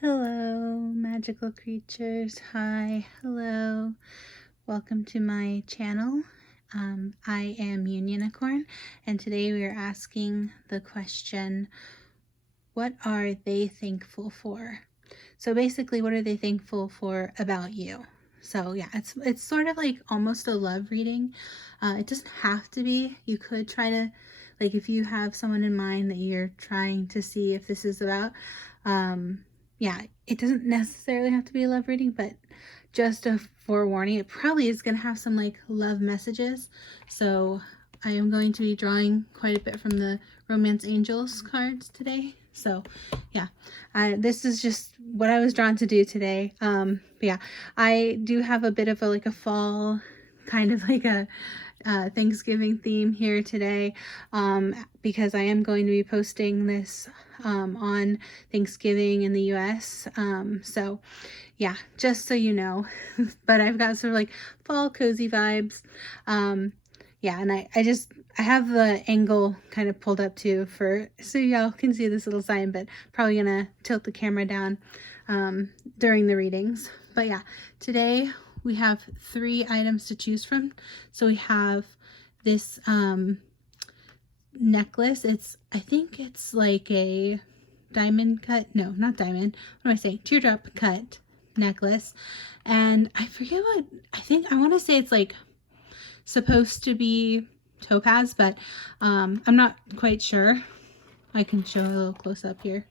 Hello, magical creatures. Hi, hello. Welcome to my channel. I am Unionicorn, and today we are asking the question, what are they thankful for? So basically, what are they thankful for about you? So yeah, it's sort of like almost a love reading. It doesn't have to be. You could try to, like, if you have someone in mind that you're trying to see if this is about, yeah, it doesn't necessarily have to be a love reading, but just a forewarning, it probably is going to have some like love messages. So I am going to be drawing quite a bit from the Romance Angels cards today. So yeah, this is just what I was drawn to do today. But yeah, I do have a bit of a fall, kind of like a Thanksgiving theme here today, because I am going to be posting this on Thanksgiving in the US. So yeah, just so you know. But I've got sort of like fall cozy vibes. Yeah, and I have the angle kind of pulled up too so y'all can see this little sign, but probably gonna tilt the camera down during the readings. But yeah, today we have 3 items to choose from. So we have this necklace. I think it's like a diamond cut. No, not diamond. What am I saying? Teardrop cut necklace. And I forget I want to say it's like supposed to be topaz, but I'm not quite sure. I can show a little close up here.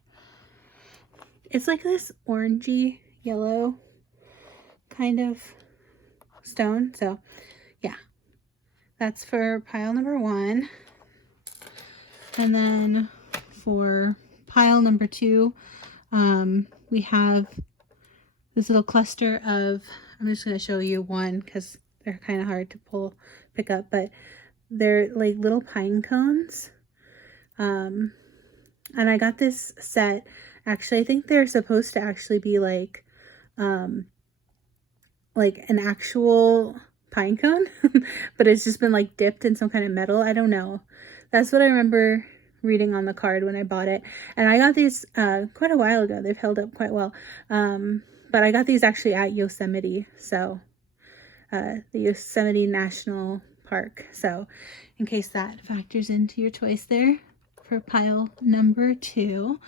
It's like this orangey yellow kind of stone. So yeah, that's for pile number 1. And then for pile number 2, we have this little cluster of, I'm just going to show you one because they're kind of hard to pick up, but they're like little pine cones. And I got this set. Actually, I think they're supposed to actually be like an actual pine cone, but it's just been like dipped in some kind of metal. I don't know. That's what I remember reading on the card when I bought it. And I got these quite a while ago. They've held up quite well. But I got these actually at Yosemite. So the Yosemite National Park. So in case that factors into your choice there for pile number 2,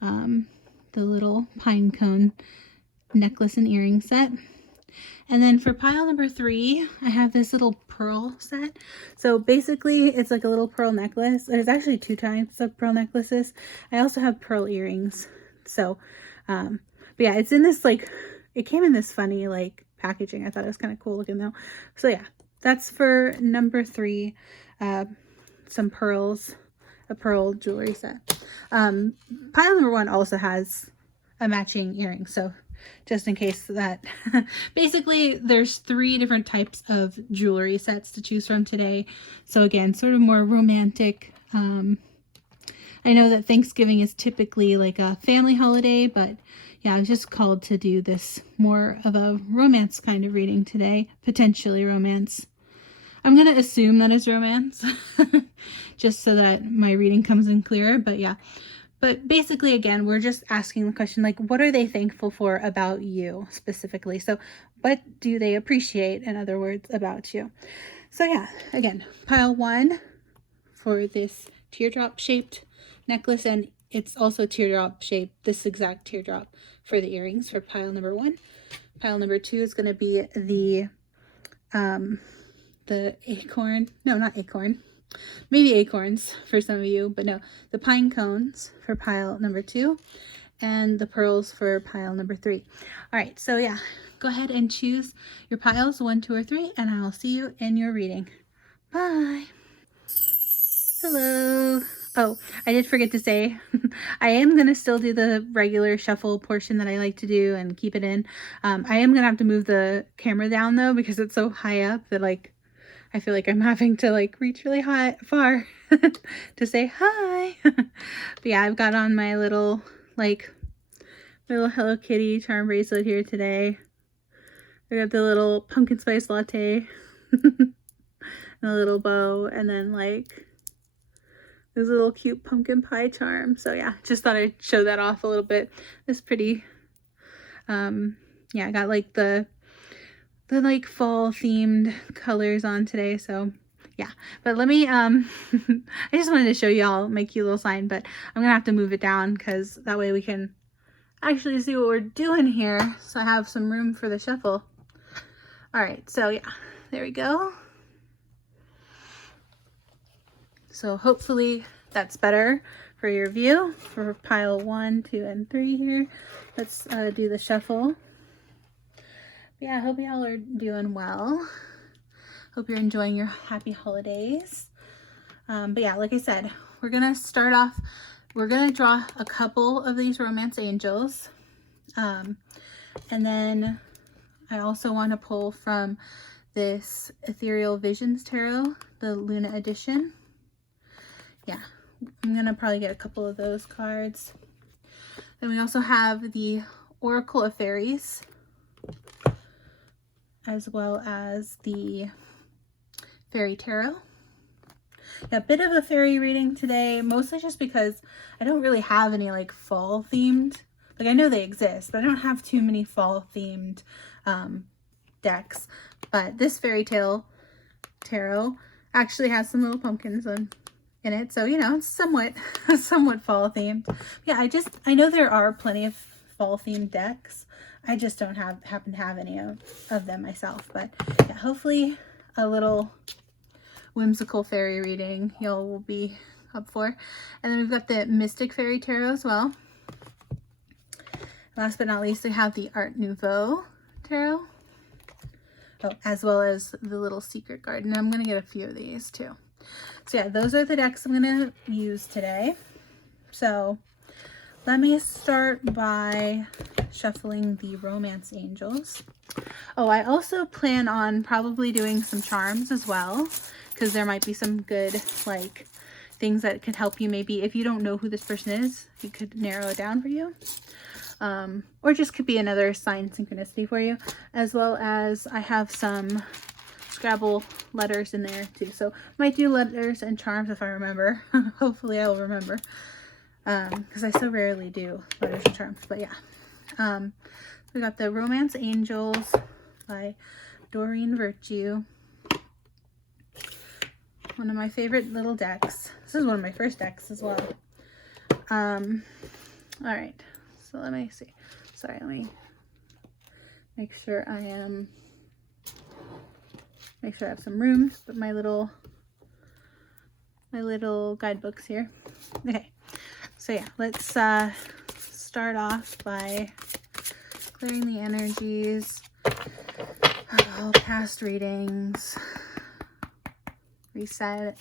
the little pine cone necklace and earring set. And then for pile number 3, I have this little pearl set. So basically it's like a little pearl necklace. There's actually 2 types of pearl necklaces. I also have pearl earrings. So, but yeah, it's in this it came in this funny packaging. I thought it was kind of cool looking though. So yeah, that's for number 3, some pearls, a pearl jewelry set. Pile number 1 also has a matching earring. So just in case that basically there's 3 different types of jewelry sets to choose from today. So again, sort of more romantic. I know that Thanksgiving is typically like a family holiday, but yeah, I was just called to do this more of a romance kind of reading today, potentially romance. I'm going to assume that it's romance just so that my reading comes in clearer, but yeah. But basically, again, we're just asking the question, what are they thankful for about you specifically? So what do they appreciate, in other words, about you? So yeah, again, pile 1 for this teardrop shaped necklace, and it's also teardrop shaped, this exact teardrop for the earrings for pile number 1. Pile number 2 is going to be the acorn, no, not acorn, maybe acorns for some of you, but no, the pine cones for pile number 2 and the pearls for pile number 3. All right, so yeah, go ahead and choose your piles 1, 2, or 3, and I will see you in your reading. Bye. Hello. Oh, I did forget to say, I am going to still do the regular shuffle portion that I like to do and keep it in. I am going to have to move the camera down though, because it's so high up that I feel like I'm having to reach really far to say hi. But yeah, I've got on my little Hello Kitty charm bracelet here today. I got the little pumpkin spice latte and a little bow, and then this little cute pumpkin pie charm. So yeah, just thought I'd show that off a little bit. This pretty Yeah, I got like the like fall themed colors on today, so yeah. But let me I just wanted to show y'all my cute little sign, but I'm gonna have to move it down because that way we can actually see what we're doing here, so I have some room for the shuffle. All right, so yeah, there we go. So hopefully that's better for your view for pile 1, 2, and 3 here. Let's do the shuffle. Yeah, I hope y'all are doing well. Hope you're enjoying your happy holidays. But yeah, like I said, we're gonna start off, we're gonna draw a couple of these romance angels. And then I also want to pull from this Ethereal Visions Tarot, the Luna edition. Yeah, I'm gonna probably get a couple of those cards. Then we also have the Oracle of Fairies, as well as the Fairy Tarot. Yeah, a bit of a fairy reading today, mostly just because I don't really have any like fall themed, like I know they exist, but I don't have too many fall themed decks. But this Fairy Tale Tarot actually has some little pumpkins in it, so you know, it's somewhat fall themed. Yeah, I know there are plenty of fall themed decks. I just don't happen to have any of them myself. But yeah, hopefully a little whimsical fairy reading y'all will be up for. And then we've got the Mystic Fairy Tarot as well. Last but not least, we have the Art Nouveau Tarot. Oh, as well as the Little Secret Garden. I'm going to get a few of these too. So yeah, those are the decks I'm going to use today. So let me start by shuffling the Romance Angels. Oh, I also plan on probably doing some charms as well, because there might be some good like things that could help you. Maybe if you don't know who this person is, you could narrow it down for you. Or just could be another sign synchronicity for you, as well as I have some Scrabble letters in there too. So might do letters and charms if I remember. Hopefully I'll remember, because I so rarely do letters and charms. But yeah, we got the Romance Angels by Doreen Virtue. One of my favorite little decks. This is one of my first decks as well. All right, so let me see. Sorry, let me make sure I have some room to put my little guidebooks here. Okay, so yeah, let's start off by clearing the energies of all past readings. Reset.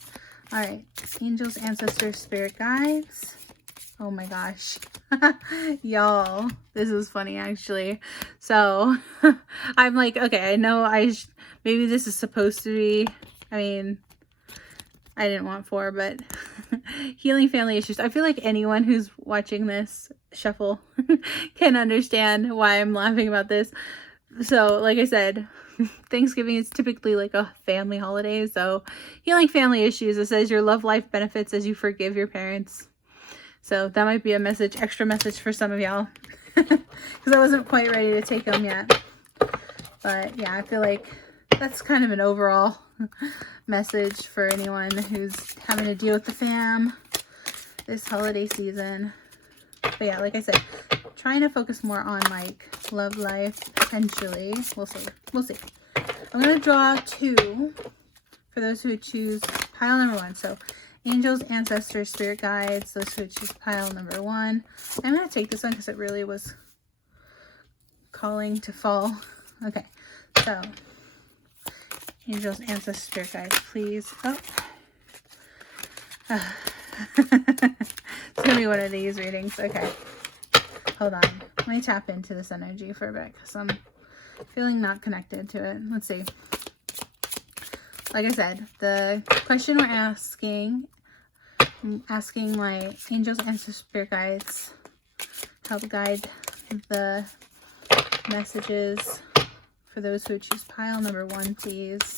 All right, angels, ancestors, spirit guides. Oh my gosh. Y'all, this is funny actually. So I'm like, okay, I know maybe this is supposed to be, I mean, I didn't want 4, but healing family issues. I feel like anyone who's watching this shuffle can understand why I'm laughing about this. So like I said, Thanksgiving is typically like a family holiday. So healing family issues, it says your love life benefits as you forgive your parents. So that might be a message, extra message for some of y'all, because I wasn't quite ready to take them yet. But yeah, I feel like that's kind of an overall message for anyone who's having to deal with the fam this holiday season. But yeah, like I said, trying to focus more on like love life potentially. We'll see. I'm going to draw 2 for those who choose pile number 1. So angels, ancestors, spirit guides, those who choose pile number 1. I'm going to take this one because it really was calling to fall. Okay, so angels, ancestors, spirit guides, please. Oh. It's going to be one of these readings. Okay, hold on. Let me tap into this energy for a bit because I'm feeling not connected to it. Let's see. Like I said, the question we're asking my angels, ancestors, spirit guides, help guide the messages for those who choose pile number 1, please.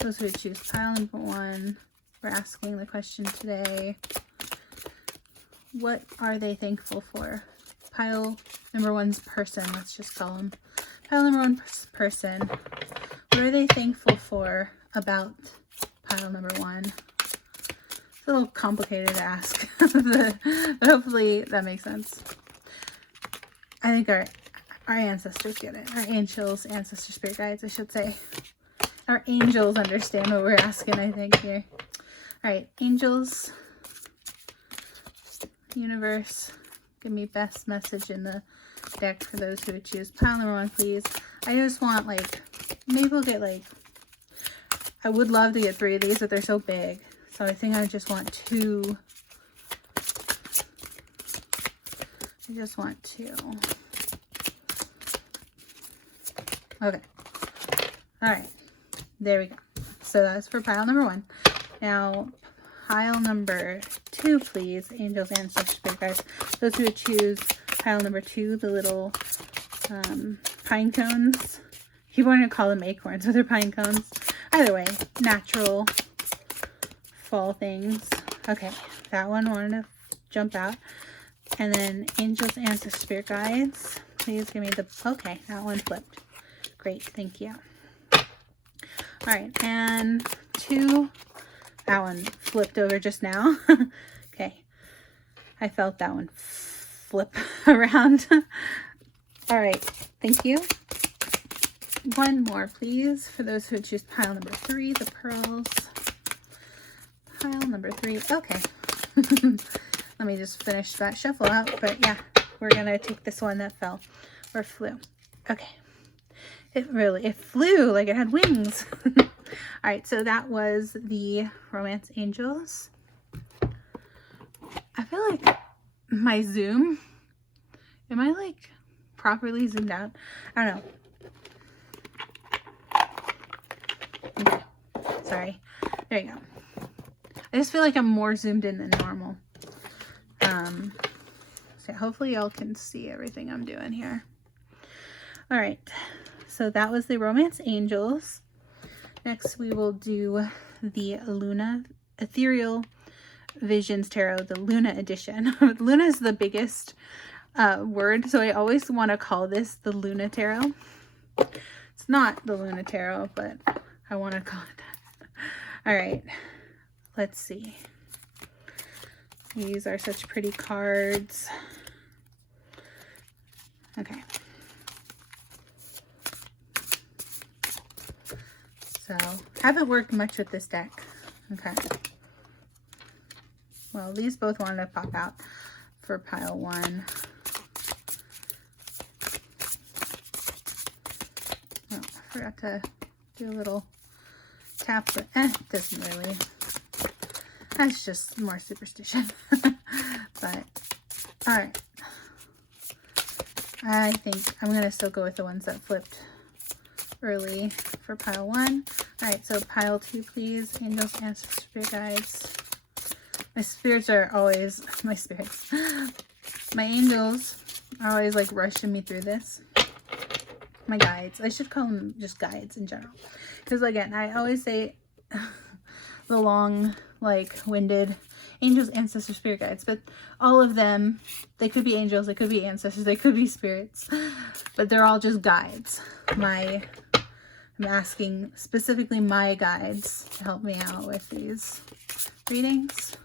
Those who choose pile number 1, we're asking the question today, what are they thankful for pile number one's person, let's just call them. Pile number one person. What are they thankful for about pile number one? It's a little complicated to ask, but hopefully that makes sense. I think our ancestors get it. Our angels, ancestor, spirit guides, I should say. Our angels understand what we're asking, I think, here. All right, angels, universe, give me best message in the deck for those who would choose pile number one, please. I just want, like, maybe we'll get, like, I would love to get 3 of these, but they're so big. So I think I just want 2. I just want 2. Okay. All right. There we go. So that's for pile number one. Now, pile number 2, please. Angels, ancestors, spirit guides. Those who would choose pile number 2, the little pine cones. You want to call them acorns, but they're pine cones. Either way, natural fall things. Okay, that one wanted to jump out. And then angels, ancestors, spirit guides. Please give me the, okay, that one flipped. Great, thank you. All right, and 2, that one flipped over just now. Okay, I felt that one flip around. All right, thank you. One more, please, for those who choose pile number 3, the pearls. Pile number 3, okay. Let me just finish that shuffle out, but yeah, we're gonna take this one that fell or flew. Okay. It flew like it had wings. All right, so that was the Romance Angels. I feel like my zoom, am I like properly zoomed out? I don't know. Okay. Sorry. There you go. I just feel like I'm more zoomed in than normal. So hopefully y'all can see everything I'm doing here. All right. So that was the Romance Angels. Next, we will do the Luna Ethereal Visions Tarot, the Luna edition. Luna is the biggest word, so I always want to call this the Luna Tarot. It's not the Luna Tarot, but I want to call it that. All right, let's see. These are such pretty cards. Okay. So, haven't worked much with this deck. Okay. Well, these both wanted to pop out for pile 1. Oh, I forgot to do a little tap, but it doesn't really. That's just more superstition. But, alright. I think I'm going to still go with the ones that flipped early for pile 1. Alright, so pile 2, please. Angels, ancestors, spirit guides. My spirits are always, my angels are always like rushing me through this. My guides. I should call them just guides in general. Because again, I always say the long, like, winded angels, ancestors, spirit guides. But all of them, they could be angels, they could be ancestors, they could be spirits. But they're all just guides. I'm asking specifically my guides to help me out with these readings.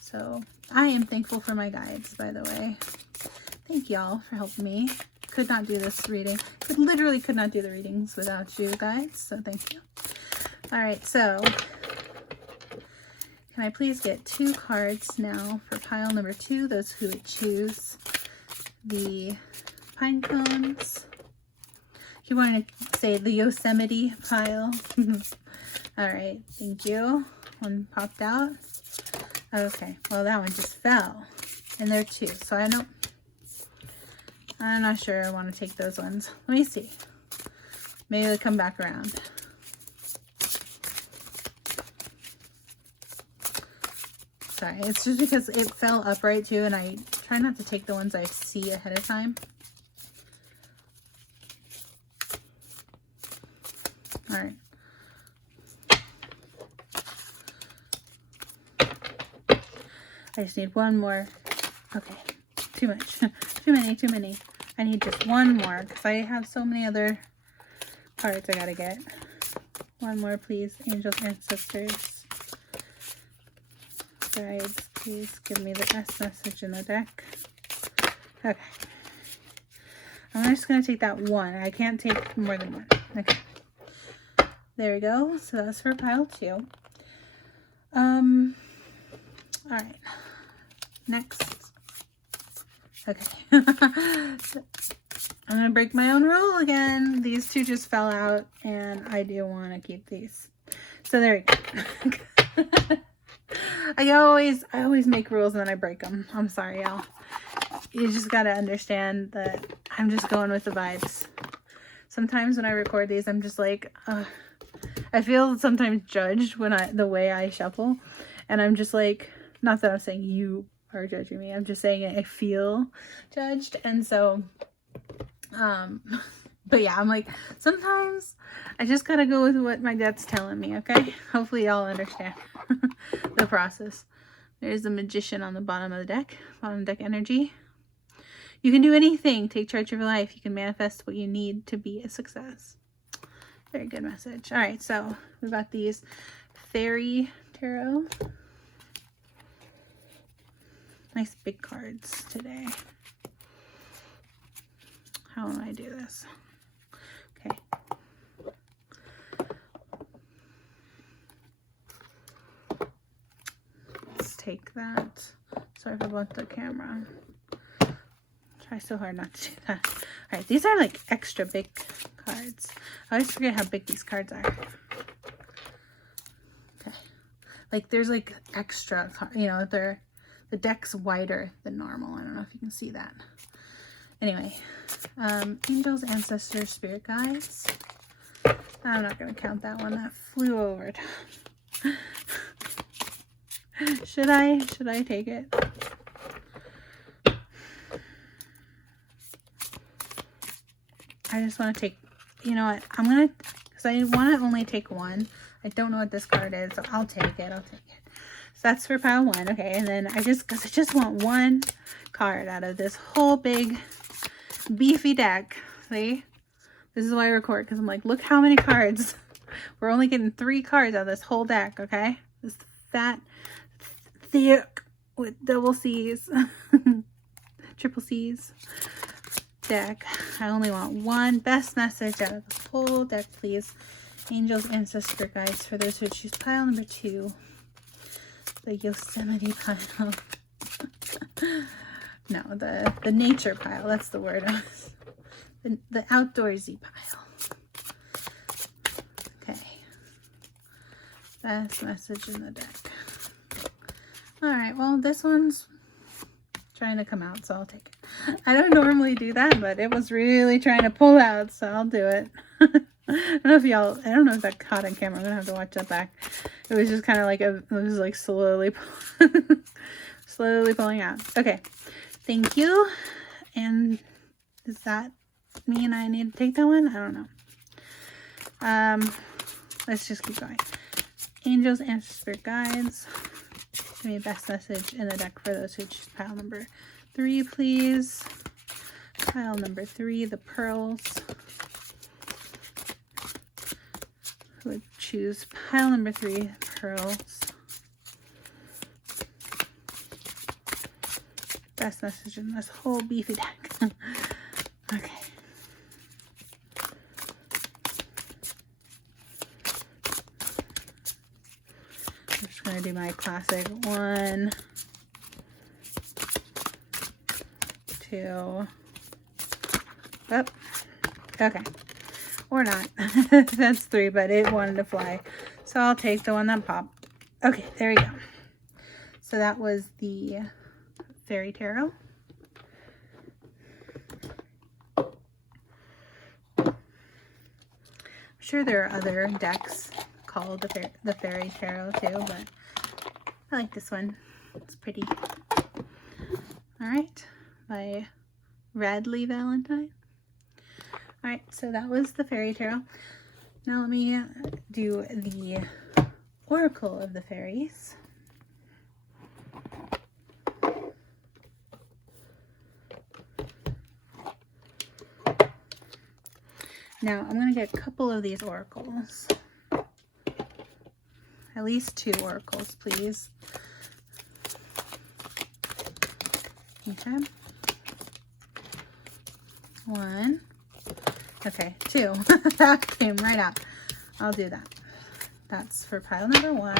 So I am thankful for my guides, by the way. Thank y'all for helping me. Could not do this reading. Literally could not do the readings without you guys. So thank you. All right, so can I please get 2 cards now for pile number 2? Those who would choose the pine cones. You want to say the Yosemite pile. All right, thank you. One popped out. Okay, well that one just fell. And there are 2, so I'm not sure I want to take those ones. Let me see. Maybe they'll come back around. Sorry, it's just because it fell upright too, and I try not to take the ones I see ahead of time. All right. I just need one more. Okay. too much. Too many. I need just one more because I have so many other cards I gotta get. One more, please. Angels, ancestors, guides, please give me the best message in the deck. Okay. I'm just gonna take that one. I can't take more than one. Okay. There we go. So that's for pile 2. All right. Next. Okay. I'm gonna break my own rule again. These 2 just fell out, and I do want to keep these. So there we go. I always make rules and then I break them. I'm sorry, y'all. You just gotta understand that I'm just going with the vibes. Sometimes when I record these, I'm just like, I feel sometimes judged when the way I shuffle, and I'm just like, not that I'm saying you are judging me. I'm just saying I feel judged, and so, but yeah, I'm like, sometimes I just gotta go with what my gut's telling me. Okay, hopefully y'all understand the process. There's the Magician on the bottom of the deck, bottom deck energy. You can do anything. Take charge of your life. You can manifest what you need to be a success. Very good message. All right, so we've got these Fairy Tarot. Nice big cards today. How do I do this? Okay. Let's take that. Sorry about the camera. Try so hard not to do that. All right, these are like extra big cards. I always forget how big these cards are. Okay, like there's like extra, you know, the deck's wider than normal. I don't know if you can see that. Anyway, angels, ancestors, spirit guides. I'm not gonna count that one. That flew over. Should I take it? I just want to take, you know what, I'm going to, because I want to only take one. I don't know what this card is, so I'll take it. So that's for pile 1. Okay, and then because I just want one card out of this whole big, beefy deck. See? This is why I record, because I'm like, look how many cards. We're only getting 3 cards out of this whole deck, okay? This fat, thick, with double C's, triple C's. Deck. I only want one best message out of the whole deck, please. Angels, ancestor guides for those who choose pile number 2. The Yosemite pile. No, the nature pile. That's the word. The outdoorsy pile. Okay. Best message in the deck. Alright, well, this one's trying to come out, so I'll take it. I don't normally do that, but it was really trying to pull out, so I'll do it. I don't know if that caught on camera. I'm gonna have to watch that back. It was just kind of like it was like slowly pulling out. Okay, thank you. And does that mean I need to take that one? I don't know. Let's just keep going. Angels, ancestors, spirit guides. Give me best message in the deck for those who choose pile number 3, please. Pile number 3, the pearls. Who would choose pile number 3, pearls. Best message in this whole beefy deck. Okay. I'm just going to do my classic 1, 2. Oh, okay. Or not. That's 3, but it wanted to fly. So I'll take the one that popped. Okay, there we go. So that was the Fairy Tarot. I'm sure there are other decks called the Fairy Tarot too, but I like this one. It's pretty. Alright, by Radley Valentine. Alright, so that was the Fairy Tarot. Now let me do the Oracle of the Fairies. Now I'm going to get a couple of these oracles. At least 2 oracles, please. Okay. 1. Okay, 2. That came right out. I'll do that. That's for pile number 1. All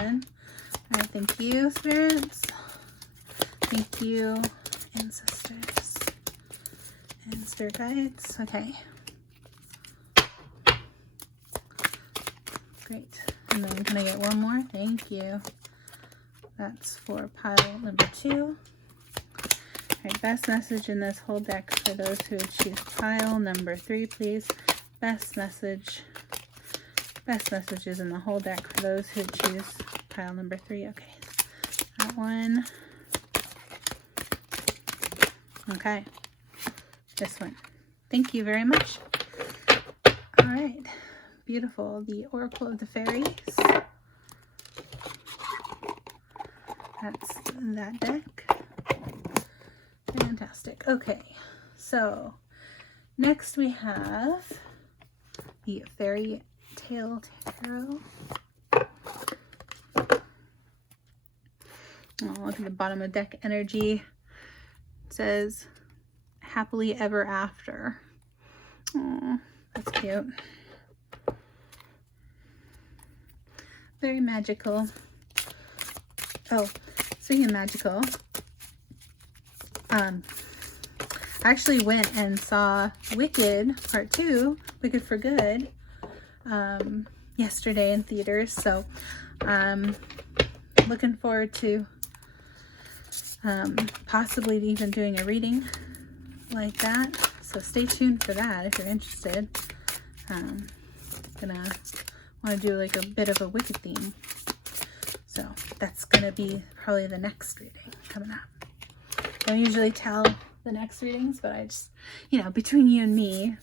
right, thank you, spirits. Thank you, ancestors and spirit guides. Okay. Great. And then can I get one more? Thank you. That's for pile number 2. All right, best message in this whole deck for those who would choose pile number 3, please. Best message. Best messages in the whole deck for those who choose pile number 3. Okay. That one. Okay. This one. Thank you very much. All right. Beautiful. The Oracle of the Fairies. That's that deck. Fantastic. Okay. So, next we have the Fairy Tale Tarot. Oh, look at the bottom of deck energy. It says, happily ever after. Oh, that's cute. Very magical. Oh, speaking of magical, I actually went and saw Wicked Part 2, Wicked for Good, yesterday in theaters. So, looking forward to possibly even doing a reading like that. So stay tuned for that if you're interested. Gonna want to do like a bit of a Wicked theme. So that's gonna be probably the next reading coming up. I don't usually tell the next readings, but I just, you know, between you and me,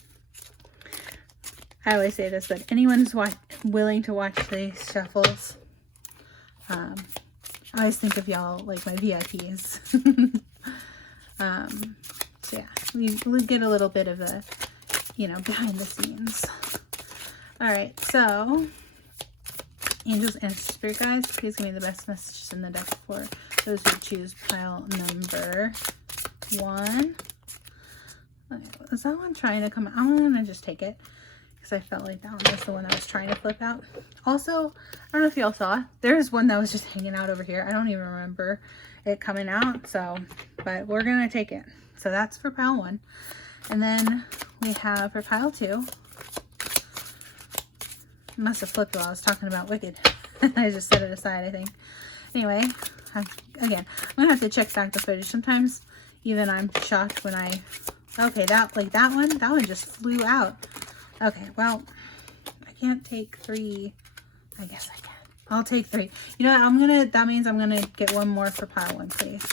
I always say this, but anyone who's willing to watch these shuffles, I always think of y'all like my VIPs. So yeah, we get a little bit of a, you know, behind the scenes. All right, so angels and spirit guides, please give me the best messages in the deck for those who choose pile number 1. Okay, is that one trying to come out? I'm gonna just take it because I felt like that one was the one I was trying to flip out. Also, I don't know if y'all saw, there's one that was just hanging out over here. I don't even remember it coming out, so, but we're gonna take it. So that's for pile 1. And then we have for pile 2. Must have flipped while I was talking about Wicked. I just set it aside, I think. Anyway, again, I'm gonna have to check back the footage. Sometimes even I'm shocked when okay, that one just flew out. Okay, well, I can't take 3. I guess I can. I'll take 3. You know what, that means I'm gonna get 1 more for pile 1, please.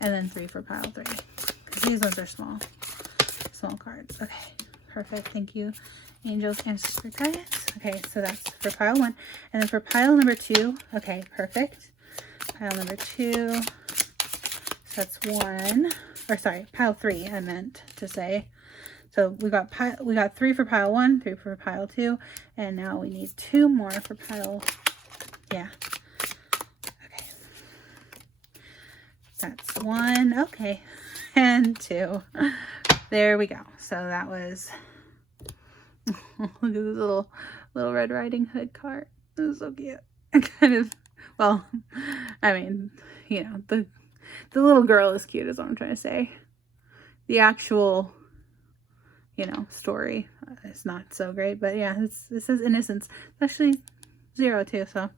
And then 3 for pile 3. Because these ones are small cards. Okay, perfect, thank you. Angels and spirit guides. Okay, so that's for pile 1. And then for pile number 2, okay, perfect. Pile number 2, so that's 1, or sorry, pile 3, I meant to say. So we got 3 for pile 1, 3 for pile 2, and now we need 2 more for pile, yeah. Okay. That's 1, okay, and 2. There we go. So that was, look at this little Red Riding Hood card. This is so cute. Kind of, well, I mean, you know, the little girl is cute is what I'm trying to say. The actual, you know, story is not so great, but yeah, this says innocence. It's actually 0 too, so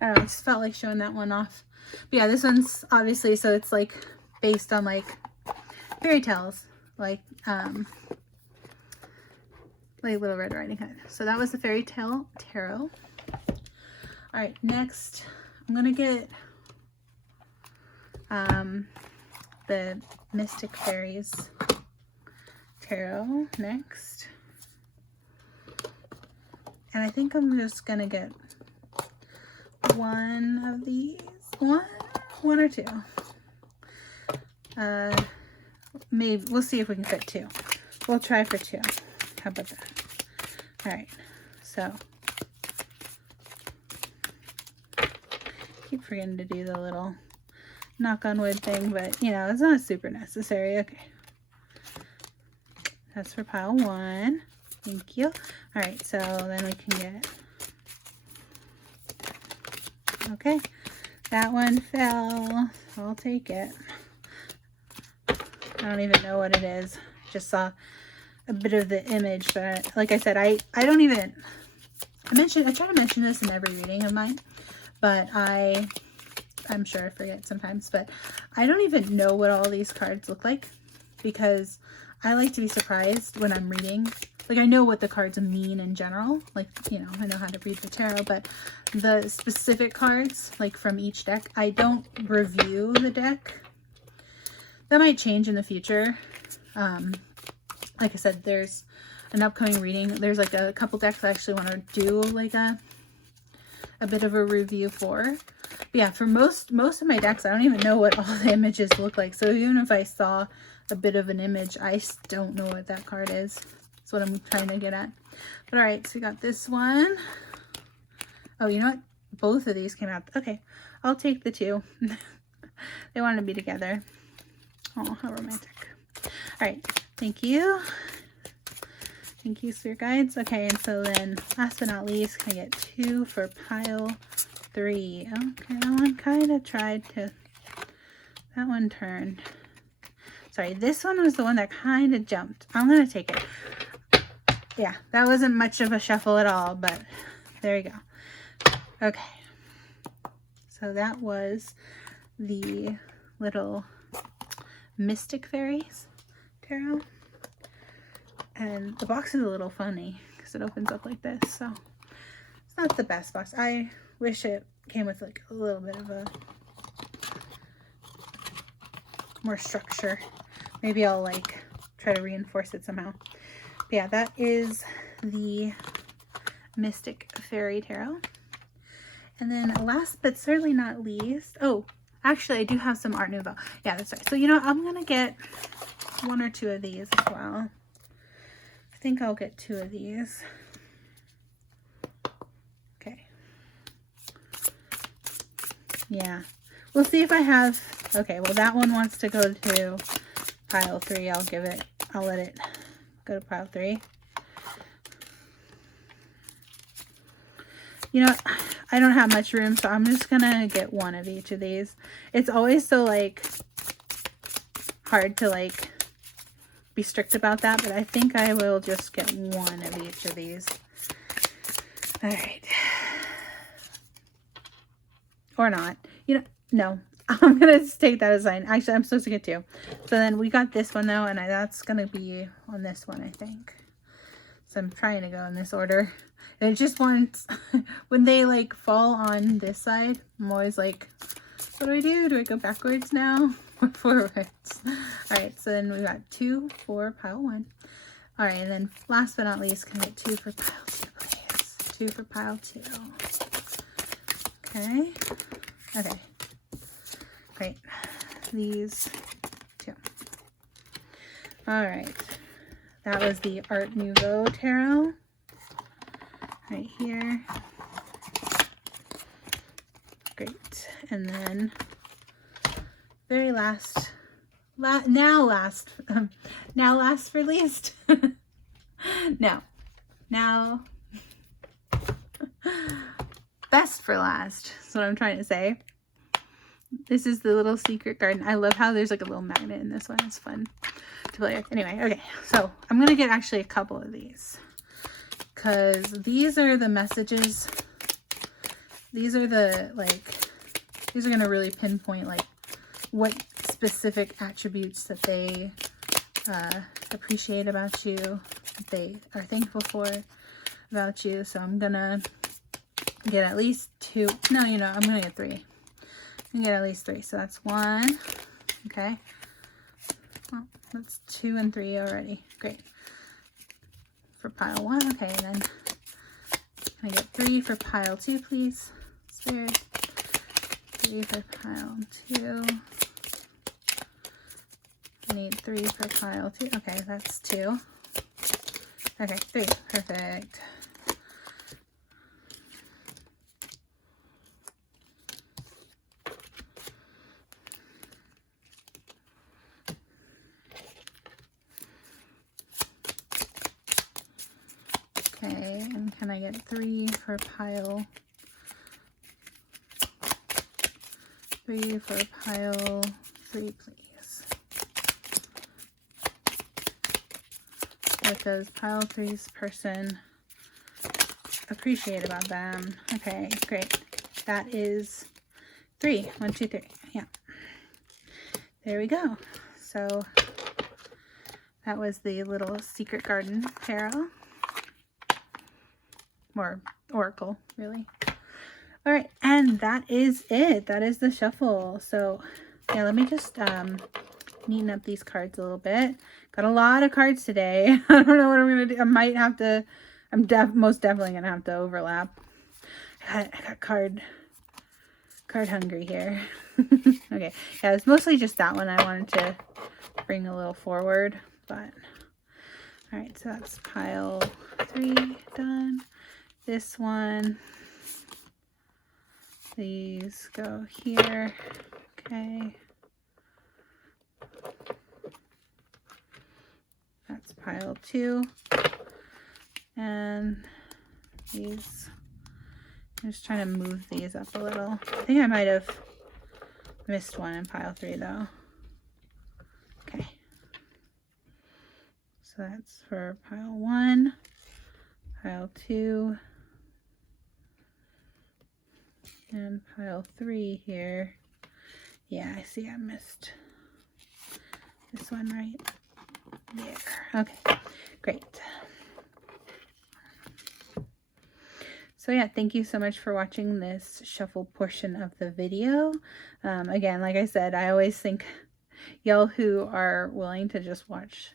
I don't know, I just felt like showing that one off. But yeah, this one's obviously, so it's like based on like fairy tales, like Little Red Riding Hood. So that was the Fairy Tale Tarot. All right, next I'm gonna get the Mystic Fairies Tarot next, and I think I'm just gonna get 1 of these, one or 2. Maybe we'll see if we can fit 2. We'll try for 2. How about that? right, so keep forgetting to do the little knock on wood thing, but you know, it's not super necessary. Okay, that's for pile 1. Thank you. All right, so then we can get, okay, that one fell. I'll take it. I don't even know what it is. Just saw a bit of the image, but like I said, I don't even, I try to mention this in every reading of mine, but I'm sure I forget sometimes, but I don't even know what all these cards look like, because I like to be surprised when I'm reading. Like, I know what the cards mean in general, like, you know, I know how to read the tarot, but the specific cards, like from each deck, I don't review the deck. That might change in the future. Like I said, there's an upcoming reading. There's like a couple decks I actually want to do like a bit of a review for. But yeah, for most of my decks, I don't even know what all the images look like. So even if I saw a bit of an image, I don't know what that card is. That's what I'm trying to get at. But all right, so we got this one. Oh, you know what? Both of these came out. Okay, I'll take the 2. They want to be together. Oh, how romantic. All right, thank you. Thank you, Spirit Guides. Okay, and so then last but not least, can I get 2 for pile 3? Okay, that one kind of tried to, that one turned. Sorry, this one was the one that kind of jumped. I'm going to take it. Yeah, that wasn't much of a shuffle at all, but there you go. Okay, so that was the little Mystic Fairies tarot. And the box is a little funny because it opens up like this, so it's not the best box. I wish it came with like a little bit of a more structure. Maybe I'll like try to reinforce it somehow. But yeah, that is the Mystic Fairy Tarot. And then last but certainly not least, oh, actually I do have some Art Nouveau. Yeah, that's right. So you know what? I'm gonna get 1 or 2 of these as well. I think I'll get 2 of these. Okay. Yeah. We'll see if I have, okay, well that one wants to go to pile 3. I'll let it go to pile 3. You know, I don't have much room, so I'm just gonna get 1 of each of these. It's always so like hard to like be strict about that, but I think I will just get 1 of each of these. All right. Or not. You know, no. I'm going to just take that as a sign. Actually, I'm supposed to get 2. So then we got this one though, and that's going to be on this one, I think. So I'm trying to go in this order. And it just wants, when they like fall on this side, I'm always like, what do I do? Do I go backwards now or forwards? All right, so then we got 2 for pile 1. All right, and then last but not least, can I get 2 for pile 2, please? 2 for pile 2. Okay. Okay. Great. These 2. All right. That was the Art Nouveau tarot. Right here. Great. And then very last for least. Now best for last. That's what I'm trying to say. This is the little secret garden. I love how there's like a little magnet in this one. It's fun to play with. Anyway, okay. So I'm gonna get actually a couple of these, because these are the messages. These are the these are gonna really pinpoint like what specific attributes that they appreciate about you, that they are thankful for about you. So I'm gonna get at least 2. No, you know, I'm gonna get 3. I'm gonna get at least 3. So that's 1. Okay. Well, that's 2 and 3 already. Great. For pile 1. Okay, and then can I get 3 for pile 2, please? Spirit. 3 for pile 2. I need 3 for pile 2. Okay, that's 2. Okay, 3. Perfect. Okay, and can I get 3 for pile 3 for pile 3, please? What does pile 3's person appreciate about them? Okay, great. That is 3. 1, 2, 3. Yeah. There we go. So that was the little secret garden tarot. Or oracle, really. All right, and that is it. That is the shuffle. So yeah, let me just neaten up these cards a little bit. Got a lot of cards today. I don't know what I'm gonna do. I might have to, most definitely gonna have to overlap. I got card hungry here. Okay, yeah, it's mostly just that one I wanted to bring a little forward, but all right, so that's pile 3 done. This one, these go here. Okay, that's pile 2, and these, I'm just trying to move these up a little. I think I might have missed one in pile 3 though. Okay, so that's for pile 1, pile 2, and pile 3 here. Yeah, I see I missed this one right there. Okay, great. So yeah, thank you so much for watching this shuffle portion of the video. Again, like I said, I always think y'all who are willing to just watch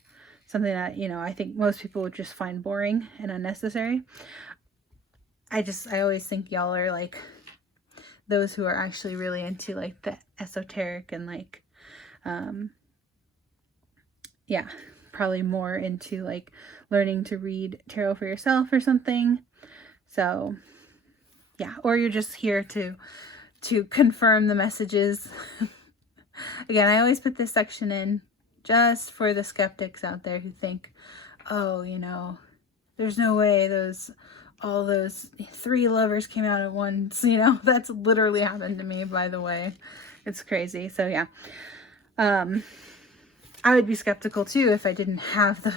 something that, you know, I think most people would just find boring and unnecessary. I always think y'all are like those who are actually really into like the esoteric and like, yeah, probably more into like learning to read tarot for yourself or something. So yeah, or you're just here to confirm the messages. Again, I always put this section in just for the skeptics out there who think, oh, you know, there's no way all those 3 lovers came out at once, you know. That's literally happened to me, by the way. It's crazy. So yeah, I would be skeptical too if I didn't have the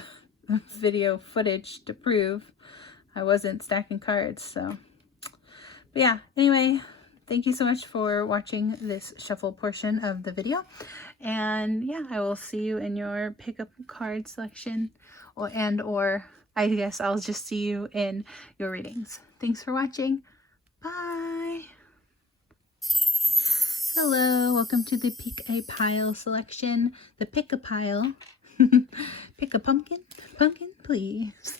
video footage to prove I wasn't stacking cards. So, but yeah, anyway, thank you so much for watching this shuffle portion of the video. And yeah, I will see you in your pickup card selection, or I guess I'll just see you in your readings. Thanks for watching. Bye. Hello, welcome to the Pick a Pile selection. The Pick a Pile. Pick a pumpkin. Pumpkin, please.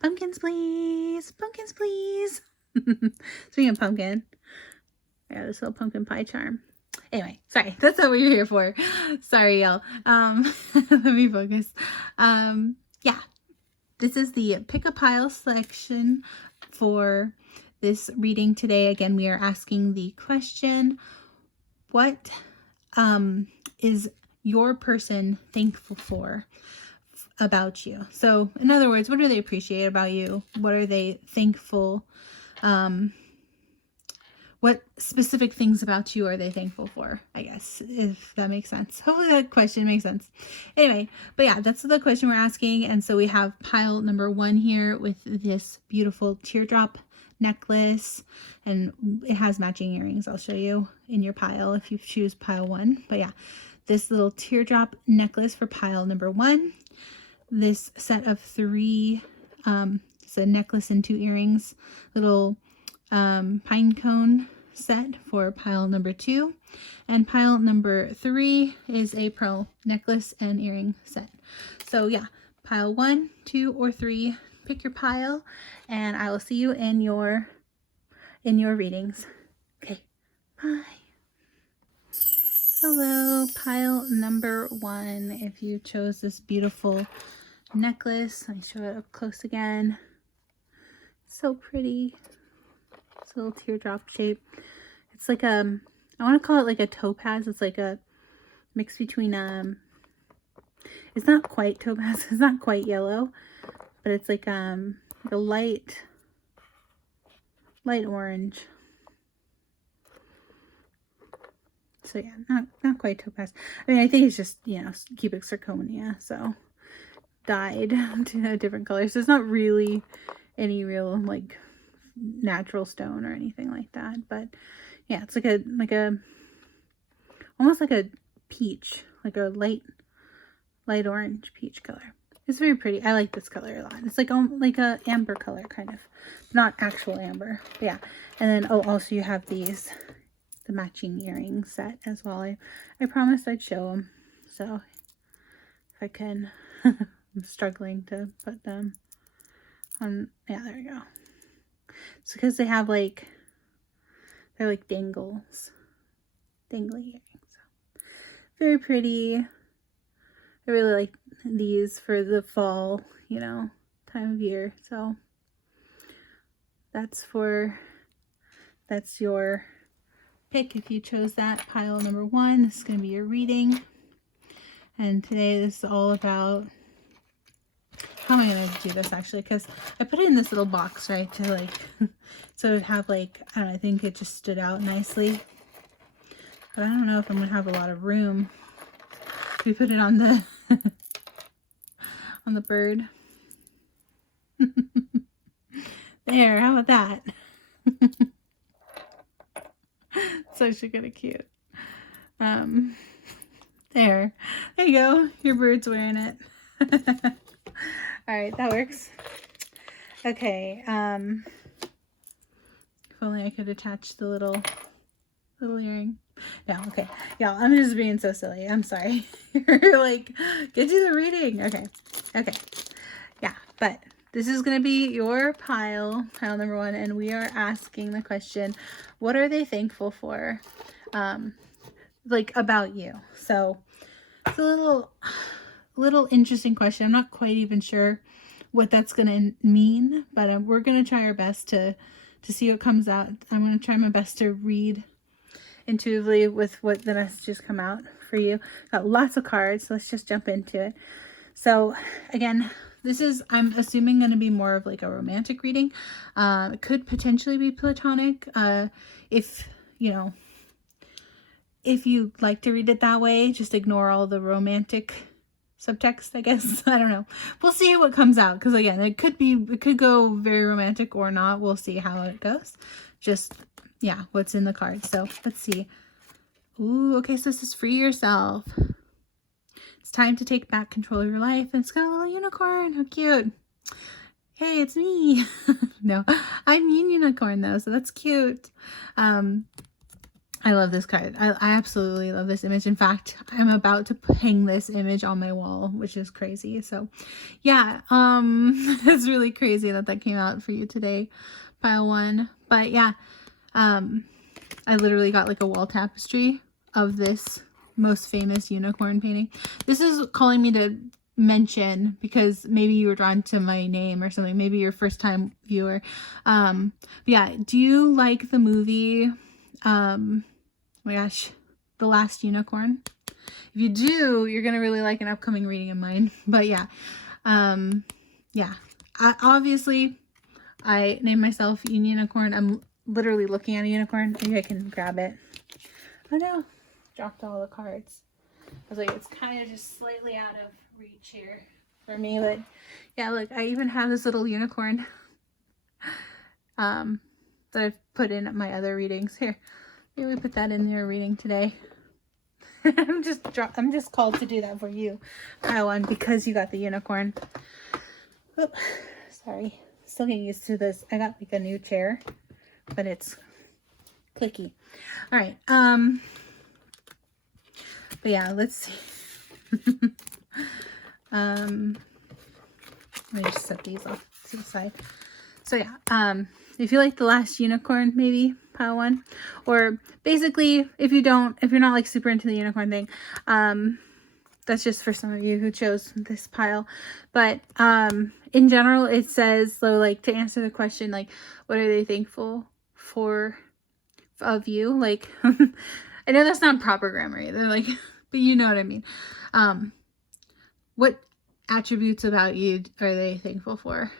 Pumpkins, please. Pumpkins, please. Speaking of pumpkin, I got this little pumpkin pie charm. Anyway, sorry, that's not what you're here for. Sorry, y'all. Let me focus. Yeah, this is the Pick a Pile selection for this reading today. Again, we are asking the question, what is your person thankful for about you? So in other words, what do they appreciate about you? What are they thankful? What specific things about you are they thankful for? I guess, if that makes sense. Hopefully that question makes sense. Anyway, but yeah, that's the question we're asking. And so we have pile number 1 here with this beautiful teardrop necklace, and it has matching earrings. I'll show you in your pile if you choose pile 1. But yeah, this little teardrop necklace for pile number 1. This set of 3, it's a necklace and 2 earrings, little pine cone set for pile number 2, and pile number 3 is a pearl necklace and earring set. So yeah, pile 1, 2, or 3, pick your pile, and I will see you in your readings. Okay, bye. Hello, pile number 1. If you chose this beautiful necklace, let me show it up close again. So pretty. It's a little teardrop shape. It's like I want to call it like a topaz. It's like a mix between it's not quite topaz, it's not quite yellow, but it's like like a light orange. So yeah, not quite topaz. I mean, I think it's just, you know, cubic zirconia, so dyed to a different color. So it's not really any real like natural stone or anything like that. But yeah, it's like a almost like a peach, like a light orange peach color. It's very pretty. I like this color a lot. It's like a amber color kind of, not actual amber. But yeah, and then also you have the matching earring set as well. I promised I'd show them, so if I can. I'm struggling to put them on. Yeah, there we go. It's because they have like, they're like dangly earrings. Very pretty. I really like these for the fall, you know, time of year. So that's your pick if you chose that. Pile number 1. This is going to be your reading. And today this is all about, how am I going to do this actually? Because I put it in this little box, right? To like, so it would have like, I don't know, I think it just stood out nicely. But I don't know if I'm going to have a lot of room. We put it on the, on the bird. There, how about that? It's actually kind of cute. There you go. Your bird's wearing it. All right, that works. Okay. If only I could attach the little earring. No, okay. Y'all, I'm just being so silly. I'm sorry. You're like, get to the reading. Okay. Yeah, but this is going to be your pile number 1, and we are asking the question, what are they thankful for? Like about you. So it's a little interesting question. I'm not quite even sure what that's going to mean, but we're going to try our best to see what comes out. I'm going to try my best to read intuitively with what the messages come out for you. Got lots of cards, so let's just jump into it. So again, this is, I'm assuming, going to be more of like a romantic reading. It could potentially be platonic. If, you know, if you like to read it that way, just ignore all the romantic subtext, I guess. I don't know. We'll see what comes out, because again, it could go very romantic or not. We'll see how it goes. Just, yeah, what's in the card. So let's see. Ooh, okay, so this is free yourself. It's time to take back control of your life. And it's got a little unicorn. How cute. Hey, it's me. No, I'm Unionicorn though, so that's cute. I love this card. I absolutely love this image. In fact, I'm about to hang this image on my wall, which is crazy. So yeah, it's really crazy that came out for you today, pile 1. But yeah, I literally got like a wall tapestry of this most famous unicorn painting. This is calling me to mention, because maybe you were drawn to my name or something, maybe you're a first time viewer. But yeah, do you like the movie, oh my gosh, The Last Unicorn? If you do, you're gonna really like an upcoming reading of mine. But yeah, yeah, obviously I named myself Unionicorn. I'm literally looking at a unicorn. Maybe I can grab it. Oh no, dropped all the cards. I was like, it's kind of just slightly out of reach here for me. But yeah, look, I even have this little unicorn that I've put in my other readings. Here, maybe we put that in your reading today. I'm just called to do that for you, pile 1, because you got the unicorn. Oop, sorry, still getting used to this. I got like a new chair, but it's clicky. All right, but yeah, let's see. Let me just set these off to the side. So yeah, if you like The Last Unicorn, maybe pile 1, or basically if you're not like super into the unicorn thing, that's just for some of you who chose this pile. But in general, it says, so like, to answer the question, like, what are they thankful for of you? Like, I know that's not proper grammar either, like, but you know what I mean. What attributes about you are they thankful for?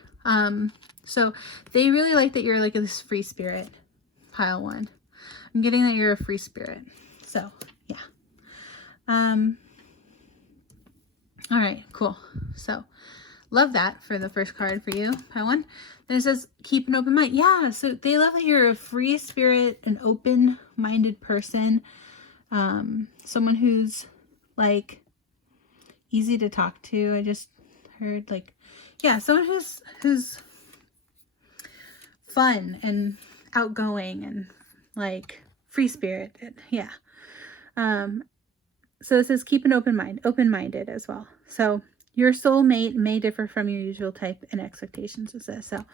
So they really like that you're like this free spirit, pile 1. I'm getting that you're a free spirit. So yeah. All right, cool. So love that for the first card for you, pile 1. Then it says keep an open mind. Yeah, so they love that you're a free spirit, an open-minded person, someone who's like easy to talk to. I just heard like, yeah, someone who's fun and outgoing and like free spirited. Yeah. So it says keep an open mind, open-minded as well. So your soulmate may differ from your usual type and expectations, it says. So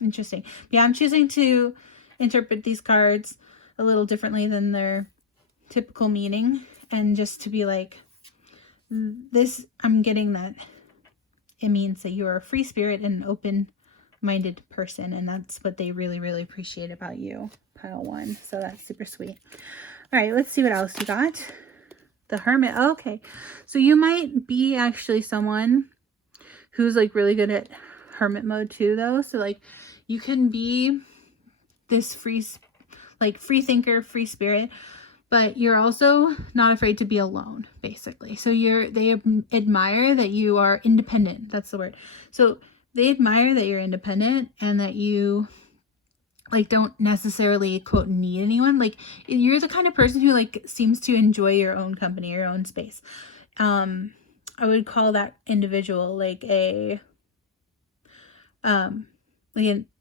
interesting. Yeah, I'm choosing to interpret these cards a little differently than their typical meaning, and just to be like, this, I'm getting that it means that you're a free spirit and an open-minded person, and that's what they really, really appreciate about you, pile 1. So that's super sweet. All right, let's see what else you got. The Hermit. Okay, so you might be actually someone who's like really good at hermit mode too, though. So like you can be this free thinker, free spirit, but you're also not afraid to be alone, basically. So they admire that you are independent. That's the word. So they admire that you're independent and that you like don't necessarily quote need anyone. Like you're the kind of person who like seems to enjoy your own company, your own space. I would call that individual like an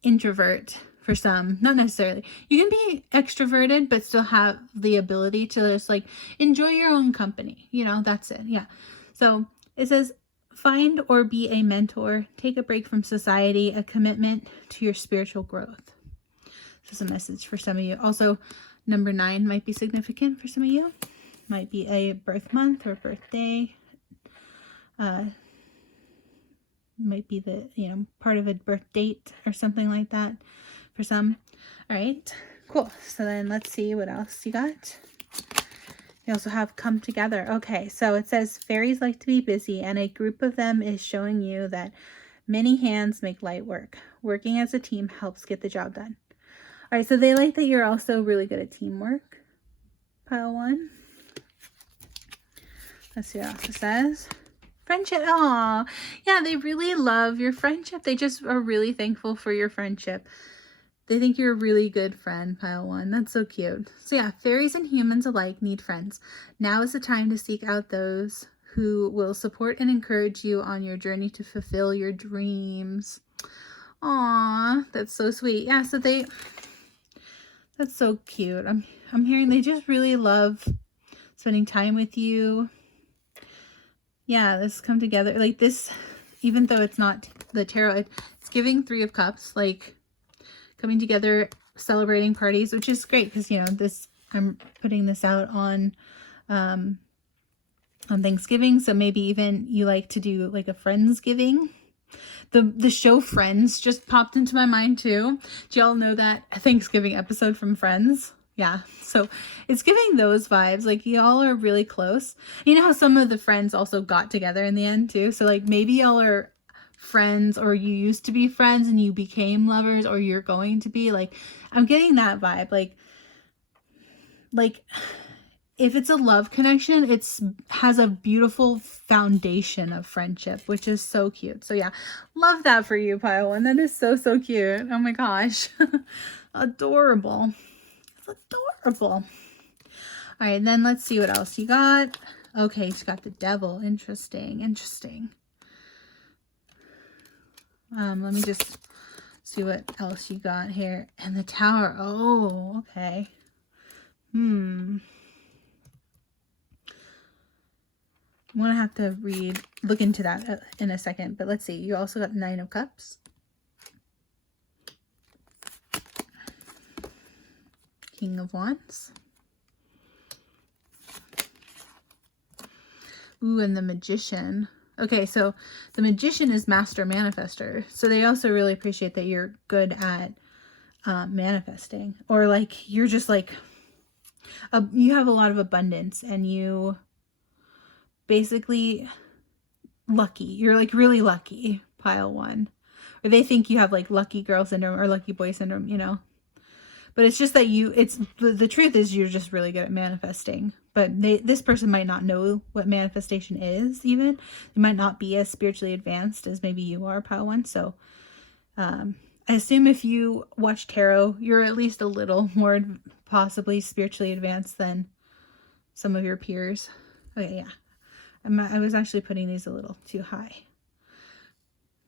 introvert for some. Not necessarily. You can be extroverted but still have the ability to just like enjoy your own company. You know, that's it. Yeah. So it says find or be a mentor, take a break from society, a commitment to your spiritual growth. This is a message for some of you. Also, number 9 might be significant for some of you. Might be a birth month or birthday. Might be the, part of a birth date or something like that for some. All right, cool. So then let's see what else you got. You also have come together. Okay, so it says fairies like to be busy, and a group of them is showing you that many hands make light work. Working as a team helps get the job done. All right, so they like that you're also really good at teamwork, pile 1. Let's see what else it says. Friendship. Aw, yeah, they really love your friendship. They just are really thankful for your friendship. They think you're a really good friend, pile 1. That's so cute. So yeah, fairies and humans alike need friends. Now is the time to seek out those who will support and encourage you on your journey to fulfill your dreams. Aw, that's so sweet. Yeah, so that's so cute. I'm hearing they just really love spending time with you. Yeah, this come together like this, even though it's not the tarot, it's giving 3 of Cups, like coming together, celebrating parties, which is great because this, I'm putting this out on Thanksgiving, so maybe even you like to do like a Friendsgiving. The show Friends just popped into my mind too. Do y'all know that Thanksgiving episode from Friends? Yeah, so it's giving those vibes. Like y'all are really close. You know how some of the friends also got together in the end too? So like maybe y'all are friends, or you used to be friends and you became lovers, or you're going to be. Like I'm getting that vibe. Like if it's a love connection, has a beautiful foundation of friendship, which is so cute. So yeah, love that for you, pile 1. That is so, so cute. Oh my gosh. Adorable. It's adorable. All right, and then let's see what else you got. Okay, you got the Devil. Interesting. Let me just see what else you got here. And the Tower. Oh, okay. I'm going to have to look into that in a second, but let's see. You also got 9 of Cups. King of Wands. Ooh, and the Magician. Okay, so the Magician is Master Manifester. So they also really appreciate that you're good at manifesting. Or like, you're just like, you have a lot of abundance, and you basically lucky. You're like really lucky, pile 1. Or they think you have like lucky girl syndrome or lucky boy syndrome, you know. But it's just that the truth is you're just really good at manifesting. But this person might not know what manifestation is even. They might not be as spiritually advanced as maybe you are, pile 1. So I assume if you watch tarot, you're at least a little more possibly spiritually advanced than some of your peers. Okay, yeah. I was actually putting these a little too high.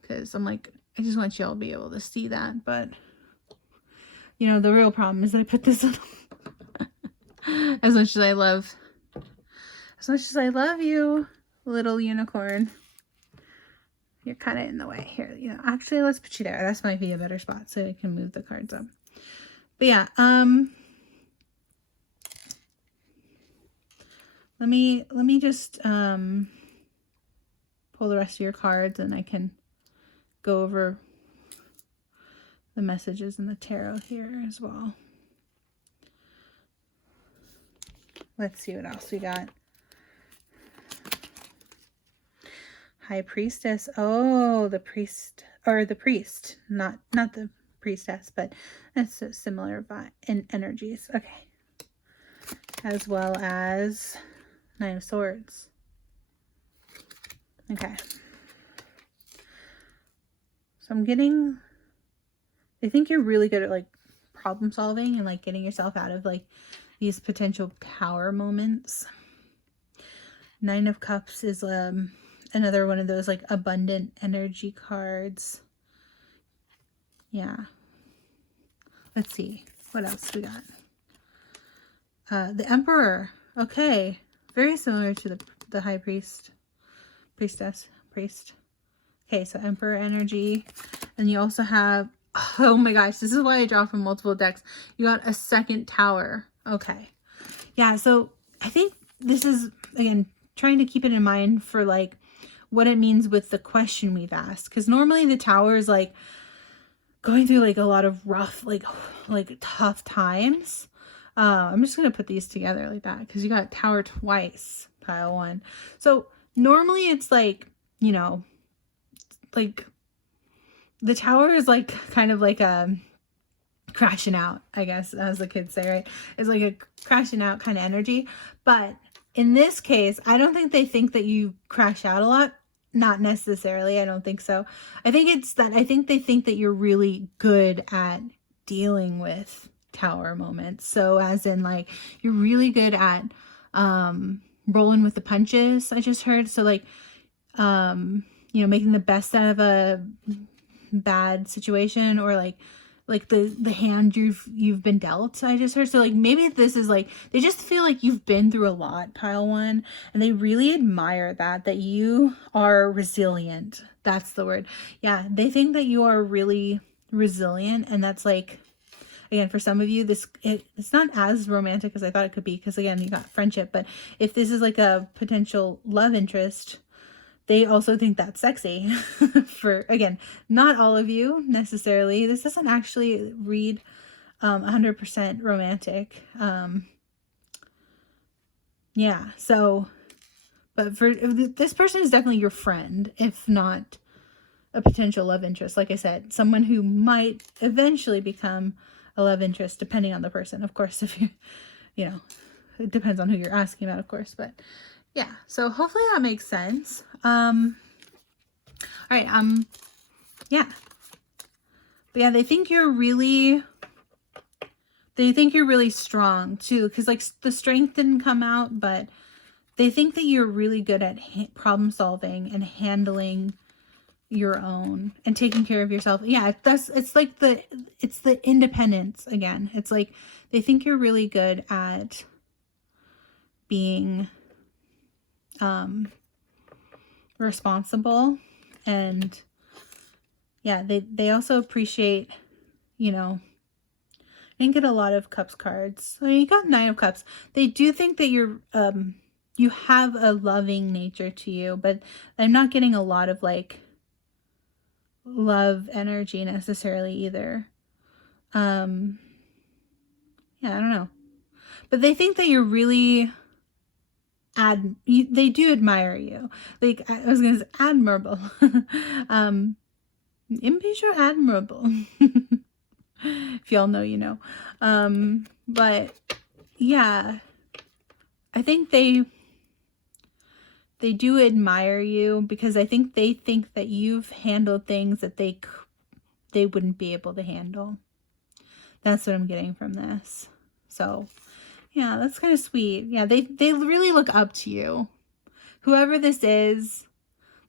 Because I'm like, I just want y'all to be able to see that. But, you know, the real problem is that I put this little... as much as I love you, little unicorn. You're kind of in the way here. You know, actually, let's put you there. That might be a better spot so I can move the cards up. But yeah, let me just pull the rest of your cards and I can go over the messages in the tarot here as well. Let's see what else we got. High Priestess. Oh, the priest, or the priest, not the priestess, but it's similar in energies. Okay. As well as Nine of Swords. Okay. So I'm getting, I think you're really good at like problem solving and like getting yourself out of like these potential power moments. Nine of Cups is another one of those like abundant energy cards. Yeah. Let's see what else we got. The Emperor. Okay. Very similar to the High Priest. Priestess. Priest. Okay, so Emperor energy. And you also have, oh my gosh, this is why I draw from multiple decks. You got a second tower. Okay. Yeah, so I think this is, again, trying to keep it in mind for like what it means with the question we've asked. Because normally the tower is like going through like a lot of rough, like tough times. I'm just going to put these together like that because you got tower twice, pile 1. So normally it's like, you know, like the tower is like kind of like a crashing out, I guess, as the kids say, right? It's like a crashing out kind of energy. But in this case, I don't think they think that you crash out a lot. Not necessarily. I don't think so. I think it's that I think they think that you're really good at dealing with tower moments. So as in like you're really good at rolling with the punches, I just heard. So like you know, making the best out of a bad situation, or like the hand you've been dealt, I just heard. So like maybe this is like they just feel like you've been through a lot, pile 1, and they really admire that you are resilient. That's the word. Yeah, they think that you are really resilient, and that's like, again, for some of you, it's not as romantic as I thought it could be, because again, you got friendship. But if this is like a potential love interest, they also think that's sexy. For, again, not all of you necessarily. This doesn't actually read 100% romantic. Yeah, so, but for this person is definitely your friend, if not a potential love interest. Like I said, someone who might eventually become a love interest, depending on the person, of course. If you know, it depends on who you're asking about, of course. But yeah, so hopefully that makes sense. All right, yeah. But yeah, they think you're really strong too, because like the strength didn't come out, but they think that you're really good at problem solving and handling your own and taking care of yourself. Yeah, it's like the independence again. It's like they think you're really good at being responsible, and yeah, they also appreciate, you know, I didn't get a lot of cups cards. So you got 9 of cups. They do think that you're you have a loving nature to you, but I'm not getting a lot of like love energy necessarily either. Yeah, I don't know. But they think that you're really they do admire you. Like, I was gonna say admirable. Impish or admirable? If y'all know, you know. But yeah, I think they do admire you, because I think they think that you've handled things that they wouldn't be able to handle. That's what I'm getting from this. So yeah, that's kind of sweet. Yeah, they really look up to you. Whoever this is,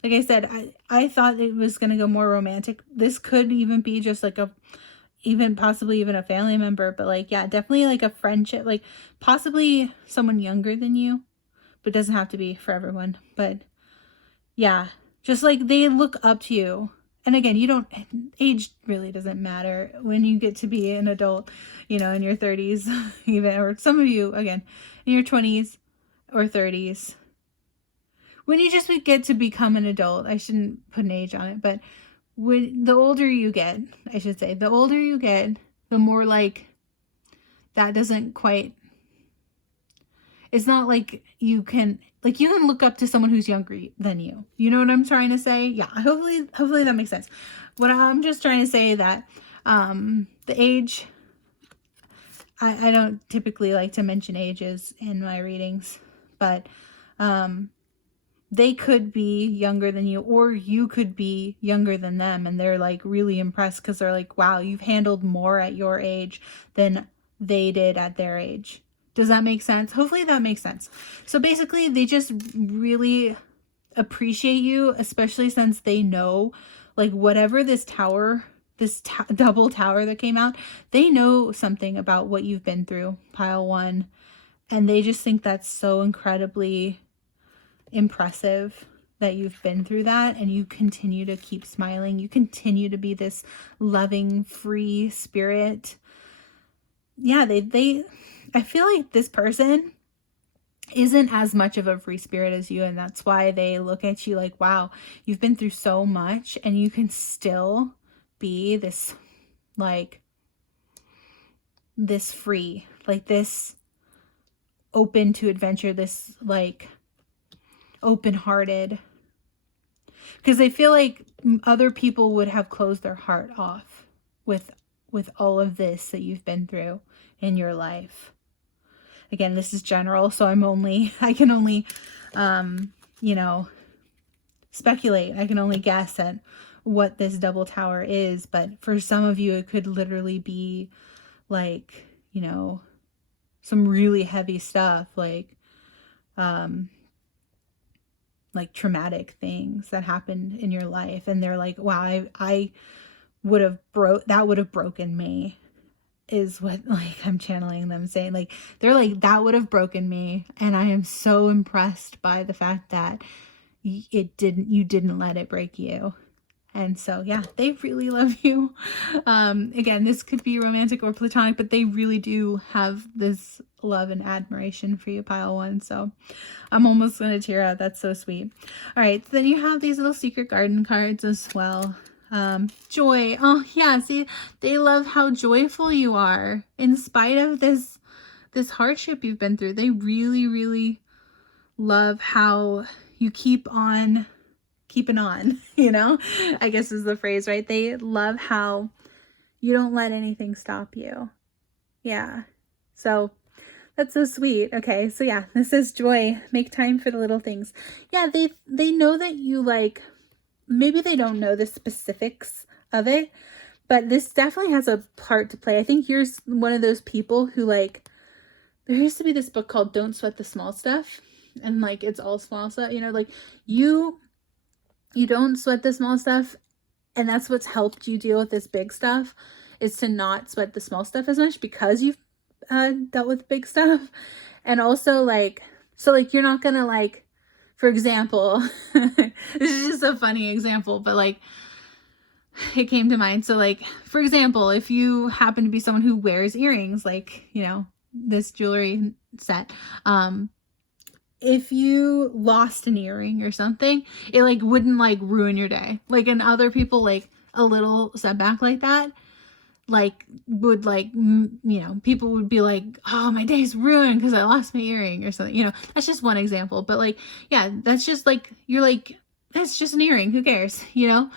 like I said, I thought it was going to go more romantic. This could even be just like possibly even a family member, but like, yeah, definitely like a friendship, like possibly someone younger than you, but doesn't have to be for everyone. But yeah, just like they look up to you. And again, age really doesn't matter when you get to be an adult, you know, in your 30s, even, or some of you, again, in your 20s or 30s. When you just get to become an adult, I shouldn't put an age on it, but the older you get, I should say, the older you get, the more like that doesn't quite, it's not like you can look up to someone who's younger than you. You know what I'm trying to say? Yeah, hopefully that makes sense. What I'm just trying to say that the age, I don't typically like to mention ages in my readings, but they could be younger than you, or you could be younger than them, and they're like really impressed because they're like, wow, you've handled more at your age than they did at their age. Does that make sense? Hopefully that makes sense. So basically, they just really appreciate you, especially since they know, like, whatever this tower, double tower that came out, they know something about what you've been through, pile one, and they just think that's so incredibly impressive that you've been through that, and you continue to keep smiling. You continue to be this loving, free spirit. Yeah, I feel like this person isn't as much of a free spirit as you, and that's why they look at you like, wow, you've been through so much and you can still be this, like, this free, like this open to adventure, this like open-hearted, because they feel like other people would have closed their heart off with all of this that you've been through in your life. Again, this is general, so I can only, you know, speculate. I can only guess at what this double tower is, but for some of you, it could literally be like, you know, some really heavy stuff, like traumatic things that happened in your life, and they're like, wow, I would have that would have broken me, is what, like, I'm channeling them saying. Like, they're like, that would have broken me, and I am so impressed by the fact that you didn't let it break you. And so yeah, they really love you. Again, this could be romantic or platonic, but they really do have this love and admiration for you, pile one. So I'm almost gonna tear out. That's so sweet. All right, so then you have these little secret garden cards as well. Joy. Oh yeah, see, they love how joyful you are in spite of this hardship you've been through. They really, really love how you keep on keeping on, you know, I guess is the phrase, right? They love how you don't let anything stop you. Yeah. So that's so sweet. Okay. So yeah, this is Joy. Make time for the little things. Yeah. They know that you, like, maybe they don't know the specifics of it, but this definitely has a part to play. I think you're one of those people who, like, there used to be this book called Don't Sweat the Small Stuff, and like, it's all small stuff, you know, like you don't sweat the small stuff, and that's what's helped you deal with this big stuff, is to not sweat the small stuff as much, because you've dealt with big stuff. And also, like, so like, you're not gonna, like, for example, this is just a funny example, but like, it came to mind. So like, for example, if you happen to be someone who wears earrings, like, you know, this jewelry set, if you lost an earring or something, it like wouldn't like ruin your day. Like, and other people, like, a little setback like that, like would like, you know, people would be like, oh, my day's ruined because I lost my earring or something, you know. That's just one example, but like, yeah, that's just like, you're like, it's just an earring, who cares, you know.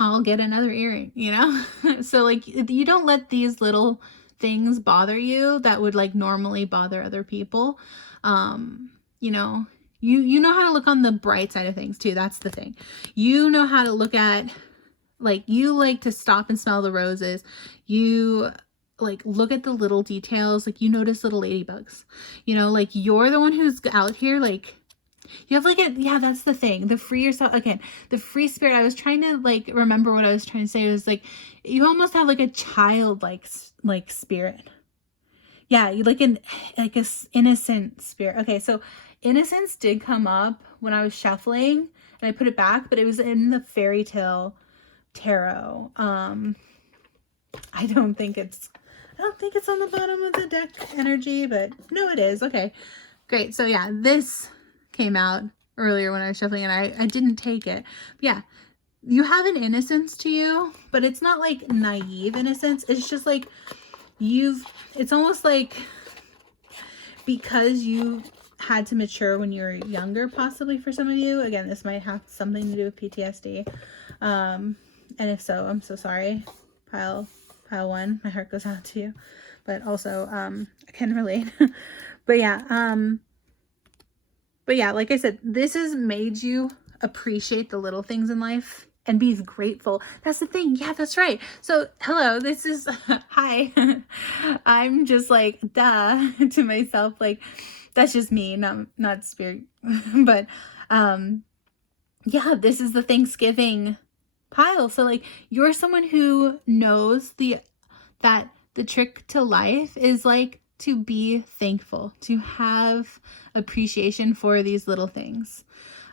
I'll get another earring, you know. So like, you don't let these little things bother you that would like normally bother other people. You know, you know how to look on the bright side of things too. That's the thing. You know how to look at, like, you like to stop and smell the roses. You like look at the little details. Like, you notice little ladybugs, you know, like, you're the one who's out here, like, you have like a, yeah, that's the thing. The free yourself, again, the free spirit. I was trying to like remember what I was trying to say. It was like, you almost have like a childlike like spirit. Yeah, you like an, like a innocent spirit. Okay, so innocence did come up when I was shuffling and I put it back, but it was in the fairy tale tarot. I don't think it's on the bottom of the deck energy, but no, it is. Okay, great. So yeah, this came out earlier when I was shuffling and I didn't take it. But yeah, you have an innocence to you, but it's not like naive innocence. It's just like it's almost like because you had to mature when you were younger, possibly for some of you. Again, this might have something to do with PTSD. And if so, I'm so sorry. Pile 1, my heart goes out to you. But also, I can relate. But yeah, like I said, this has made you appreciate the little things in life and be grateful. That's the thing. Yeah, that's right. So, hello, this is, hi. I'm just like, duh, to myself. Like, that's just me, not spirit. But, yeah, this is the Thanksgiving pile. So, like, you're someone who knows that the trick to life is like to be thankful, to have appreciation for these little things.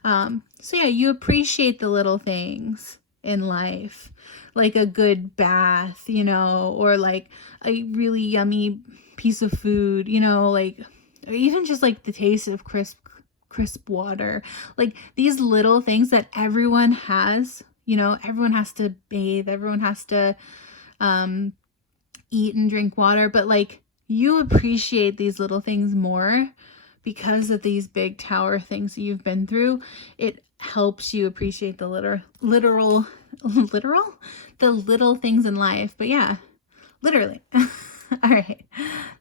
So yeah, you appreciate the little things in life, like a good bath, you know, or like a really yummy piece of food, you know, like, or even just like the taste of crisp water, like these little things that everyone has, you know, everyone has to bathe, everyone has to, eat and drink water, but like, you appreciate these little things more because of these big tower things that you've been through. It helps you appreciate the literal, the little things in life. But yeah, literally. All right.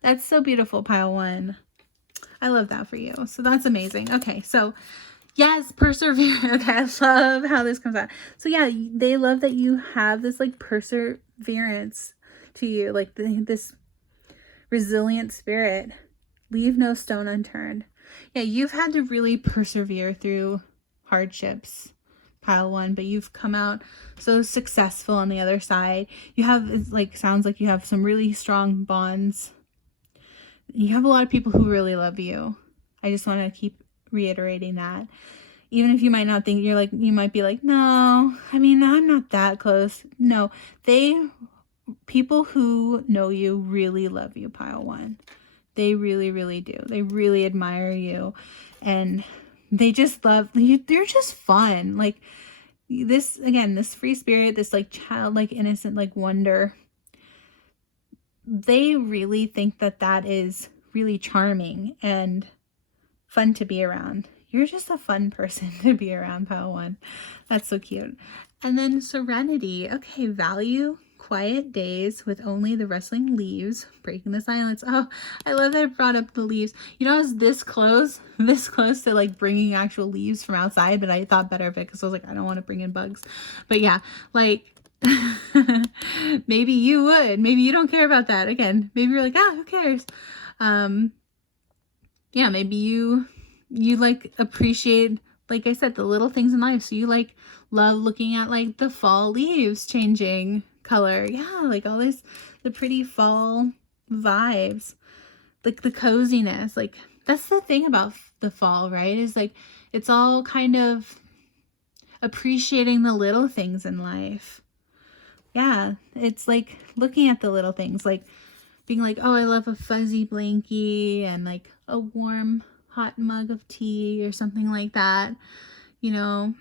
That's so beautiful, pile 1. I love that for you. So that's amazing. Okay. So yes, persevere. Okay. I love how this comes out. So yeah, they love that you have this like perseverance to you, like this resilient spirit. Leave no stone unturned. Yeah, you've had to really persevere through hardships, pile 1, but you've come out so successful on the other side. You have, it's like, sounds like you have some really strong bonds. You have a lot of people who really love you. I just want to keep reiterating that. Even if you might not think, you might be like, no, I mean, I'm not that close. No, people who know you really love you, pile 1. They really, really do. They really admire you. And they just love you. They're just fun. Like this, again, this free spirit, this like childlike, innocent, like wonder. They really think that is really charming and fun to be around. You're just a fun person to be around, pile 1. That's so cute. And then serenity. Okay, value quiet days with only the rustling leaves, breaking the silence. Oh, I love that I brought up the leaves. You know, I was this close to like bringing actual leaves from outside, but I thought better of it because I was like, I don't want to bring in bugs. But yeah, like maybe you would. Maybe you don't care about that. Again, maybe you're like, who cares? Yeah, maybe you like appreciate, like I said, the little things in life. So you like love looking at like the fall leaves changing color. Yeah, like all this, the pretty fall vibes, like the coziness. Like that's the thing about the fall, right? Is like it's all kind of appreciating the little things in life. Yeah, it's like looking at the little things, like being like, oh, I love a fuzzy blankie and like a warm hot mug of tea or something like that, you know,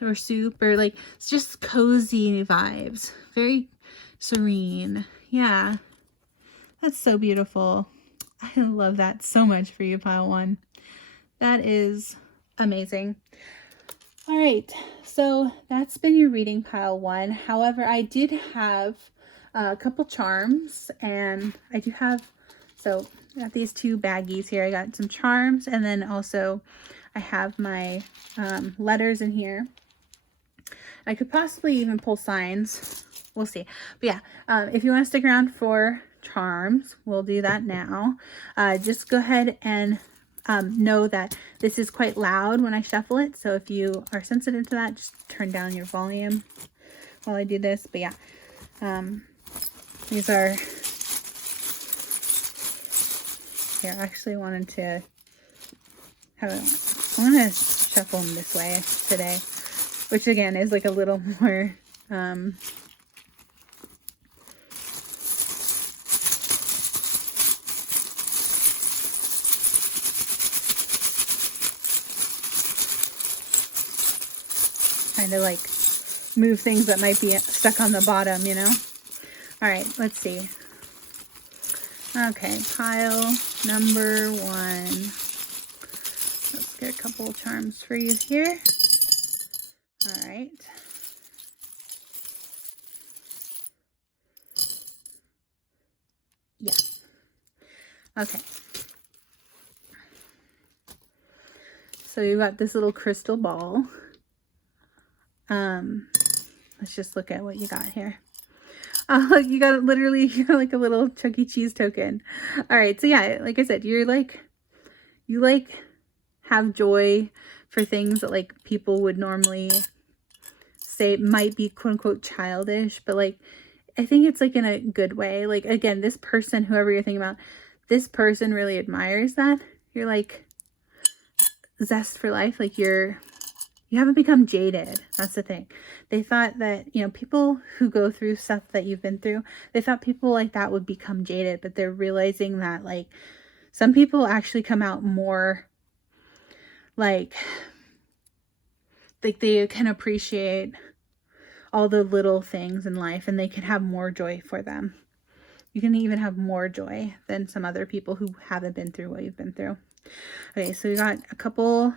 or soup, or like it's just cozy vibes. Very, serene. Yeah, that's so beautiful. I love that so much for you, pile one. That is amazing. All right, so that's been your reading, pile one. However, I did have a couple charms, and I do have, so I got these two baggies here. I got some charms, and then also I have my letters in here. I could possibly even pull signs. We'll see. But yeah, if you want to stick around for charms, we'll do that now. Just go ahead and know that this is quite loud when I shuffle it. So if you are sensitive to that, just turn down your volume while I do this. But yeah, these are, here, I actually wanted to have it, I want to shuffle them this way today, which again is like a little more, kind of like move things that might be stuck on the bottom, you know? All right, let's see. Okay, pile number one. Let's get a couple charms for you here. All right. Yeah. Okay. So you got this little crystal ball. Let's just look at what you got here. Look, you got literally, you got like a little Chuck E. Cheese token. All right, so yeah, like I said, you're like, you like have joy for things that like people would normally say might be quote unquote childish, but like, I think it's like in a good way. Like, again, this person, whoever you're thinking about, this person really admires that. You're like zest for life. Like you haven't become jaded. That's the thing. They thought that, you know, people who go through stuff that you've been through, they thought people like that would become jaded, but they're realizing that like some people actually come out more like they can appreciate all the little things in life, and they can have more joy for them. You can even have more joy than some other people who haven't been through what you've been through. Okay, so we got a couple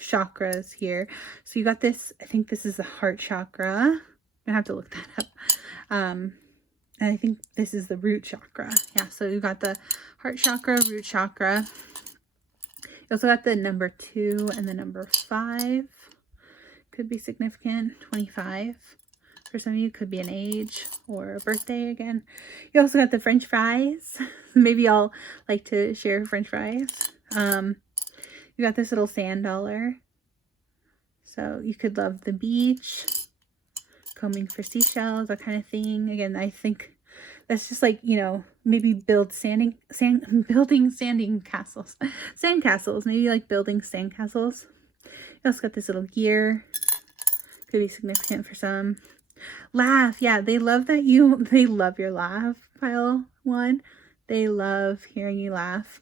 chakras here. So you got this, I think this is the heart chakra. I have to look that up. And I think this is the root chakra. Yeah, so you got the heart chakra, root chakra. You also got the number 2 and the number 5. Could be significant. 25. For some of you, could be an age or a birthday again. You also got the French fries. Maybe I'll like to share French fries. You got this little sand dollar. So you could love the beach, combing for seashells, that kind of thing. Again, I think that's just like, you know, maybe building sanding castles. Sand castles. Maybe like building sand castles. You also got this little gear. Could be significant for some. Laugh. Yeah, they love that they love your laugh, pile one. They love hearing you laugh.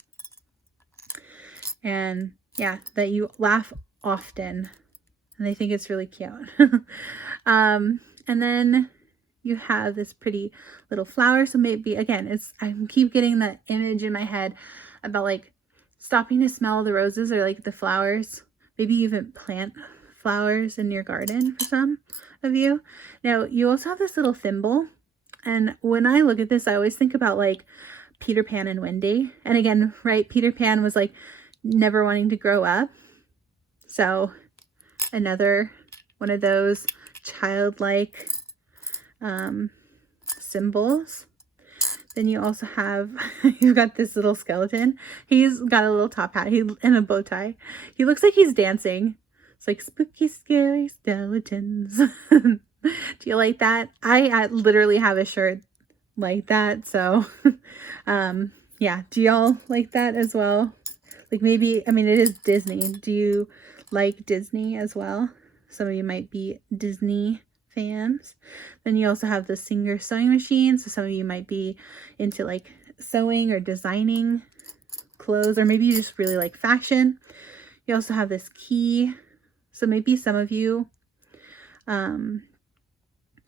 And yeah, that you laugh often. And they think it's really cute. And then you have this pretty little flower. So maybe, again, I keep getting that image in my head about like stopping to smell the roses or like the flowers. Maybe even plant flowers in your garden for some of you. Now, you also have this little thimble. And when I look at this, I always think about like Peter Pan and Wendy. And again, right, Peter Pan was like never wanting to grow up. So another one of those childlike symbols. Then you also have, you've got this little skeleton. He's got a little top hat and a bow tie. He looks like he's dancing. It's like spooky, scary skeletons. Do you like that? I literally have a shirt like that. So, yeah. Do y'all like that as well? Like maybe, I mean, it is Disney. Do you like Disney as well? Some of you might be Disney fans. Then you also have the Singer sewing machine. So some of you might be into like sewing or designing clothes, or maybe you just really like fashion. You also have this key. So maybe some of you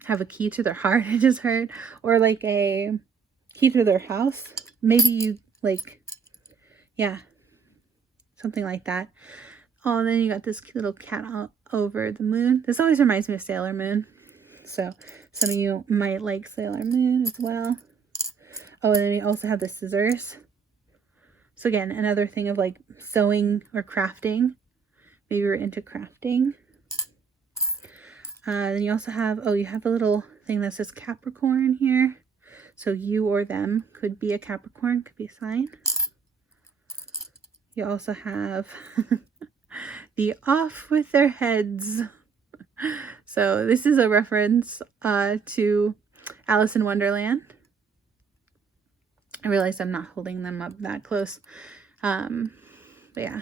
have a key to their heart, I just heard, or like a key to their house. Maybe you like, yeah, something like that. Oh, and then you got this cute little cat over the moon. This always reminds me of Sailor Moon. So some of you might like Sailor Moon as well. Oh, and then we also have the scissors. So again, another thing of like sewing or crafting. Maybe we're into crafting. Then you also have, oh, you have a little thing that says Capricorn here. So you or them could be a Capricorn, could be a sign. You also have the off with their heads. So this is a reference to Alice in Wonderland. I realize I'm not holding them up that close. But yeah.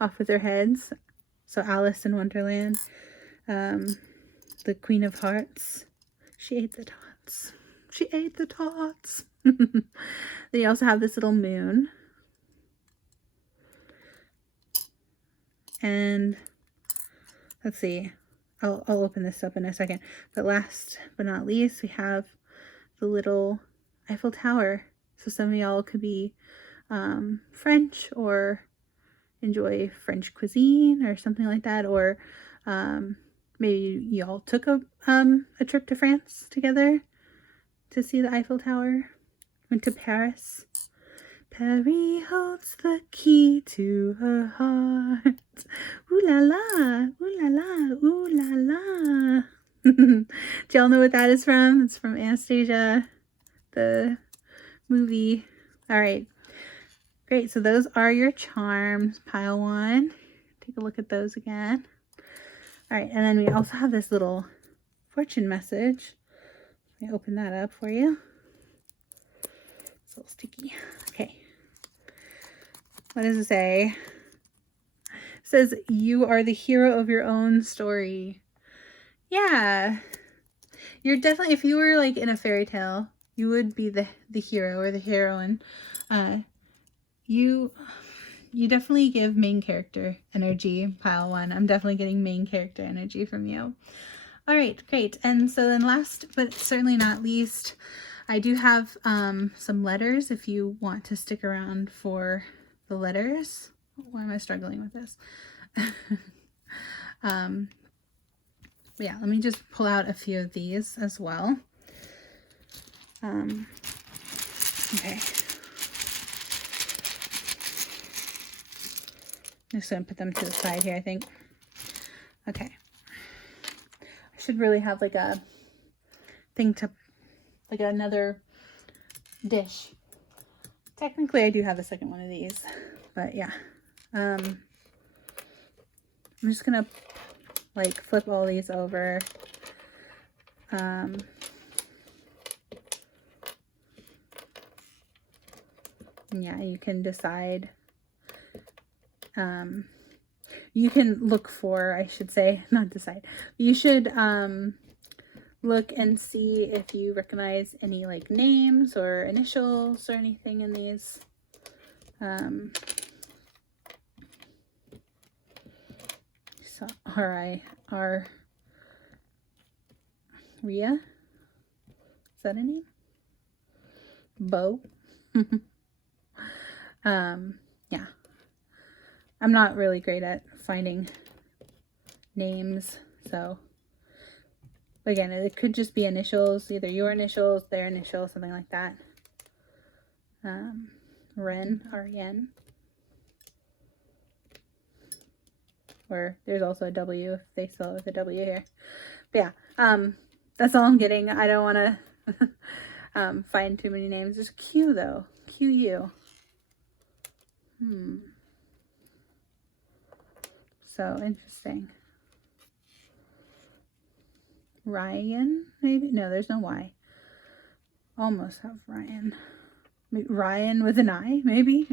Off with their heads. So Alice in Wonderland. The Queen of Hearts. She ate the tots. She ate the tots. Then you also have this little moon. And let's see. I'll open this up in a second. But last but not least, we have the little Eiffel Tower. So some of y'all could be French or enjoy French cuisine or something like that. Or maybe y'all took a trip to France together to see the Eiffel Tower. Went to Paris. Paris holds the key to her heart. Ooh la la, ooh la la, ooh la la. Do y'all know what that is from? It's from Anastasia, the movie. All right, great. So those are your charms, pile one. Take a look at those again. All right, and then we also have this little fortune message. Let me open that up for you. It's a little sticky. Okay. What does it say? It says, you are the hero of your own story. Yeah. You're definitely, if you were like in a fairy tale, you would be the hero or the heroine. You definitely give main character energy, pile one. I'm definitely getting main character energy from you. All right, great. And so then last, but certainly not least, I do have some letters if you want to stick around for the letters. Why am I struggling with this? Yeah, let me just pull out a few of these as well. Okay. I'm just going to put them to the side here, I think. Okay. I should really have like a thing to, like another dish. Technically, I do have a second one of these, but yeah. I'm just going to like flip all these over. Yeah, you can decide. You can look for, I should say, not decide. You should look and see if you recognize any like names or initials or anything in these. So R Ria, is that a name? Bo. Yeah, I'm not really great at finding names, so again, it could just be initials, either your initials, their initials, something like that. Ren, R-E-N. Or there's also a W if they spell it with a W here. But yeah, that's all I'm getting. I don't want to find too many names. There's Q though. Q-U. So interesting. Ryan, maybe? No, there's no Y. Almost have Ryan. Maybe Ryan with an I, maybe?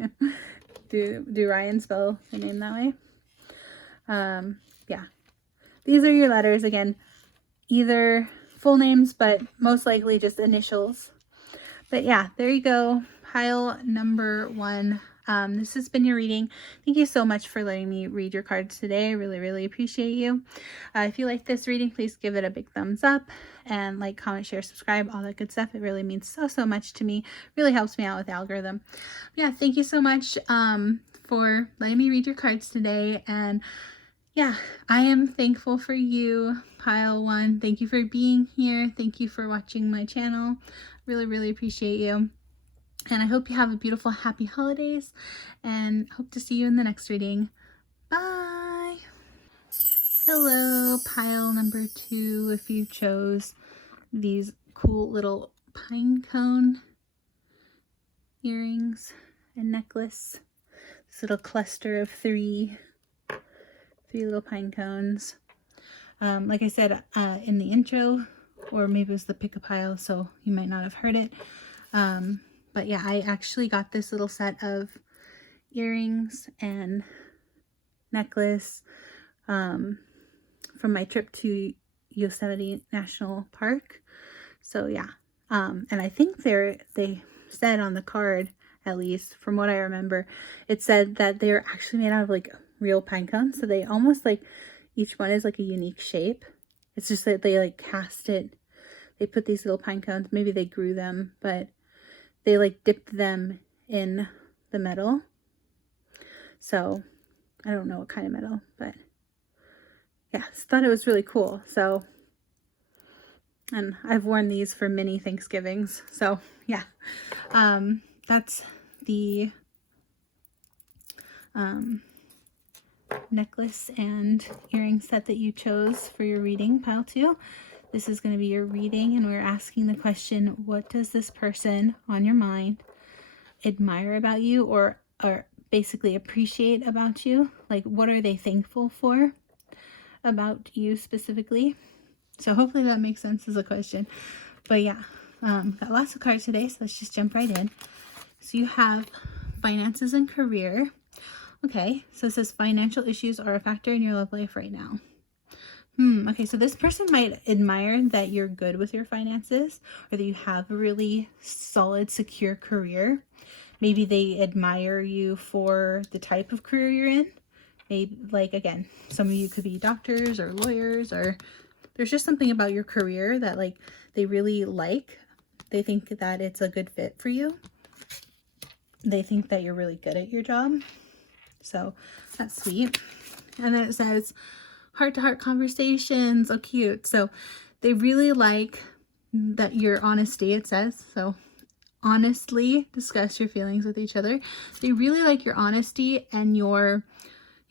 Do Ryan spell the name that way? Yeah. These are your letters. Again, either full names, but most likely just initials. But yeah, there you go. Pile number one This has been your reading. Thank you so much for letting me read your cards today. I really, really appreciate you. If you like this reading, please give it a big thumbs up and like, comment, share, subscribe, all that good stuff. It really means so, so much to me. Really helps me out with the algorithm. Yeah, thank you so much for letting me read your cards today. And yeah, I am thankful for you, pile one. Thank you for being here. Thank you for watching my channel. Really, really appreciate you. And I hope you have a beautiful, happy holidays, and hope to see you in the next reading. Bye! Hello, pile number 2, if you chose these cool little pine cone earrings and necklace. This little cluster of three little pine cones. Like I said in the intro, or maybe it was the pick a pile, so you might not have heard it. But yeah, I actually got this little set of earrings and necklace from my trip to Yosemite National Park. So yeah, and I think they said on the card, at least from what I remember, it said that they're actually made out of like real pine cones. So they almost like, each one is like a unique shape. It's just that they like cast it. They put these little pine cones, maybe they grew them, but they like dipped them in the metal. So I don't know what kind of metal, but yeah, thought it was really cool. So, and I've worn these for many Thanksgivings. So yeah, that's the necklace and earring set that you chose for your reading, pile 2. This is going to be your reading, and we're asking the question, what does this person on your mind admire about you, or basically appreciate about you? Like, what are they thankful for about you specifically? So hopefully that makes sense as a question. But yeah, got lots of cards today, so let's just jump right in. So you have finances and career. Okay, so it says financial issues are a factor in your love life right now. Okay, so this person might admire that you're good with your finances, or that you have a really solid, secure career. Maybe they admire you for the type of career you're in. Maybe, like, again, some of you could be doctors or lawyers, or there's just something about your career that, like, they really like. They think that it's a good fit for you. They think that you're really good at your job. So that's sweet. And then it says heart-to-heart conversations. Oh, cute. So they really like that your honesty, it says. So honestly discuss your feelings with each other. They really like your honesty and your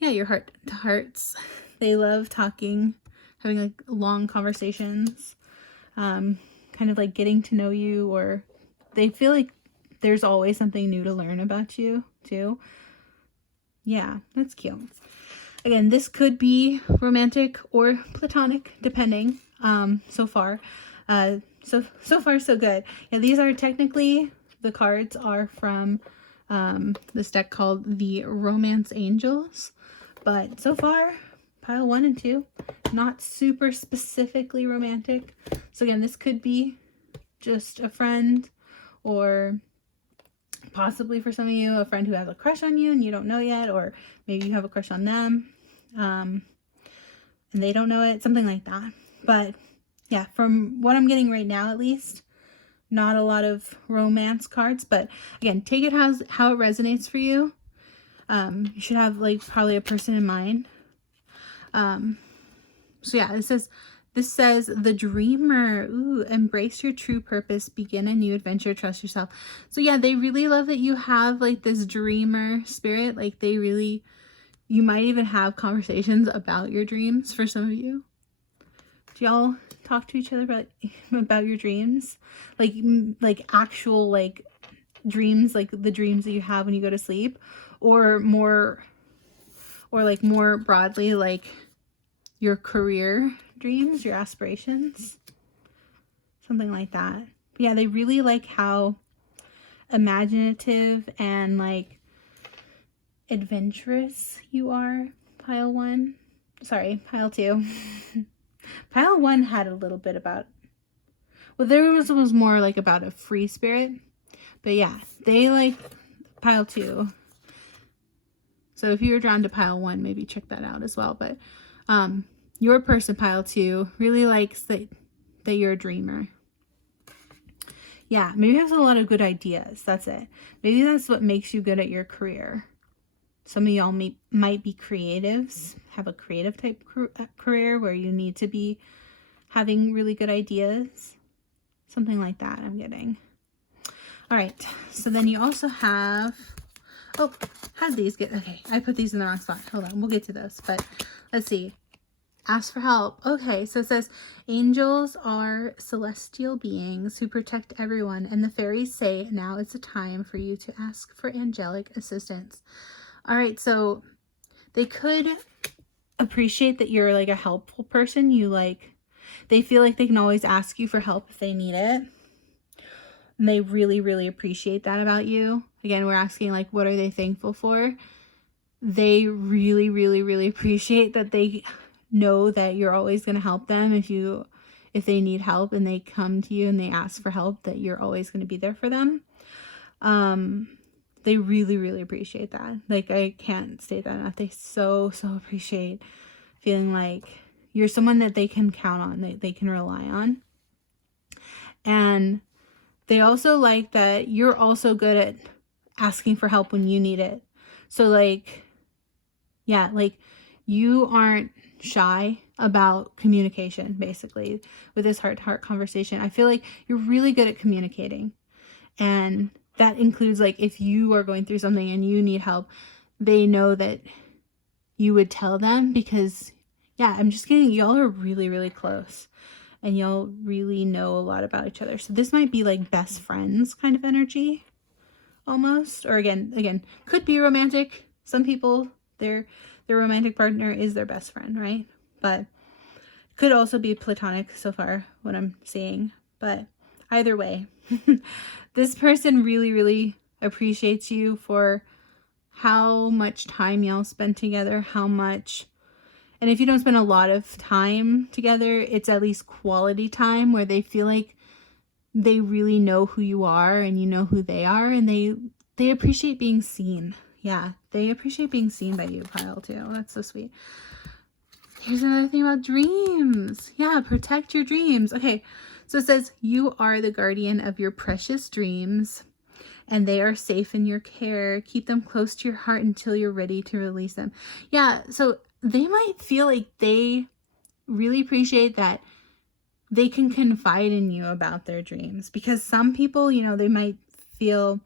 heart-to-hearts. They love talking, having like long conversations, kind of like getting to know you, or they feel like there's always something new to learn about you too. Yeah, that's cute. Again, this could be romantic or platonic, depending. So far, so far so good. Yeah, these are technically, the cards are from this deck called the Romance Angels, but so far, pile 1 and 2, not super specifically romantic. So again, this could be just a friend, or possibly for some of you, a friend who has a crush on you and you don't know yet, or maybe you have a crush on them and they don't know it, something like that. But yeah, from what I'm getting right now, at least, not a lot of romance cards. But again, take it how it resonates for you. You should have like probably a person in mind. So yeah, this says the dreamer. Ooh, embrace your true purpose, begin a new adventure, trust yourself. So yeah, they really love that you have like this dreamer spirit. Like they really, you might even have conversations about your dreams for some of you. Do y'all talk to each other about your dreams? Like actual like dreams, like the dreams that you have when you go to sleep, or more broadly, like your career dreams, your aspirations, something like that. But yeah, they really like how imaginative and like adventurous you are, pile 1. Sorry, pile 2. Pile 1 had a little bit about, well, there was more like about a free spirit. But yeah, they like, pile 2, So if you're drawn to pile 1, maybe check that out as well. But your person, pile 2, really likes that you're a dreamer. Yeah, maybe has a lot of good ideas. That's it. Maybe that's what makes you good at your career. Some of y'all might be creatives, have a creative type career where you need to be having really good ideas. Something like that I'm getting. All right, so then you also have, oh, how'd these get, okay, I put these in the wrong spot. Hold on, we'll get to those, but let's see. Ask for help. Okay, so it says, angels are celestial beings who protect everyone, and the fairies say now it's a time for you to ask for angelic assistance. All right, so they could appreciate that you're like a helpful person. They feel like they can always ask you for help if they need it. And they really, really appreciate that about you. Again, we're asking like, what are they thankful for? They really, really, really appreciate that they know that you're always going to help them if they need help and they come to you and they ask for help, that you're always going to be there for them. They really, really appreciate that. Like, I can't state that enough. They so appreciate feeling like you're someone that they can count on, that they can rely on. And they also like that you're also good at asking for help when you need it. So like, yeah, like you aren't shy about communication, basically, with this heart-to-heart conversation. I feel like you're really good at communicating. And that includes like if you are going through something and you need help, they know that you would tell them, because yeah, I'm just getting, y'all are really, really close and y'all really know a lot about each other. So this might be like best friends kind of energy almost, or again, could be romantic. Some people, their romantic partner is their best friend, right? But could also be platonic so far, what I'm seeing. But either way, this person really, really appreciates you for how much time y'all spend together, and if you don't spend a lot of time together, it's at least quality time where they feel like they really know who you are and you know who they are, and they appreciate being seen. Yeah, they appreciate being seen by you, pile 2. That's so sweet. Here's another thing about dreams. Yeah, protect your dreams. Okay, so it says, you are the guardian of your precious dreams, and they are safe in your care. Keep them close to your heart until you're ready to release them. Yeah, so they might feel like they really appreciate that they can confide in you about their dreams, because some people, they might feel,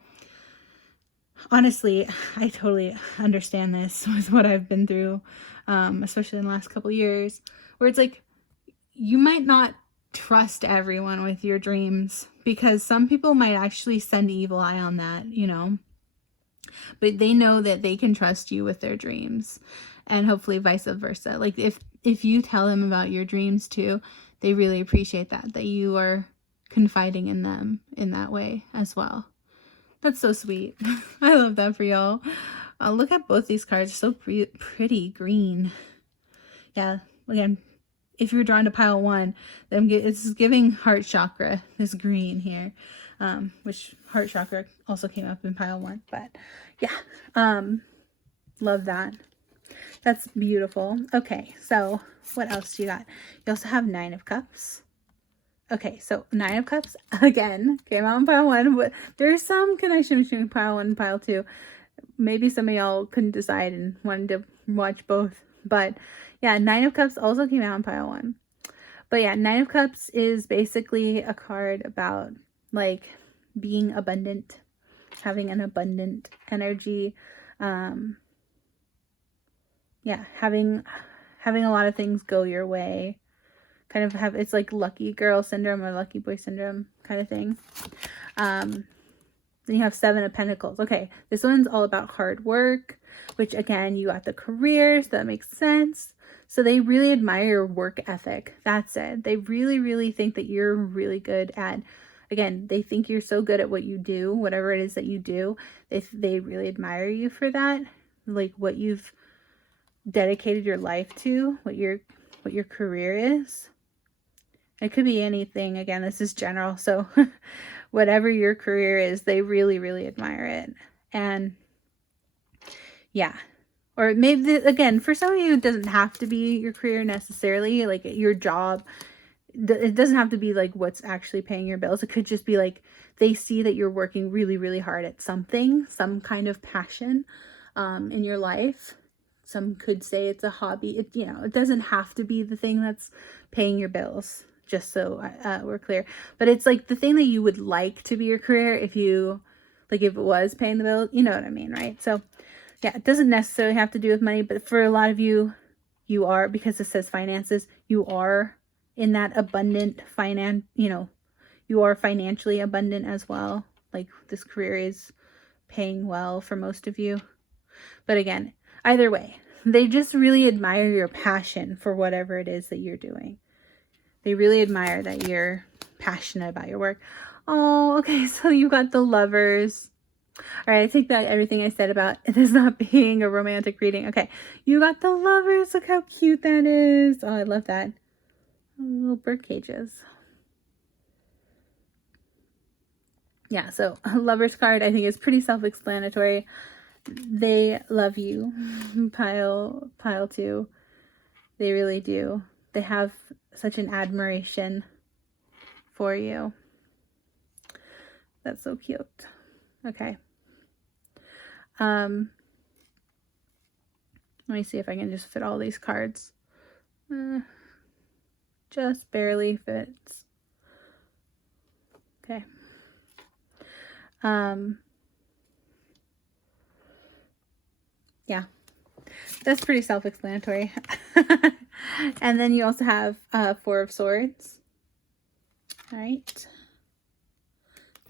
honestly, I totally understand this with what I've been through, especially in the last couple years, where it's like, you might not trust everyone with your dreams, because some people might actually send evil eye on that, but they know that they can trust you with their dreams, and hopefully vice versa. Like if you tell them about your dreams too, they really appreciate that you are confiding in them in that way as well. That's so sweet. I love that for y'all. Look at both these cards. So pretty green. Yeah, again, if you're drawn to pile 1, then it's giving heart chakra, this green here, which heart chakra also came up in pile 1. But yeah, love that. That's beautiful. Okay, so what else do you got? You also have 9 of Cups. Okay, so 9 of Cups, again, came out in pile 1, but there's some connection between pile 1 and pile 2. Maybe some of y'all couldn't decide and wanted to watch both. But yeah, 9 of Cups also came out in pile 1. But yeah, 9 of Cups is basically a card about like being abundant, having an abundant energy. Yeah, having a lot of things go your way. Kind of it's like lucky girl syndrome or lucky boy syndrome kind of thing. Then you have 7 of Pentacles. Okay, this one's all about hard work, which again, you got the career, so that makes sense. So they really admire your work ethic. That's it. They really, really think that you're really good at, again, they think you're so good at what you do, whatever it is that you do. They really admire you for that. Like what you've dedicated your life to, what your career is. It could be anything. Again, this is general. So whatever your career is, they really, really admire it. And yeah, or maybe, again, for some of you, it doesn't have to be your career necessarily, like your job. It doesn't have to be like what's actually paying your bills. It could just be like they see that you're working really, really hard at something, some kind of passion in your life. Some could say it's a hobby. It doesn't have to be the thing that's paying your bills, just so we're clear. But it's like the thing that you would like to be your career if it was paying the bills, you know what I mean, right? So yeah, it doesn't necessarily have to do with money, but for a lot of you, you are, because it says finances, you are in that abundant you are financially abundant as well. Like this career is paying well for most of you. But again, either way, they just really admire your passion for whatever it is that you're doing. They really admire that you're passionate about your work. Oh, okay, so you got the Lovers. All right, I take back everything I said about this not being a romantic reading. Okay, you got the Lovers. Look how cute that is. Oh, I love that. Oh, little bird cages. Yeah, so a Lovers card I think is pretty self-explanatory. They love you. Pile 2. They really do. They have such an admiration for you. That's so cute. Okay. Let me see if I can just fit all these cards. Just barely fits. Okay. Yeah. That's pretty self-explanatory. And then you also have 4 of Swords. All right.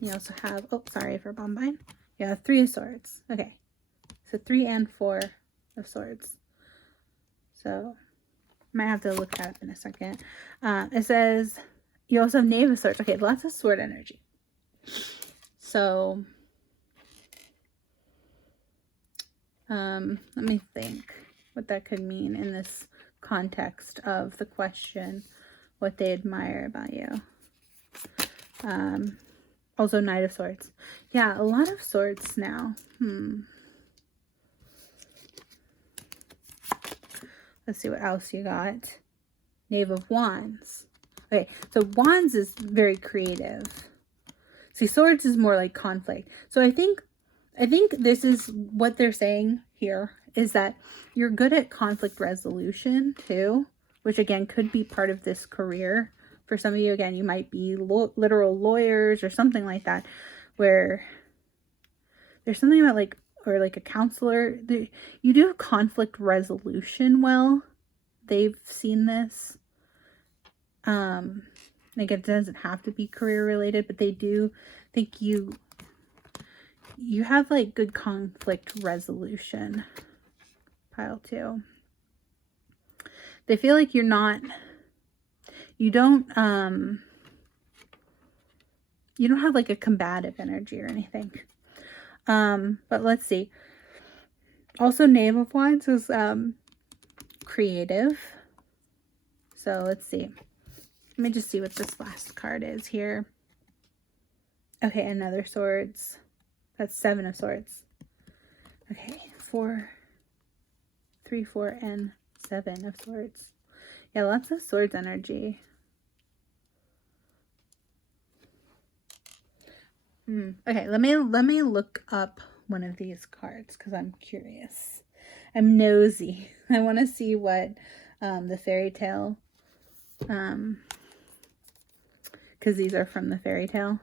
You also have, oh, sorry for Bombine. You have 3 of Swords. Okay. So 3 and 4 of Swords. So might have to look that up in a second. It says you also have Knave of Swords. Okay, lots of sword energy. So let me think what that could mean in this context of the question, what they admire about you. Also Knight of Swords. Yeah, a lot of swords now. Let's see what else you got. Knave of Wands. Okay, so Wands is very creative. See, Swords is more like conflict. So I think this is what they're saying here, is that you're good at conflict resolution too, which again could be part of this career. For some of you, again, you might be literal lawyers or something like that, where there's something about or like a counselor. You do conflict resolution well. They've seen this. Like it doesn't have to be career related, but they do think you have like good conflict resolution. Pile 2. They feel like you don't have like a combative energy or anything. But let's see. Also, Knave of Wands is creative. So let's see. Let me just see what this last card is here. Okay, another Swords. That's 7 of Swords. Okay, 3, 4, and 7 of Swords. Yeah, lots of Swords energy. Okay, let me look up one of these cards because I'm curious. I'm nosy. I want to see what the fairy tale, because these are from the fairy tale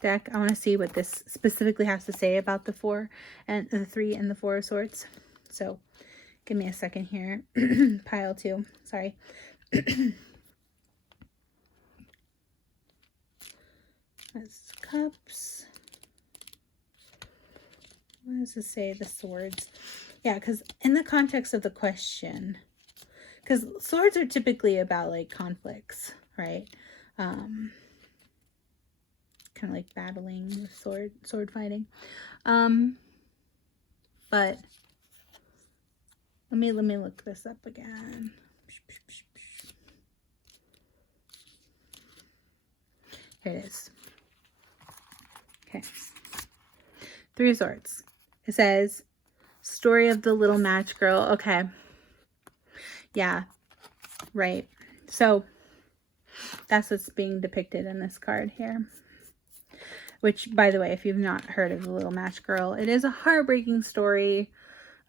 deck. I want to see what this specifically has to say about the 4 and the 3 and the 4 of Swords. So give me a second here. Pile 2. Sorry. That's Cups. What does it say? The Swords. Yeah, because in the context of the question, because swords are typically about like conflicts, right? Kind of like battling with sword fighting. But let me look this up again. Here it is. Okay. 3 of Swords. It says Story of the little match girl. Okay. Yeah. Right. So that's what's being depicted in this card here. Which, by the way, if you've not heard of the little match girl, it is a heartbreaking story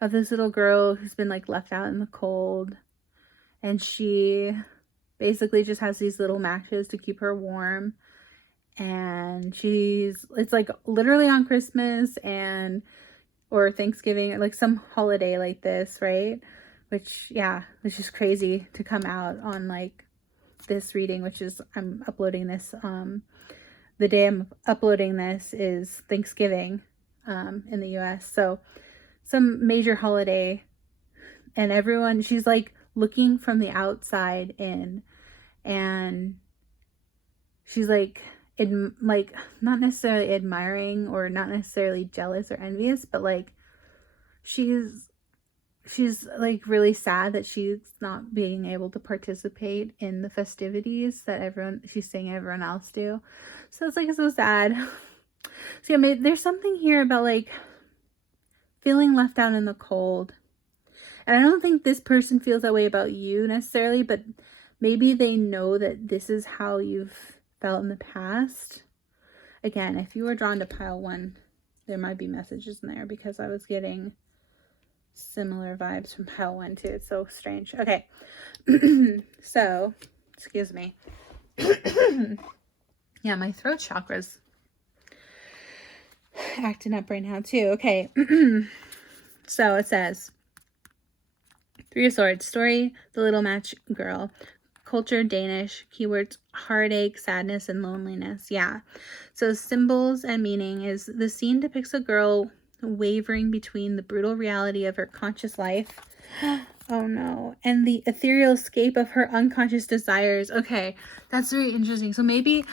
of this little girl who's been like left out in the cold. And she basically just has these little matches to keep her warm. And it's like literally on Christmas or Thanksgiving, like some holiday like this, right? Which, yeah, it's just crazy to come out on like this reading, which is, I'm uploading this, the day I'm uploading this is Thanksgiving in the US. So some major holiday, and everyone, she's like looking from the outside in, and she's like not necessarily admiring or not necessarily jealous or envious, but like she's like really sad that she's not being able to participate in the festivities that she's seeing everyone else do. So it's like so sad. So yeah, there's something here about like feeling left out in the cold. And I don't think this person feels that way about you necessarily, but maybe they know that this is how you've felt in the past. Again, if you were drawn to pile 1, there might be messages in there, because I was getting similar vibes from pile 1 too. It's so strange. Okay. So, excuse me. Yeah, my throat chakra's acting up right now too. Okay. So it says, 3 of Swords, story, the little match girl. Culture, Danish, keywords, heartache, sadness, and loneliness. Yeah. So symbols and meaning is the scene depicts a girl wavering between the brutal reality of her conscious life. Oh no. And the ethereal escape of her unconscious desires. Okay. That's very interesting. So maybe,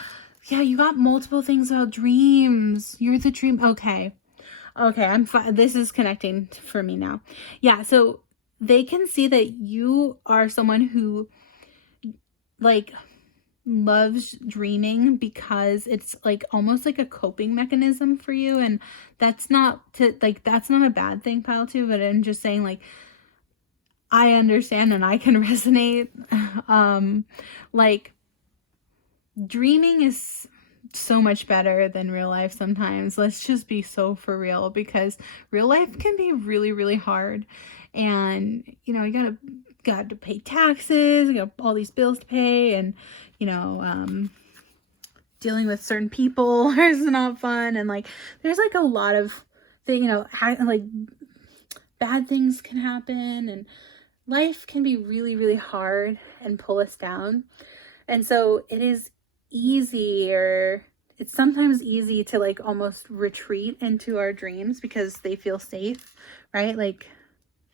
yeah, you got multiple things about dreams. You're the dream. Okay. Okay. I'm fine. This is connecting for me now. Yeah. So they can see that you are someone who like loves dreaming because it's like almost like a coping mechanism for you, and that's not a bad thing, pile 2, but I'm just saying, like, I understand and I can resonate. Like, dreaming is so much better than real life sometimes. Let's just be so for real, because real life can be really, really hard, and you know, you got to pay taxes, you got all these bills to pay, and you know, dealing with certain people is not fun, and like there's like a lot of things, you know, like bad things can happen, and life can be really, really hard and pull us down. And so it's sometimes easy to like almost retreat into our dreams because they feel safe, right? Like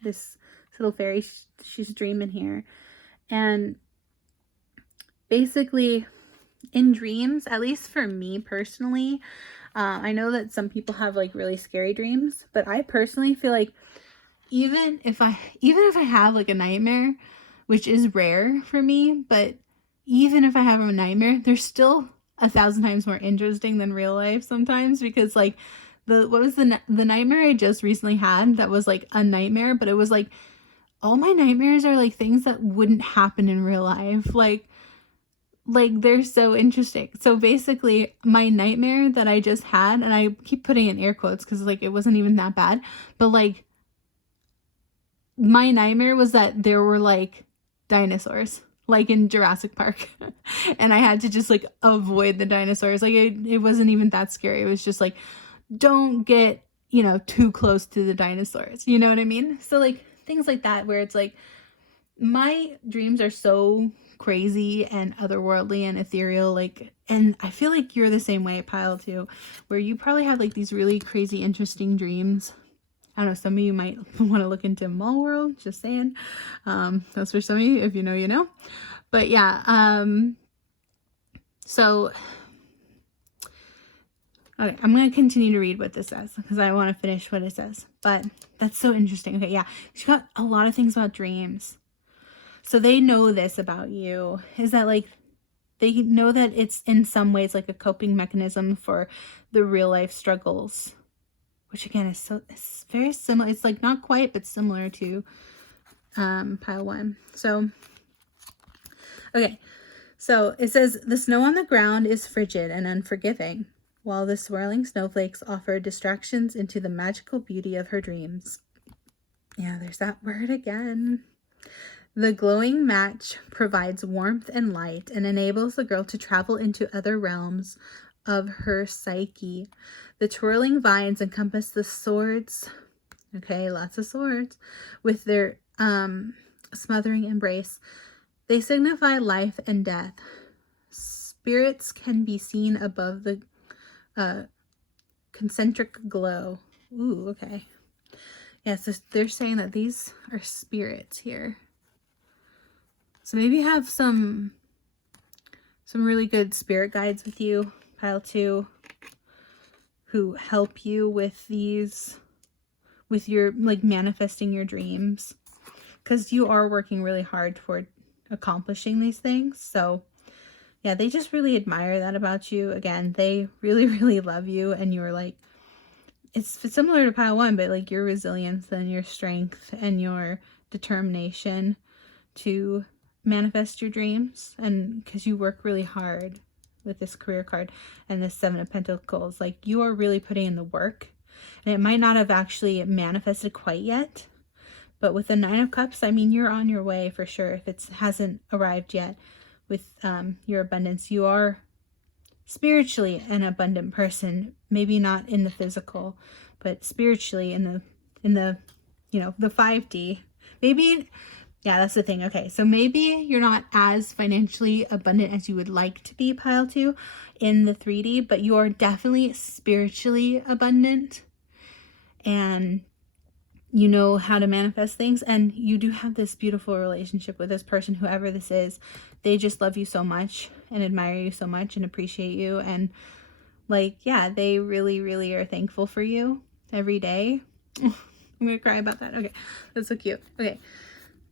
this little fairy, she's dreaming here. And basically in dreams, at least for me personally, I know that some people have like really scary dreams, but I personally feel like even if I have like a nightmare, which is rare for me, but even if I have a nightmare, they're still 1,000 times more interesting than real life sometimes, because like what was the nightmare I just recently had that was like a nightmare, but it was like all my nightmares are like things that wouldn't happen in real life. Like they're so interesting. So basically my nightmare that I just had, and I keep putting in air quotes because like it wasn't even that bad, but like my nightmare was that there were like dinosaurs like in Jurassic Park and I had to just like avoid the dinosaurs. Like it wasn't even that scary. It was just like, don't get, you know, too close to the dinosaurs, you know what I mean? So like things like that, where it's like my dreams are so crazy and otherworldly and ethereal, like, and I feel like you're the same way, pile 2, where you probably have like these really crazy interesting dreams. I don't know, some of you might want to look into mall world, just saying. That's for some of you, if you know, you know. But yeah, so okay, I'm going to continue to read what this says because I want to finish what it says. But that's so interesting. Okay, yeah, she got a lot of things about dreams. So they know this about you, is that like they know that it's in some ways like a coping mechanism for the real life struggles, which again is it's very similar. It's like not quite, but similar to pile 1. So, okay. So it says, the snow on the ground is frigid and unforgiving, while the swirling snowflakes offer distractions into the magical beauty of her dreams. Yeah, there's that word again. The glowing match provides warmth and light and enables the girl to travel into other realms of her psyche. The twirling vines encompass the swords, okay, lots of swords, with their smothering embrace. They signify life and death. Spirits can be seen above the concentric glow. Ooh, okay. Yeah, so they're saying that these are spirits here. So maybe you have some really good spirit guides with you, pile 2, who help you with these, with your, like, manifesting your dreams. Because you are working really hard toward accomplishing these things. So yeah, they just really admire that about you. Again, they really, really love you, and you're like, it's similar to pile 1, but like your resilience and your strength and your determination to manifest your dreams, and because you work really hard with this career card and this 7 of Pentacles, like you are really putting in the work, and it might not have actually manifested quite yet, but with the 9 of Cups, I mean, you're on your way for sure. If it hasn't arrived yet with your abundance, you are spiritually an abundant person. Maybe not in the physical, but spiritually in the you know, the 5D. Maybe, yeah, that's the thing. Okay, so maybe you're not as financially abundant as you would like to be, pile 2, in the 3D, but you are definitely spiritually abundant, and you know how to manifest things, and you do have this beautiful relationship with this person, whoever this is. They just love you so much and admire you so much and appreciate you, and like, yeah, they really, really are thankful for you every day. I'm gonna cry about that. Okay, that's so cute. Okay,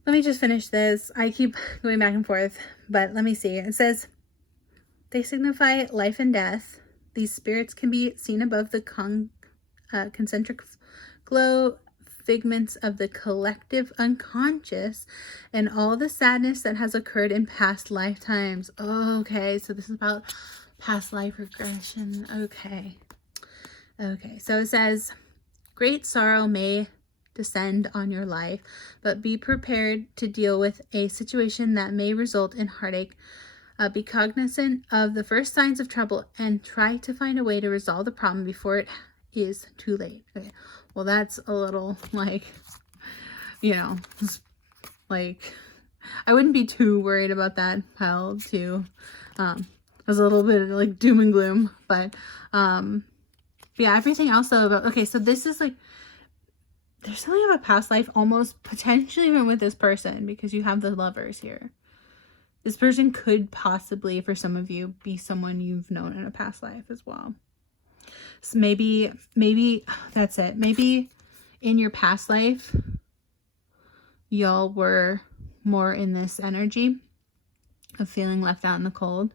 let me just finish this. I keep going back and forth, but let me see. It says, they signify life and death. These spirits can be seen above the concentric glow, figments of the collective unconscious, and all the sadness that has occurred in past lifetimes. Okay, so this is about past life regression. Okay, so it says, great sorrow may descend on your life, but be prepared to deal with a situation that may result in heartache. Be cognizant of the first signs of trouble and try to find a way to resolve the problem before it is too late. Okay, well, that's a little, like, you know, like, I wouldn't be too worried about that, pile 2. There's a little bit of like doom and gloom, but yeah, everything else though about, okay, so this is like, there's something about past life, almost potentially even with this person, because you have the Lovers here. This person could possibly, for some of you, be someone you've known in a past life as well. So maybe that's it. Maybe in your past life, y'all were more in this energy of feeling left out in the cold.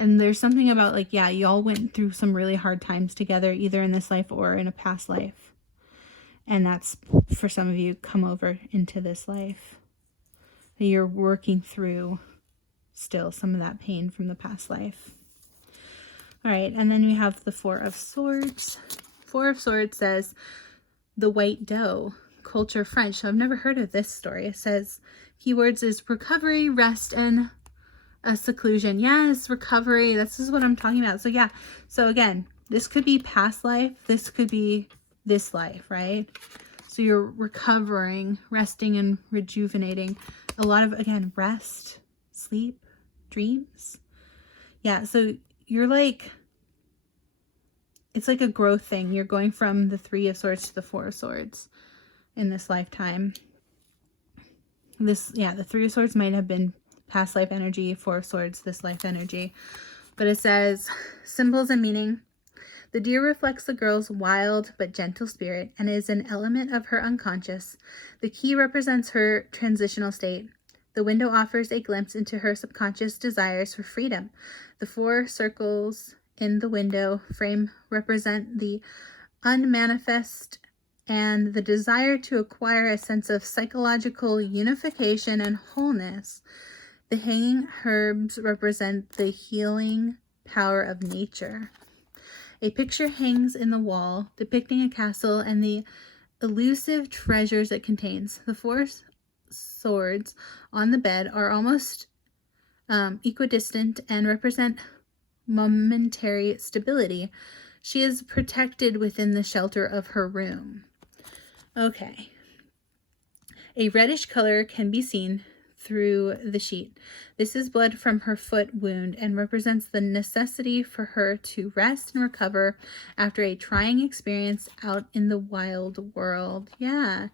And there's something about, like, yeah, y'all went through some really hard times together, either in this life or in a past life. And that's, for some of you, come over into this life. You're working through still some of that pain from the past life. All right, and then we have the 4 of Swords. 4 of Swords says, the white doe, culture French. So I've never heard of this story. It says, keywords is recovery, rest, and a seclusion. Yes, recovery. This is what I'm talking about. So yeah, so again, this could be past life. This could be this life, right? So you're recovering, resting, and rejuvenating. A lot of, again, rest, sleep, dreams. Yeah, so you're like, it's like a growth thing. You're going from the 3 of Swords to the 4 of Swords in this lifetime. This, yeah, the 3 of Swords might have been past life energy, 4 of Swords, this life energy. But it says, symbols and meaning. The deer reflects the girl's wild but gentle spirit and is an element of her unconscious. The key represents her transitional state. The window offers a glimpse into her subconscious desires for freedom. The 4 circles in the window frame represent the unmanifest, and the desire to acquire a sense of psychological unification and wholeness. The hanging herbs represent the healing power of nature. A picture hangs in the wall depicting a castle and the elusive treasures it contains. The four swords on the bed are almost equidistant and represent momentary stability. She is protected within the shelter of her room. Okay. A reddish color can be seen through the sheet. This is blood from her foot wound and represents the necessity for her to rest and recover after a trying experience out in the wild world. Yeah.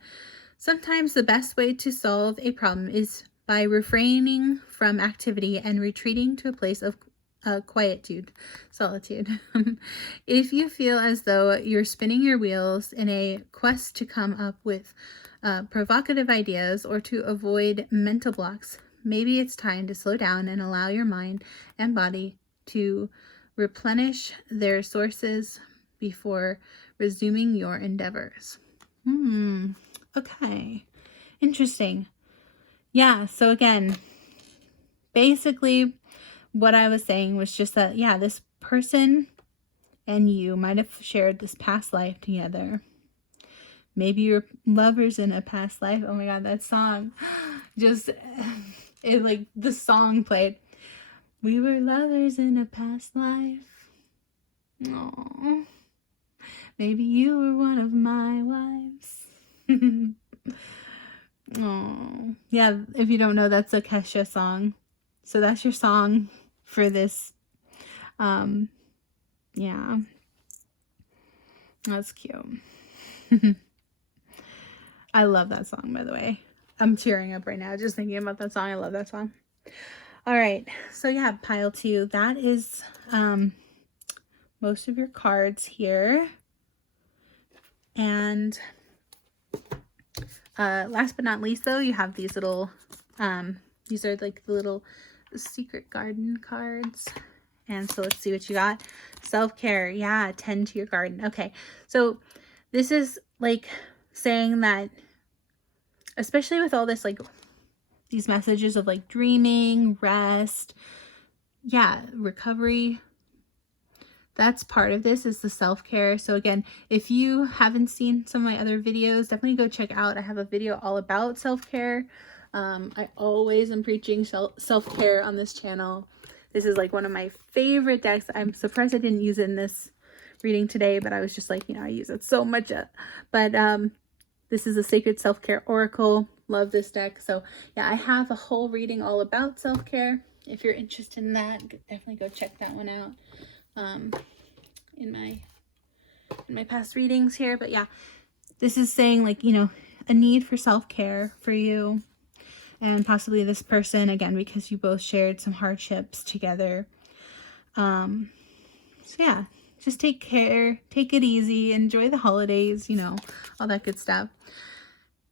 Sometimes the best way to solve a problem is by refraining from activity and retreating to a place of quietude, solitude. If you feel as though you're spinning your wheels in a quest to come up with provocative ideas or to avoid mental blocks, maybe it's time to slow down and allow your mind and body to replenish their sources before resuming your endeavors. Okay. Interesting. Yeah, so again, basically what I was saying was just that, yeah, this person and you might have shared this past life together. Maybe you're lovers in a past life. Oh my God, that song. Just, it like, the song played. We were lovers in a past life. Aww. Maybe you were one of my wives. Oh, yeah, if you don't know, that's a Kesha song. So that's your song for this. Yeah. That's cute. I love that song, by the way. I'm tearing up right now just thinking about that song. I love that song. All right. So yeah, pile 2. That is most of your cards here. And last but not least, though, you have these little, these are like the little secret garden cards. And so let's see what you got. Self-care. Yeah, tend to your garden. Okay. So this is like saying that, especially with all this, like these messages of like dreaming, rest, yeah, recovery, that's part of this, is the self-care. So again, if you haven't seen some of my other videos, definitely go check out. I have a video all about self-care. I always am preaching self-care on this channel. This is like one of my favorite decks. I'm surprised I didn't use it in this reading today, but I was just like, you know, I use it so much. But this is a Sacred Self-Care Oracle. Love this deck. So yeah, I have a whole reading all about self-care. If you're interested in that, definitely go check that one out in my past readings here. But yeah, this is saying like, you know, a need for self-care for you and possibly this person, again, because you both shared some hardships together. So yeah, just take care, take it easy, enjoy the holidays, you know, all that good stuff.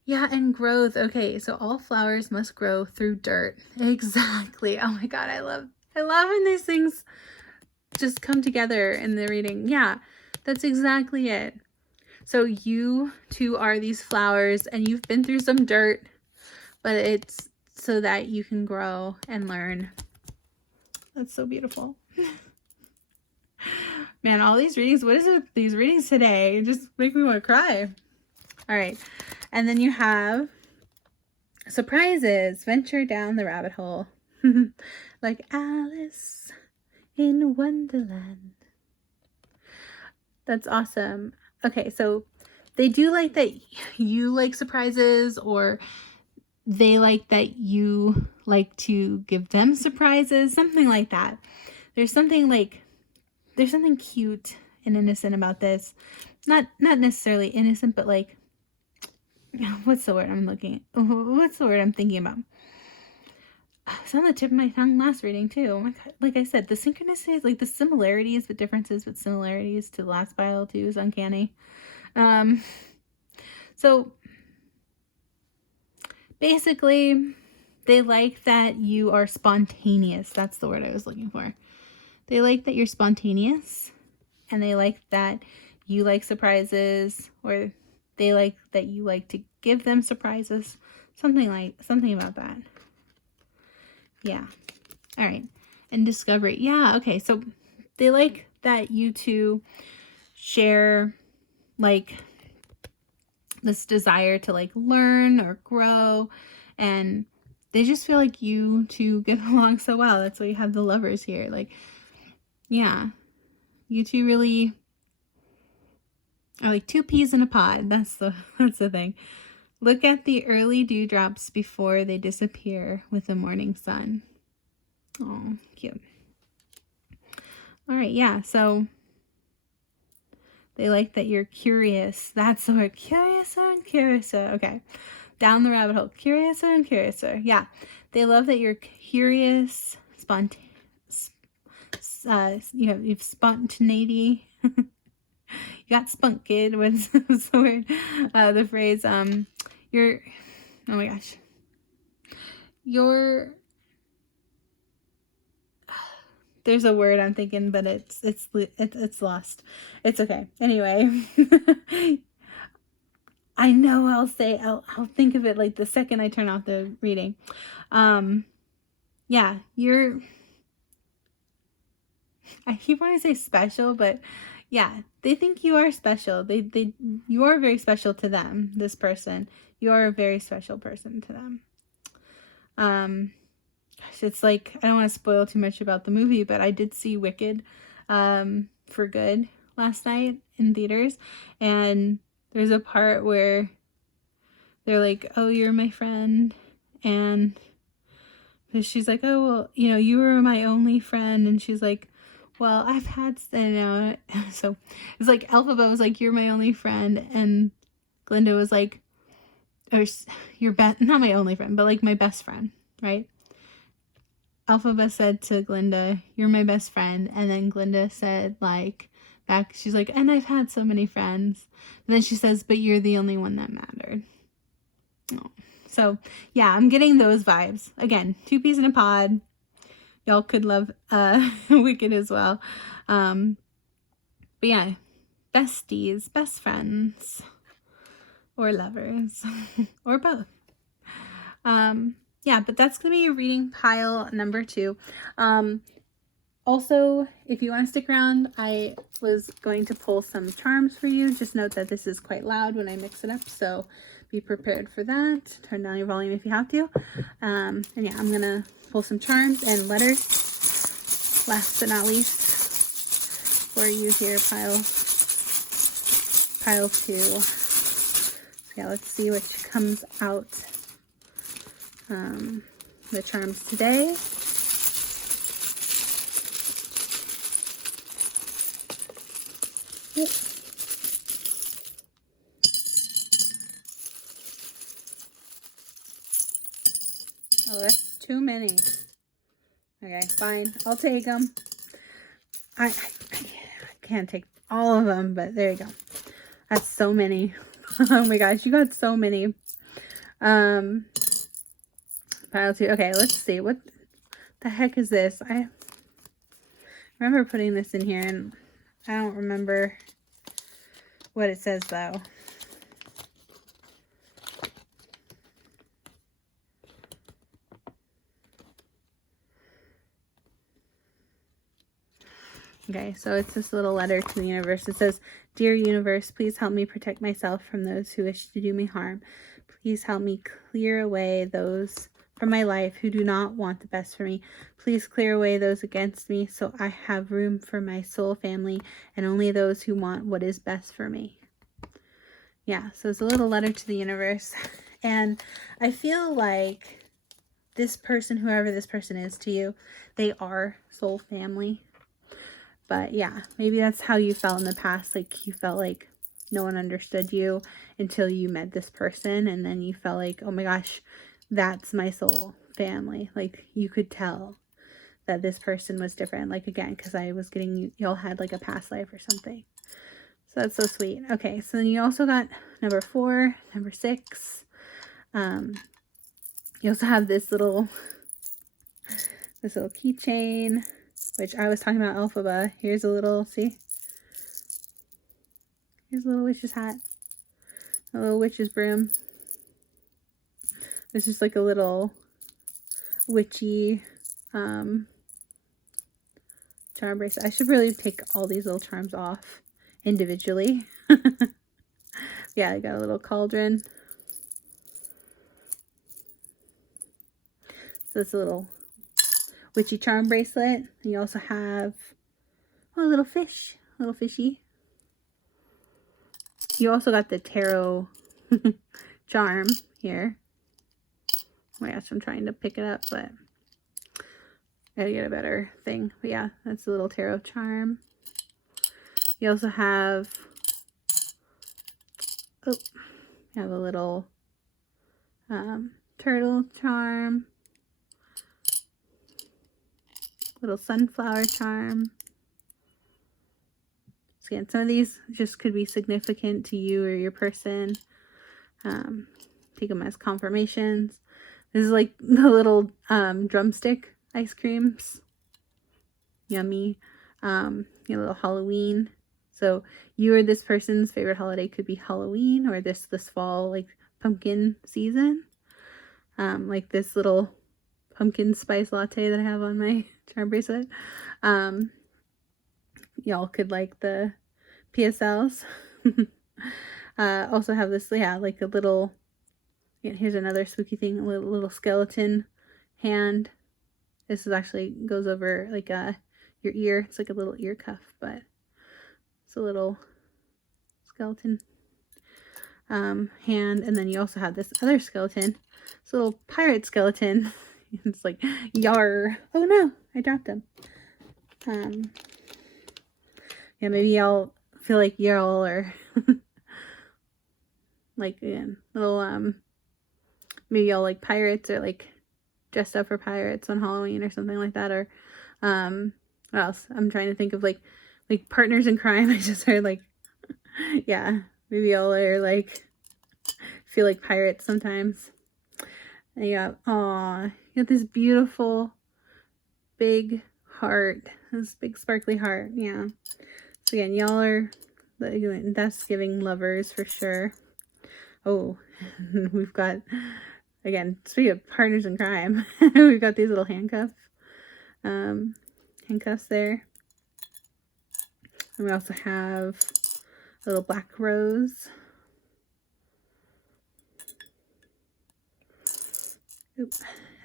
Yeah, and growth. Okay, so all flowers must grow through dirt. Exactly. Oh my God, I love when these things just come together in the reading. Yeah, that's exactly it. So you two are these flowers and you've been through some dirt, but it's so that you can grow and learn. That's so beautiful. Man, all these readings, what is it with these readings today? It just make me want to cry. All right. And then you have surprises. Venture down the rabbit hole. Like Alice in Wonderland. That's awesome. Okay, so they do like that you like surprises, or they like that you like to give them surprises, something like that. There's something cute and innocent about this. Not necessarily innocent, but like, what's the word I'm thinking about? It's on the tip of my tongue last reading too. Oh my God. Like I said, the synchronicities, like the similarities, but differences, but similarities to the last pile too is uncanny. So basically, they like that you are spontaneous. That's the word I was looking for. They like that you're spontaneous, and they like that you like surprises, or they like that you like to give them surprises. Something about that. Yeah. All right. And discovery. Yeah. Okay. So they like that you two share like this desire to like learn or grow, and they just feel like you two get along so well. That's why you have the lovers here. Like, yeah, you two really are like two peas in a pod. That's the thing. Look at the early dewdrops before they disappear with the morning sun. Oh, cute. All right, yeah, so they like that you're curious. That's the word. Curiouser and curiouser. Okay. Down the rabbit hole. Curiouser and curiouser. Yeah. They love that you're curious, you have spontaneity. You got spunk, kid. What's the word? The phrase, you're, oh my gosh. There's a word I'm thinking, but it's lost. It's okay. Anyway, I know I'll think of it like the second I turn off the reading. Yeah, I keep wanting to say special, but yeah, they think you are special. You are very special to them, this person. You are a very special person to them. Gosh, it's like, I don't want to spoil too much about the movie, but I did see Wicked for good last night in theaters, and there's a part where they're like, oh, you're my friend, and she's like, oh, well, you were my only friend, and she's like, well, I've had, so it's like Elphaba was like, you're my only friend, and Glinda was like, or your not my only friend, but like my best friend, right? Elphaba said to Glinda, you're my best friend, and then Glinda said like back, she's like, and I've had so many friends, and then she says, but you're the only one that mattered. Oh. So yeah, I'm getting those vibes. Again, two peas in a pod. Y'all could love Wicked as well. But yeah, besties, best friends, or lovers, or both. Yeah, but that's going to be your reading pile number 2. Also, if you want to stick around, I was going to pull some charms for you. Just note that this is quite loud when I mix it up, so be prepared for that. Turn down your volume if you have to. And yeah, I'm going to pull some charms and letters. Last but not least, for you here, pile 2. So yeah, let's see what comes out. The charms today. Yep. Oh, that's too many. Okay, fine. I'll take them. I can't take all of them, but there you go. That's so many. Oh my gosh, you got so many. Pile 2. Okay, let's see. What the heck is this? I remember putting this in here, and I don't remember what it says, though. Okay, so it's this little letter to the universe. It says, Dear universe, please help me protect myself from those who wish to do me harm. Please help me clear away those from my life who do not want the best for me. Please clear away those against me so I have room for my soul family and only those who want what is best for me. Yeah, so it's a little letter to the universe. And I feel like this person, whoever this person is to you, they are soul family. But yeah, maybe that's how you felt in the past. Like you felt like no one understood you until you met this person. And then you felt like, oh my gosh, that's my soul family. Like you could tell that this person was different. Like again, because I was getting, y'all had like a past life or something. So that's so sweet. Okay, so then you also got number 4, number 6. You also have this little keychain, which I was talking about Elphaba. Here's a little, see? Here's a little witch's hat. A little witch's broom. It's just like a little witchy charm bracelet. I should really take all these little charms off individually. Yeah, I got a little cauldron. So it's a little witchy charm bracelet. And you also have a little fish, a little fishy. You also got the tarot charm here. Oh my gosh, I'm trying to pick it up, but I gotta get a better thing. But yeah, that's a little tarot charm. You also have, oh, you have a little turtle charm, little sunflower charm. So again, some of these just could be significant to you or your person. Take them as confirmations. This is like the little drumstick ice creams. Yummy. Your little Halloween. So you or this person's favorite holiday could be Halloween, or this fall, like pumpkin season. Like this little pumpkin spice latte that I have on my charm bracelet. Y'all could like the PSLs. Also have this, yeah, like a little, yeah, here's another spooky thing, a little skeleton hand. This is actually goes over like your ear. It's like a little ear cuff, but it's a little skeleton hand. And then you also have this other skeleton. It's a little pirate skeleton. It's like, yar. Oh no, I dropped him. Yeah, maybe y'all feel like y'all are like, again, little maybe y'all like pirates, or like dressed up for pirates on Halloween or something like that. Or what else? I'm trying to think of like partners in crime. I just heard like, yeah, maybe y'all are like feel like pirates sometimes. And you have, aw, you got this beautiful big heart, this big sparkly heart. Yeah. So again, y'all are, that's giving lovers for sure. Oh, we've got, again, speaking of partners in crime, we've got these little handcuffs there. And we also have a little black rose. Oop.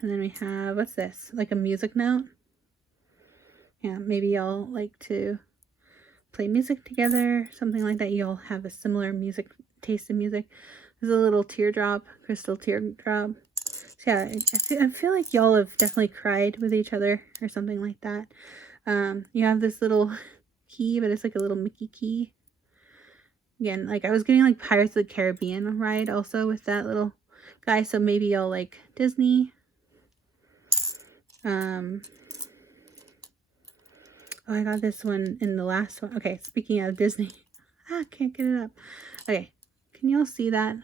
And then we have, what's this? Like a music note. Yeah, maybe y'all like to play music together, something like that. Y'all have a similar taste in music. There's a little teardrop, crystal teardrop. So yeah, I feel like y'all have definitely cried with each other or something like that. You have this little key, but it's like a little Mickey key. Again, like I was getting like Pirates of the Caribbean ride also with that little guy. So maybe y'all like Disney. Oh, I got this one in the last one. Okay, speaking of Disney. I can't get it up. Okay, can y'all see that?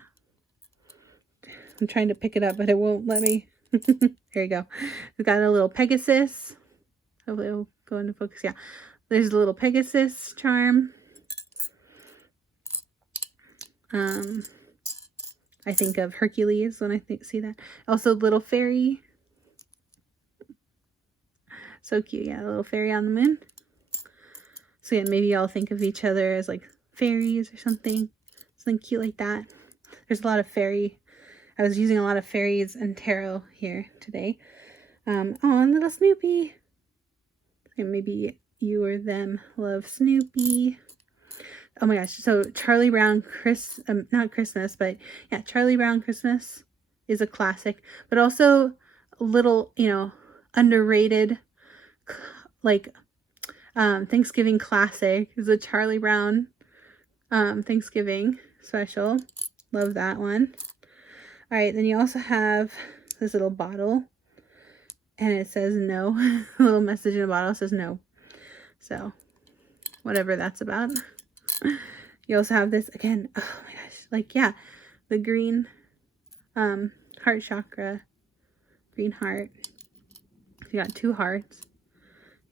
I'm trying to pick it up, but it won't let me. There you go. We've got a little Pegasus. Hopefully it'll go into focus. Yeah, there's a little Pegasus charm. I think of Hercules when I see that. Also, little fairy. So cute. Yeah, a little fairy on the moon. So yeah, maybe y'all think of each other as like fairies or something cute like that. There's a lot of fairy. I was using a lot of fairies and tarot here today. Oh, and little Snoopy. And maybe you or them love Snoopy. Oh my gosh. So Charlie Brown not Christmas, but yeah, Charlie Brown Christmas is a classic, but also a little, underrated, like Thanksgiving classic is a Charlie Brown Thanksgiving special. Love that one. All right, then you also have this little bottle, and it says no. A little message in a bottle says no. So whatever that's about. You also have this, again, oh my gosh, like, yeah, the green heart chakra, green heart. You got 2 hearts.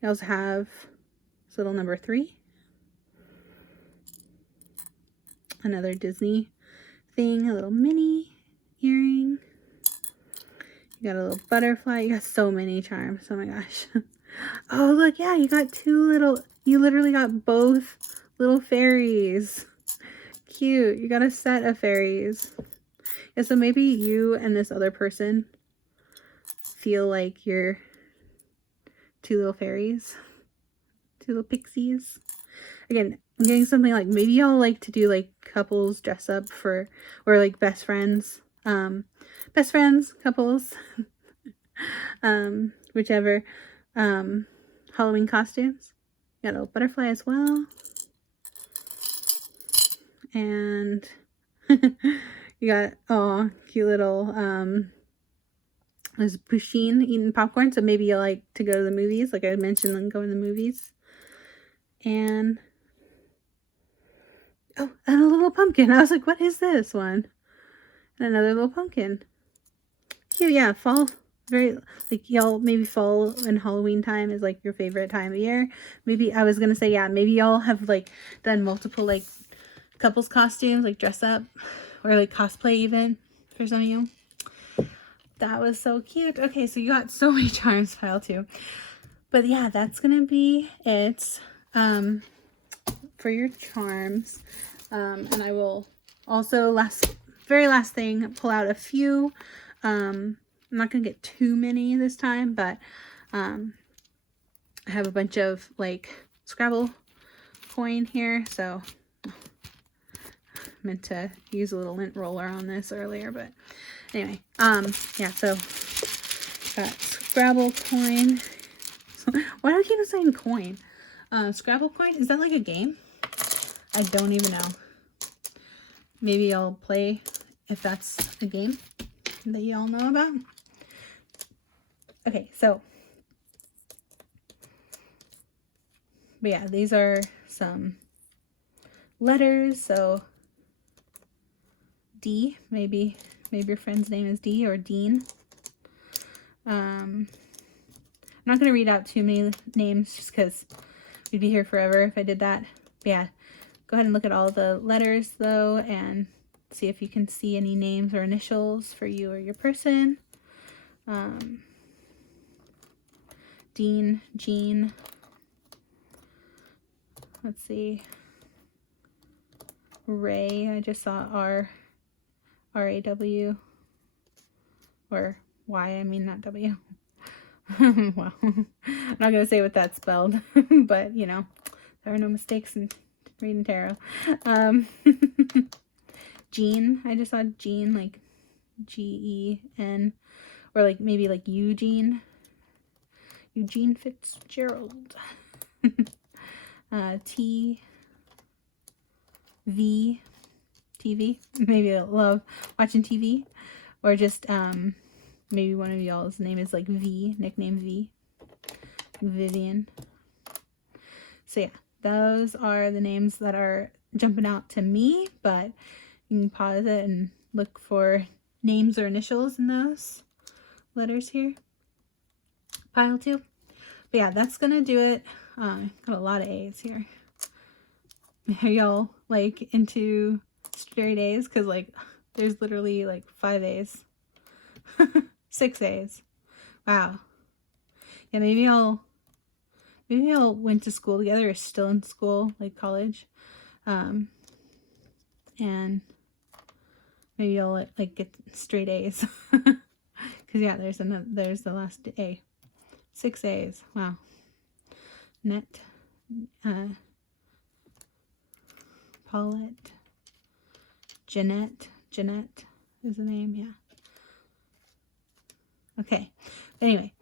You also have this little number 3. another Disney thing, a little mini earring. You got a little butterfly. You got so many charms. Oh my gosh. Oh, look, yeah, you got you literally got both little fairies. Cute. You got a set of fairies. Yeah, so maybe you and this other person feel like you're two little fairies. Two little pixies. Again, I'm getting something like, maybe y'all like to do like couples dress up for, or like best friends. Best friends, couples. Whichever. Halloween costumes. Got a little butterfly as well. And you got, oh, cute little, there's Pusheen eating popcorn. So maybe you like to go to the movies. Like I mentioned, then go in the movies. And, oh, and a little pumpkin. I was like, what is this one? And another little pumpkin. Cute, yeah, fall. Very, like, y'all, maybe fall and Halloween time is like your favorite time of year. Maybe, I was gonna say, yeah, maybe y'all have like done multiple like couples costumes, like dress up or like cosplay even for some of you. That was so cute. Okay, so you got so many charms, Pile 2. But yeah, that's gonna be it for your charms. And I will also, very last thing, pull out a few. I'm not gonna get too many this time, but I have a bunch of like Scrabble coin here, so I meant to use a little lint roller on this earlier, but anyway, yeah, so got Scrabble coin. Why do I keep saying coin? Scrabble coin, is that like a game? I don't even know. Maybe I'll play if that's a game that y'all know about. Okay, so, but yeah, these are some letters. So D, maybe your friend's name is D or Dean. I'm not going to read out too many names just because we'd be here forever if I did that. But yeah, go ahead and look at all the letters though and see if you can see any names or initials for you or your person. Dean, Jean. Let's see. Ray, I just saw R-A-W. Or Y, I mean, not W. Well, I'm not going to say what that's spelled, but, you know, there are no mistakes in reading tarot. Jean, I just saw Jean, like G-E-N, or like maybe like Eugene Fitzgerald. TV, maybe I love watching TV, or just maybe one of y'all's name is like V, nickname V, Vivian. So yeah, those are the names that are jumping out to me, but you can pause it and look for names or initials in those letters here. Pile 2. But yeah, that's gonna do it. Got a lot of A's here. Are y'all like into straight A's? Because like there's literally like 5 A's. 6 A's. Wow. Yeah, maybe y'all went to school together, or still in school, like college. And maybe you'll like get straight A's. Because yeah, there's the last A. 6 A's. Wow. Net. Paulette. Jeanette is the name. Yeah. Okay. Anyway,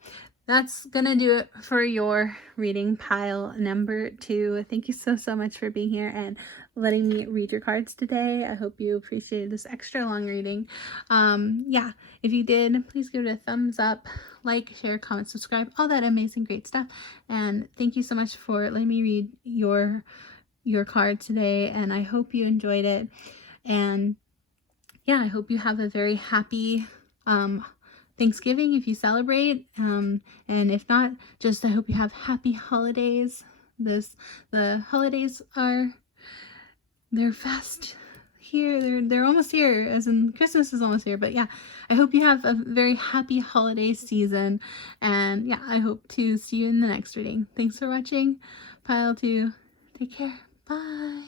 that's gonna do it for your reading pile number 2. Thank you so much for being here and letting me read your cards today. I hope you appreciated this extra long reading. Yeah, if you did, please give it a thumbs up, like, share, comment, subscribe, all that amazing great stuff. And thank you so much for letting me read your card today, and I hope you enjoyed it. And yeah, I hope you have a very happy Thanksgiving if you celebrate, and if not, just I hope you have happy holidays. The holidays they're fast here. They're almost here, as in Christmas is almost here. But yeah, I hope you have a very happy holiday season. And yeah, I hope to see you in the next reading. Thanks for watching Pile 2. Take care. Bye.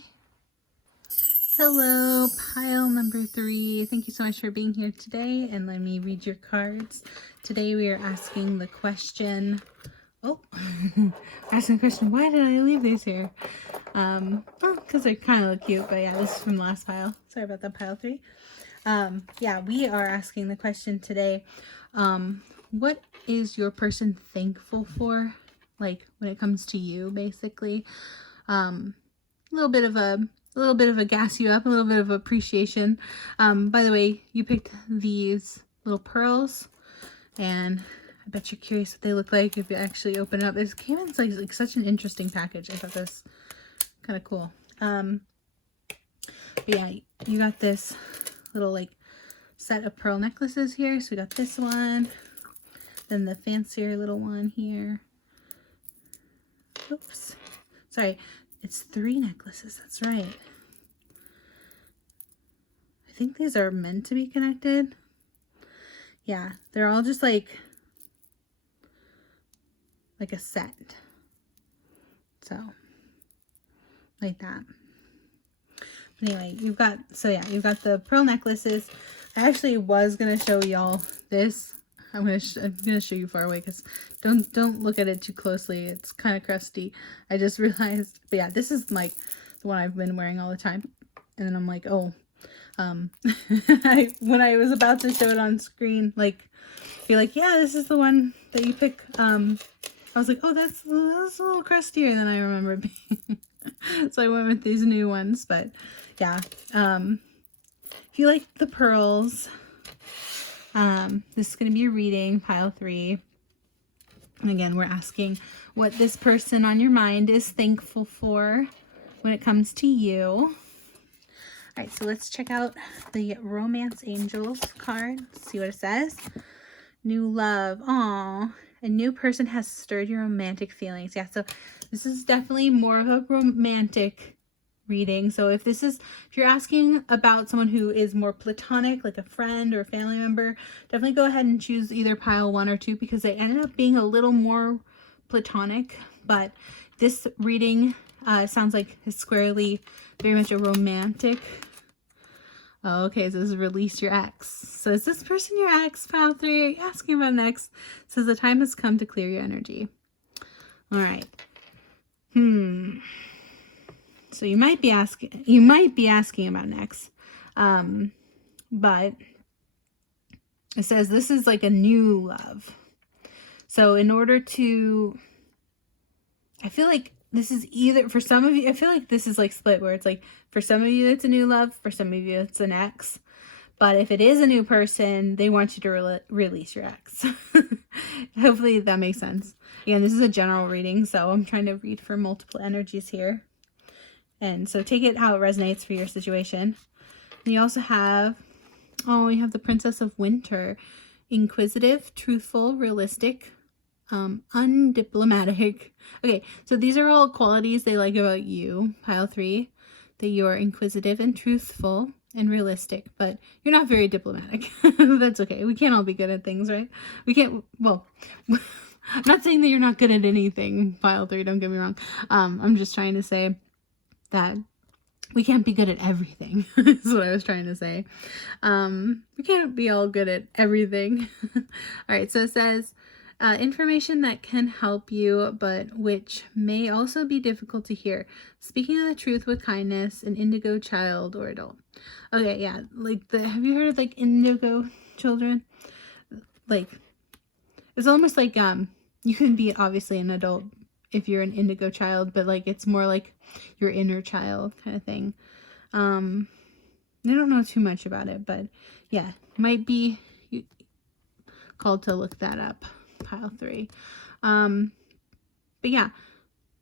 Hello, pile number 3. Thank you so much for being here today, and let me read your cards. Today we are asking the question, asking the question, why did I leave these here? Well, because they kind of look cute, but yeah, this is from the last pile. Sorry about that, pile 3. Yeah, we are asking the question today, what is your person thankful for? Like, when it comes to you, basically. A little bit of a gas you up, a little bit of appreciation. By the way, you picked these little pearls, and I bet you're curious what they look like if you actually open it up. It came in like such an interesting package. I thought this kind of cool. But yeah, you got this little like set of pearl necklaces here. So we got this one, then the fancier little one here. Oops, sorry. It's 3 necklaces, that's right. I think these are meant to be connected. Yeah, they're all just like a set. So, like that. But anyway, you've got the pearl necklaces. I actually was going to show y'all this. I'm gonna show you far away because don't look at it too closely. It's kind of crusty. I just realized, but yeah, this is like the one I've been wearing all the time. And then I'm like, oh, when I was about to show it on screen, like, be like, yeah, this is the one that you pick. I was like, oh, that's a little crustier than I remember being. So I went with these new ones. But yeah, if you like the pearls. This is going to be a reading, pile 3. And again, we're asking what this person on your mind is thankful for when it comes to you. All right, so let's check out the Romance Angels card. See what it says. New love. Aww. A new person has stirred your romantic feelings. Yeah, so this is definitely more of a romantic reading. So if you're asking about someone who is more platonic, like a friend or a family member, definitely go ahead and choose either pile 1 or 2 because they ended up being a little more platonic. But this reading sounds like it's squarely very much a romantic. Oh, okay, so this is release your ex. So is this person your ex, pile 3? Are you asking about an ex? It says the time has come to clear your energy. All right. So you might be asking about an ex, but it says this is like a new love. So in order to, I feel like this is either, for some of you, I feel like this is like split where it's like, for some of you it's a new love, for some of you it's an ex. But if it is a new person, they want you to release your ex. Hopefully that makes sense. Again, this is a general reading, so I'm trying to read for multiple energies here. And so take it how it resonates for your situation. And you also have, you have the Princess of Winter. Inquisitive, truthful, realistic, undiplomatic. Okay, so these are all qualities they like about you, pile 3. That you're inquisitive and truthful and realistic, but you're not very diplomatic. That's okay. We can't all be good at things, right? We can't, well, I'm not saying that you're not good at anything, pile 3, don't get me wrong. I'm just trying to say that we can't be good at everything. Is what I was trying to say. We can't be all good at everything. All right, so it says information that can help you, but which may also be difficult to hear. Speaking of the truth with kindness, an indigo child or adult. Okay, yeah, like have you heard of like indigo children? Like, it's almost like you can be obviously an adult if you're an indigo child, but like it's more like your inner child kind of thing. I don't know too much about it, but yeah, might be called to look that up, pile 3. But yeah,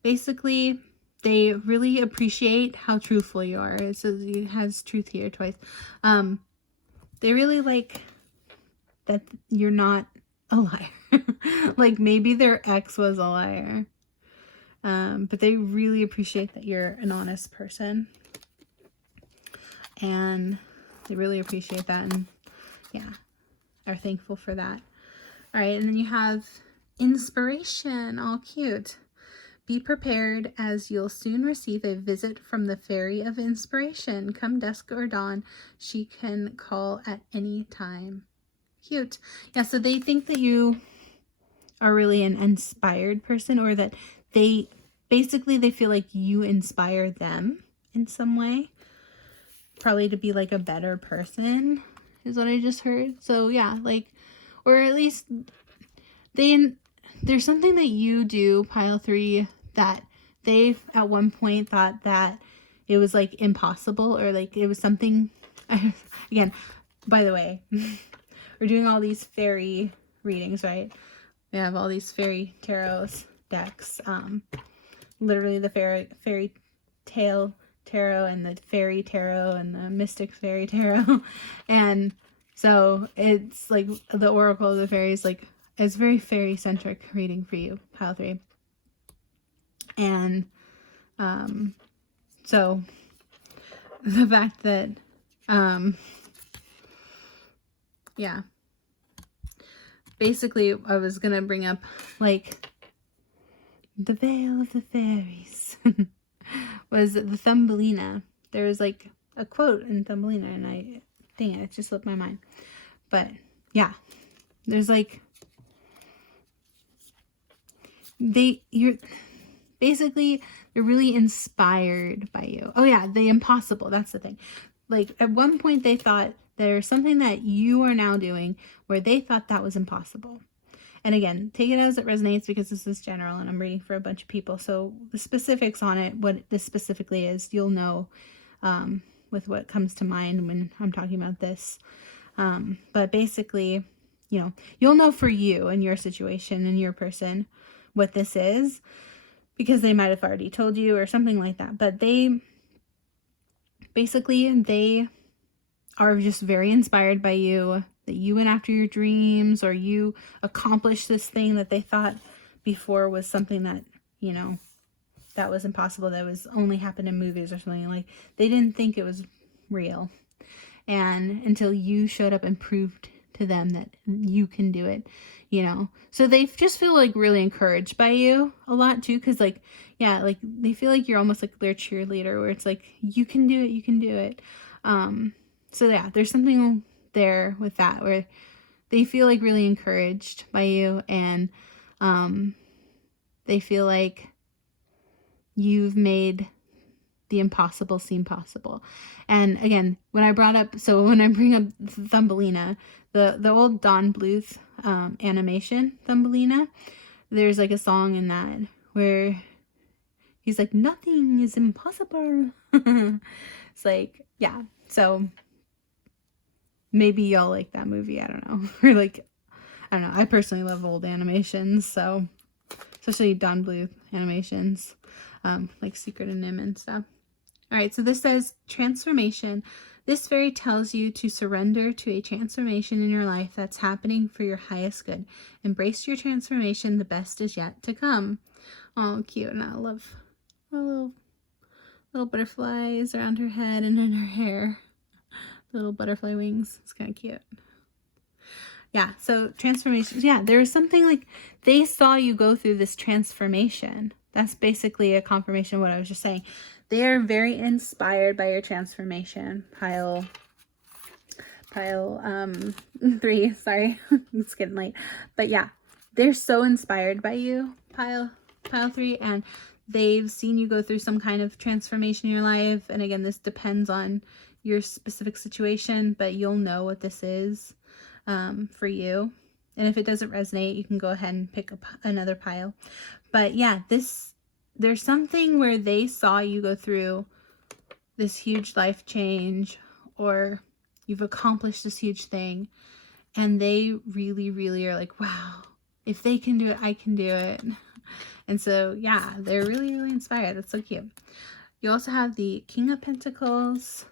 basically they really appreciate how truthful you are. It says it has truth here twice. They really like that you're not a liar. Like maybe their ex was a liar. But they really appreciate that you're an honest person. and they really appreciate that, and yeah, are thankful for that. All right, and then you have inspiration, all cute. Be prepared, as you'll soon receive a visit from the Fairy of Inspiration. Come dusk or dawn, she can call at any time. Cute. Yeah, so they think that you are really an inspired person, or that they feel like you inspire them in some way. Probably to be like a better person is what I just heard. So yeah, like, or at least there's something that you do, pile 3, that they at one point thought that it was like impossible, or like it was something. Again, by the way, we're doing all these fairy readings, right? We have all these fairy tarot decks. Literally the fairy tale tarot, and the fairy tarot, and the mystic fairy tarot. And so it's like the Oracle of the Fairies, like it's very fairy centric reading for you, pile 3. And so the fact that yeah, basically I was gonna bring up like the veil of the fairies was the Thumbelina. There was like a quote in Thumbelina, and dang it just slipped my mind. But yeah, there's like they're really inspired by you. Oh yeah, the impossible, that's the thing. Like at one point they thought there's something that you are now doing where they thought that was impossible. And again, take it as it resonates, because this is general and I'm reading for a bunch of people. So the specifics on it, what this specifically is, you'll know with what comes to mind when I'm talking about this. But basically, you know, you'll know for you and your situation and your person what this is, because they might have already told you or something like that. But they are just very inspired by you, that you went after your dreams, or you accomplished this thing that they thought before was something that, you know, that was impossible, that was only happened in movies or something. Like they didn't think it was real, and until you showed up and proved to them that you can do it, you know. So they just feel like really encouraged by you a lot too, because like, yeah, like they feel like you're almost like their cheerleader, where it's like, you can do it, you can do it. So yeah, there's something there with that, where they feel like really encouraged by you, and they feel like you've made the impossible seem possible. And again, when I bring up Thumbelina, the old Don Bluth animation Thumbelina, there's like a song in that where he's like, nothing is impossible. It's like, yeah, so maybe y'all like that movie, I don't know. Or like, I don't know, I personally love old animations, so especially Don Bluth animations, like Secret of Nim and stuff. All right, so this says transformation. This fairy tells you to surrender to a transformation in your life that's happening for your highest good. Embrace your transformation. The best is yet to come. Oh, cute. And I love little butterflies around her head and in her hair. Little butterfly wings. It's kind of cute. Yeah, so transformations. Yeah, there was something like they saw you go through this transformation. That's basically a confirmation of what I was just saying. They are very inspired by your transformation. Pile 3, sorry. It's getting late. But yeah, they're so inspired by you, pile 3, and they've seen you go through some kind of transformation in your life. And again, this depends on your specific situation, but you'll know what this is for you. And if it doesn't resonate, you can go ahead and pick up another pile. But yeah, there's something where they saw you go through this huge life change, or you've accomplished this huge thing, and they really, really are like, wow, if they can do it, I can do it. And so, yeah, they're really, really inspired. That's so cute. You also have the King of Pentacles.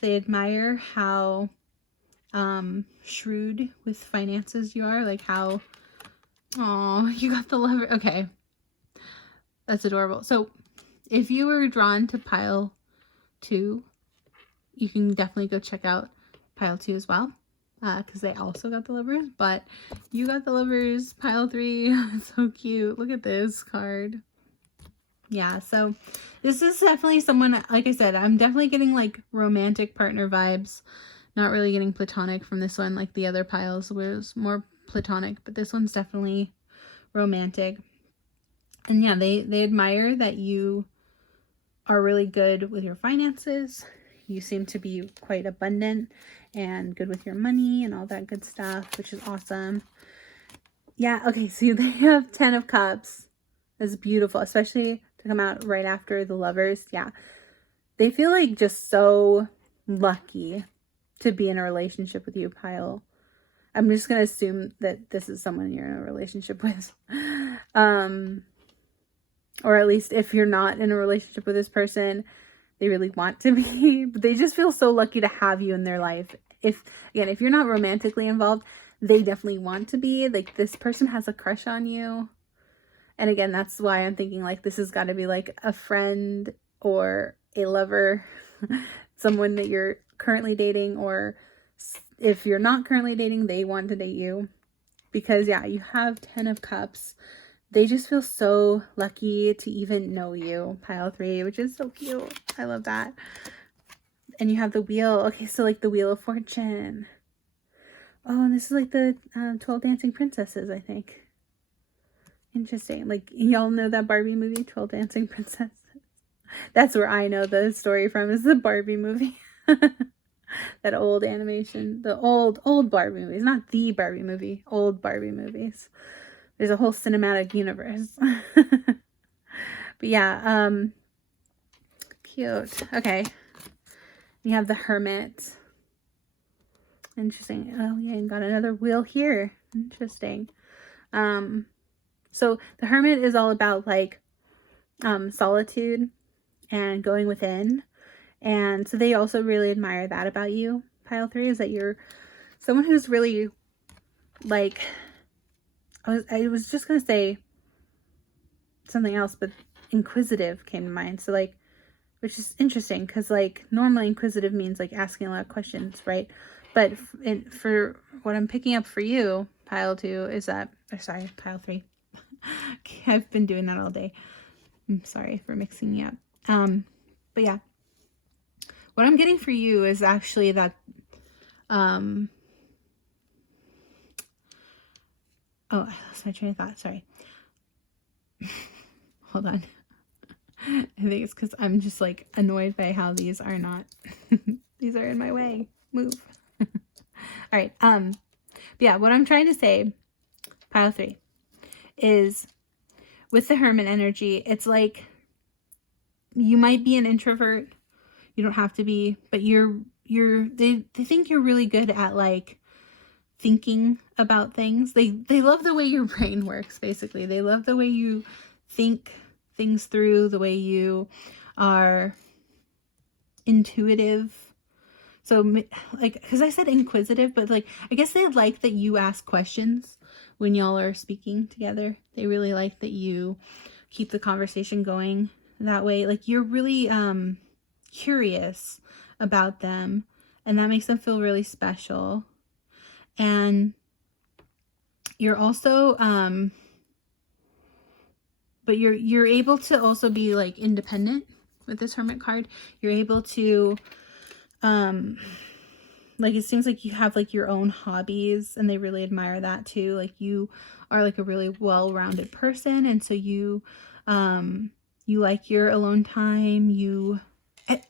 They admire how shrewd with finances you are, like how, oh, you got the Lover. Okay. That's adorable. So if you were drawn to pile 2, you can definitely go check out pile 2 as well, because they also got the Lovers, but you got the Lovers, pile 3. So cute. Look at this card. Yeah, so this is definitely someone, like I said, I'm definitely getting like romantic partner vibes. Not really getting platonic from this one, like the other piles was more platonic, but this one's definitely romantic. And yeah, they admire that you are really good with your finances. You seem to be quite abundant and good with your money and all that good stuff, which is awesome. Yeah, okay, so they have 10 of Cups. That's beautiful, especially to come out right after the Lovers. Yeah, they feel like just so lucky to be in a relationship with you, pile. I'm just gonna assume that this is someone you're in a relationship with. Or at least if you're not in a relationship with this person, they really want to be. But they just feel so lucky to have you in their life. If you're not romantically involved, they definitely want to be. Like, this person has a crush on you. And again, that's why I'm thinking like this has got to be like a friend or a lover, someone that you're currently dating, or if you're not currently dating, they want to date you. Because yeah, you have 10 of Cups. They just feel so lucky to even know you, pile 3, which is so cute. I love that. And you have the Wheel. Okay, so like the Wheel of Fortune. Oh, and this is like the 12 Dancing Princesses, I think. Interesting. Like, y'all know that Barbie movie, 12 Dancing Princesses? That's where I know the story from, is the Barbie movie. That old animation. The old Barbie movies. Not the Barbie movie. Old Barbie movies. There's a whole cinematic universe. But yeah, cute. Okay. You have the Hermit. Interesting. Oh yeah, and got another wheel here. Interesting. So the Hermit is all about like solitude and going within. And so they also really admire that about you, pile 3, is that you're someone who's really like, I was just gonna say something else, but inquisitive came to mind. So like, which is interesting because like normally inquisitive means like asking a lot of questions, right? But for what I'm picking up for you, pile 2, is that, or sorry, pile 3. I've been doing that all day. I'm sorry for mixing you up. But yeah, what I'm getting for you is actually that, oh, I lost my train of thought. Sorry. Hold on. I think it's because I'm just like annoyed by how these are not, these are in my way. Move. All right. But yeah, what I'm trying to say, pile 3, is with the Hermit energy, it's like you might be an introvert. You don't have to be, but they think you're really good at like thinking about things. They love the way your brain works, basically. They love the way you think things through, the way you are intuitive. So like, because I said inquisitive, but like, I guess they like that you ask questions when y'all are speaking together. They really like that you keep the conversation going that way. Like, you're really curious about them, and that makes them feel really special. And you're also but you're able to also be like independent with this Hermit card. You're able to like, it seems like you have like your own hobbies, and they really admire that too. Like, you are like a really well-rounded person, and so you like your alone time.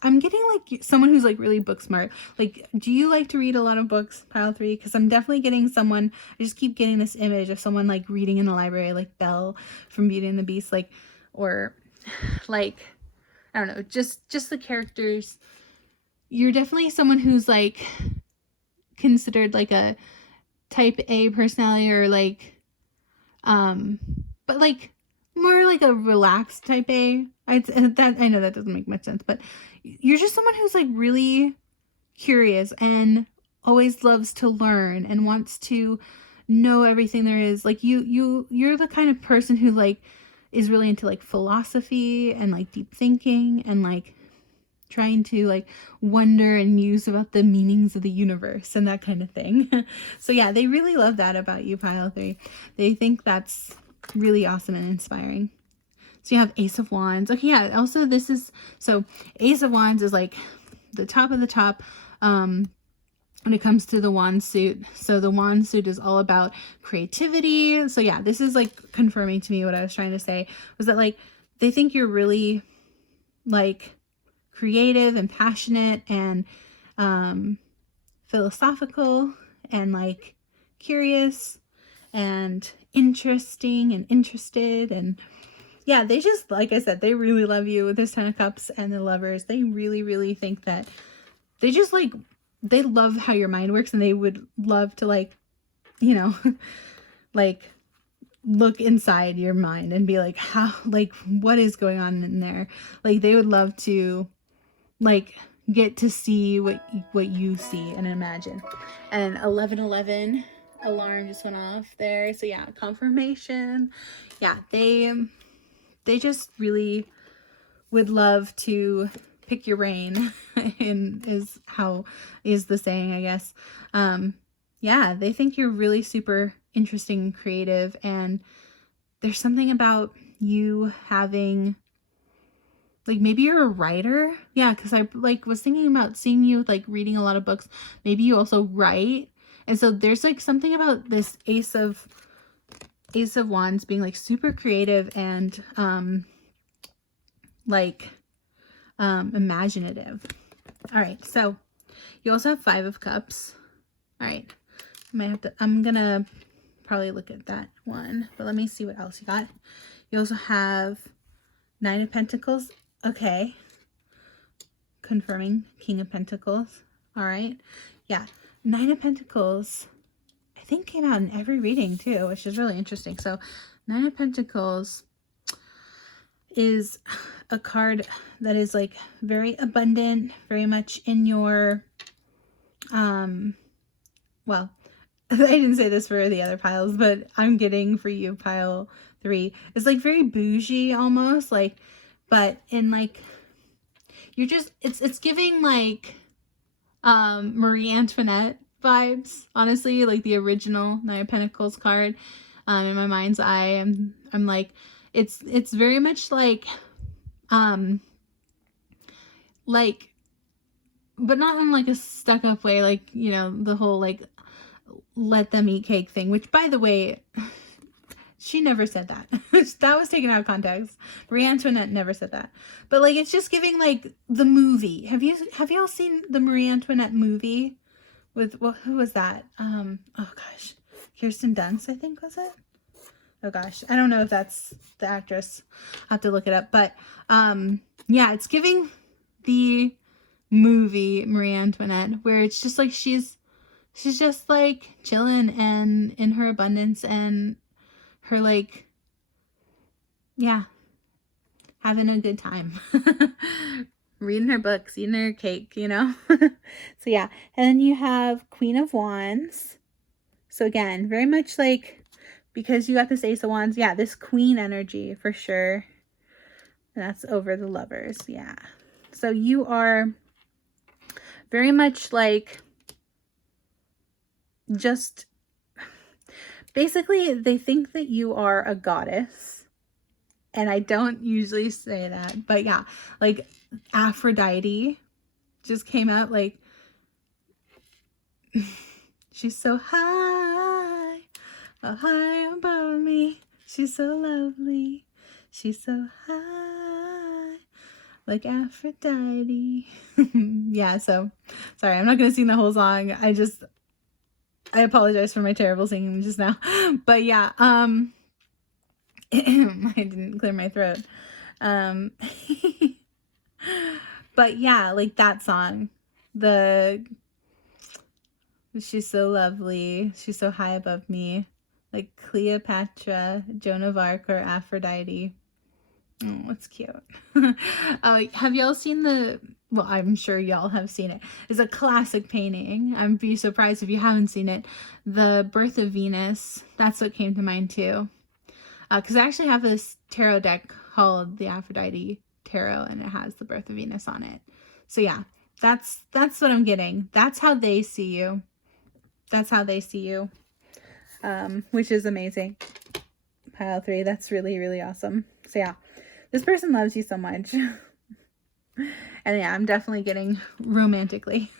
I'm getting like someone who's like really book smart. Like, do you like to read a lot of books, pile 3? Because I'm definitely getting someone, I just keep getting this image of someone like reading in a library, like Belle from Beauty and the Beast, like, or like, I don't know, just the characters. You're definitely someone who's like considered like a type A personality, or like, but like more like a relaxed type A. I know that doesn't make much sense, but you're just someone who's like really curious and always loves to learn and wants to know everything there is. Like, you're the kind of person who like is really into like philosophy and like deep thinking, and like trying to like wonder and muse about the meanings of the universe and that kind of thing. So yeah, they really love that about you, pile 3. They think that's really awesome and inspiring. So you have Ace of Wands. Okay, yeah, also this is, so Ace of Wands is like the top of the top when it comes to the wand suit. So the wand suit is all about creativity. So yeah, this is like confirming to me what I was trying to say, was that like they think you're really like creative and passionate and philosophical and like curious and interesting and interested. And yeah, they just, like I said, they really love you with this 10 of Cups and the Lovers. They really, really think that they just like, they love how your mind works, and they would love to like, you know, like look inside your mind and be like, how, like, what is going on in there? Like, they would love to like get to see what you see and imagine. And 1111 alarm just went off there. So yeah, confirmation. Yeah, they just really would love to pick your brain and is the saying, I guess. Yeah, they think you're really super interesting and creative, and there's something about you having, like, maybe you're a writer. Yeah, because I like was thinking about seeing you like reading a lot of books. Maybe you also write. And so there's like something about this Ace of Wands being like super creative and imaginative. All right, so you also have 5 of Cups. All right, I'm gonna probably look at that one, but let me see what else you got. You also have 9 of Pentacles. Okay, confirming King of Pentacles. All right, yeah, 9 of Pentacles I think came out in every reading too, which is really interesting. So 9 of Pentacles is a card that is like very abundant, very much in your well, I didn't say this for the other piles, but I'm getting for you, pile 3. It's like very bougie almost, like, but in like, you're just, it's giving like Marie Antoinette vibes, honestly, like the original 9 of Pentacles card. In my mind's eye, I'm like, it's very much like but not in like a stuck up way, like, you know, the whole like let them eat cake thing, which, by the way, she never said that. That was taken out of context. Marie Antoinette never said that. But like, it's just giving like the movie. Have y'all seen the Marie Antoinette movie with, well, who was that? Oh gosh, Kirsten Dunst, I think, was it? Oh gosh, I don't know if that's the actress. I'll have to look it up. But yeah, it's giving the movie Marie Antoinette, where it's just like she's just like chilling and in her abundance and her like, yeah, having a good time. Reading her books, eating her cake, you know. So yeah, and then you have Queen of Wands. So again, very much like, because you got this Ace of Wands, yeah, this queen energy for sure. And that's over the Lovers. Yeah, so you are very much like, just basically, they think that you are a goddess, and I don't usually say that, but yeah, like Aphrodite just came out, like she's so high, high above me, she's so lovely, she's so high, like Aphrodite. Yeah, so sorry, I'm not gonna sing the whole song. I apologize for my terrible singing just now. But yeah, I didn't clear my throat. But yeah, like that song, she's so lovely, she's so high above me, like Cleopatra, Joan of Arc, or Aphrodite. Oh, it's cute. Have y'all seen well, I'm sure y'all have seen it. It's a classic painting. I'd be surprised if you haven't seen it. The Birth of Venus. That's what came to mind too. Because I actually have this tarot deck called the Aphrodite Tarot, and it has the Birth of Venus on it. So yeah, that's what I'm getting. That's how they see you. That's how they see you. Which is amazing. Pile 3, that's really, really awesome. So yeah, this person loves you so much. And yeah, I'm definitely getting romantically.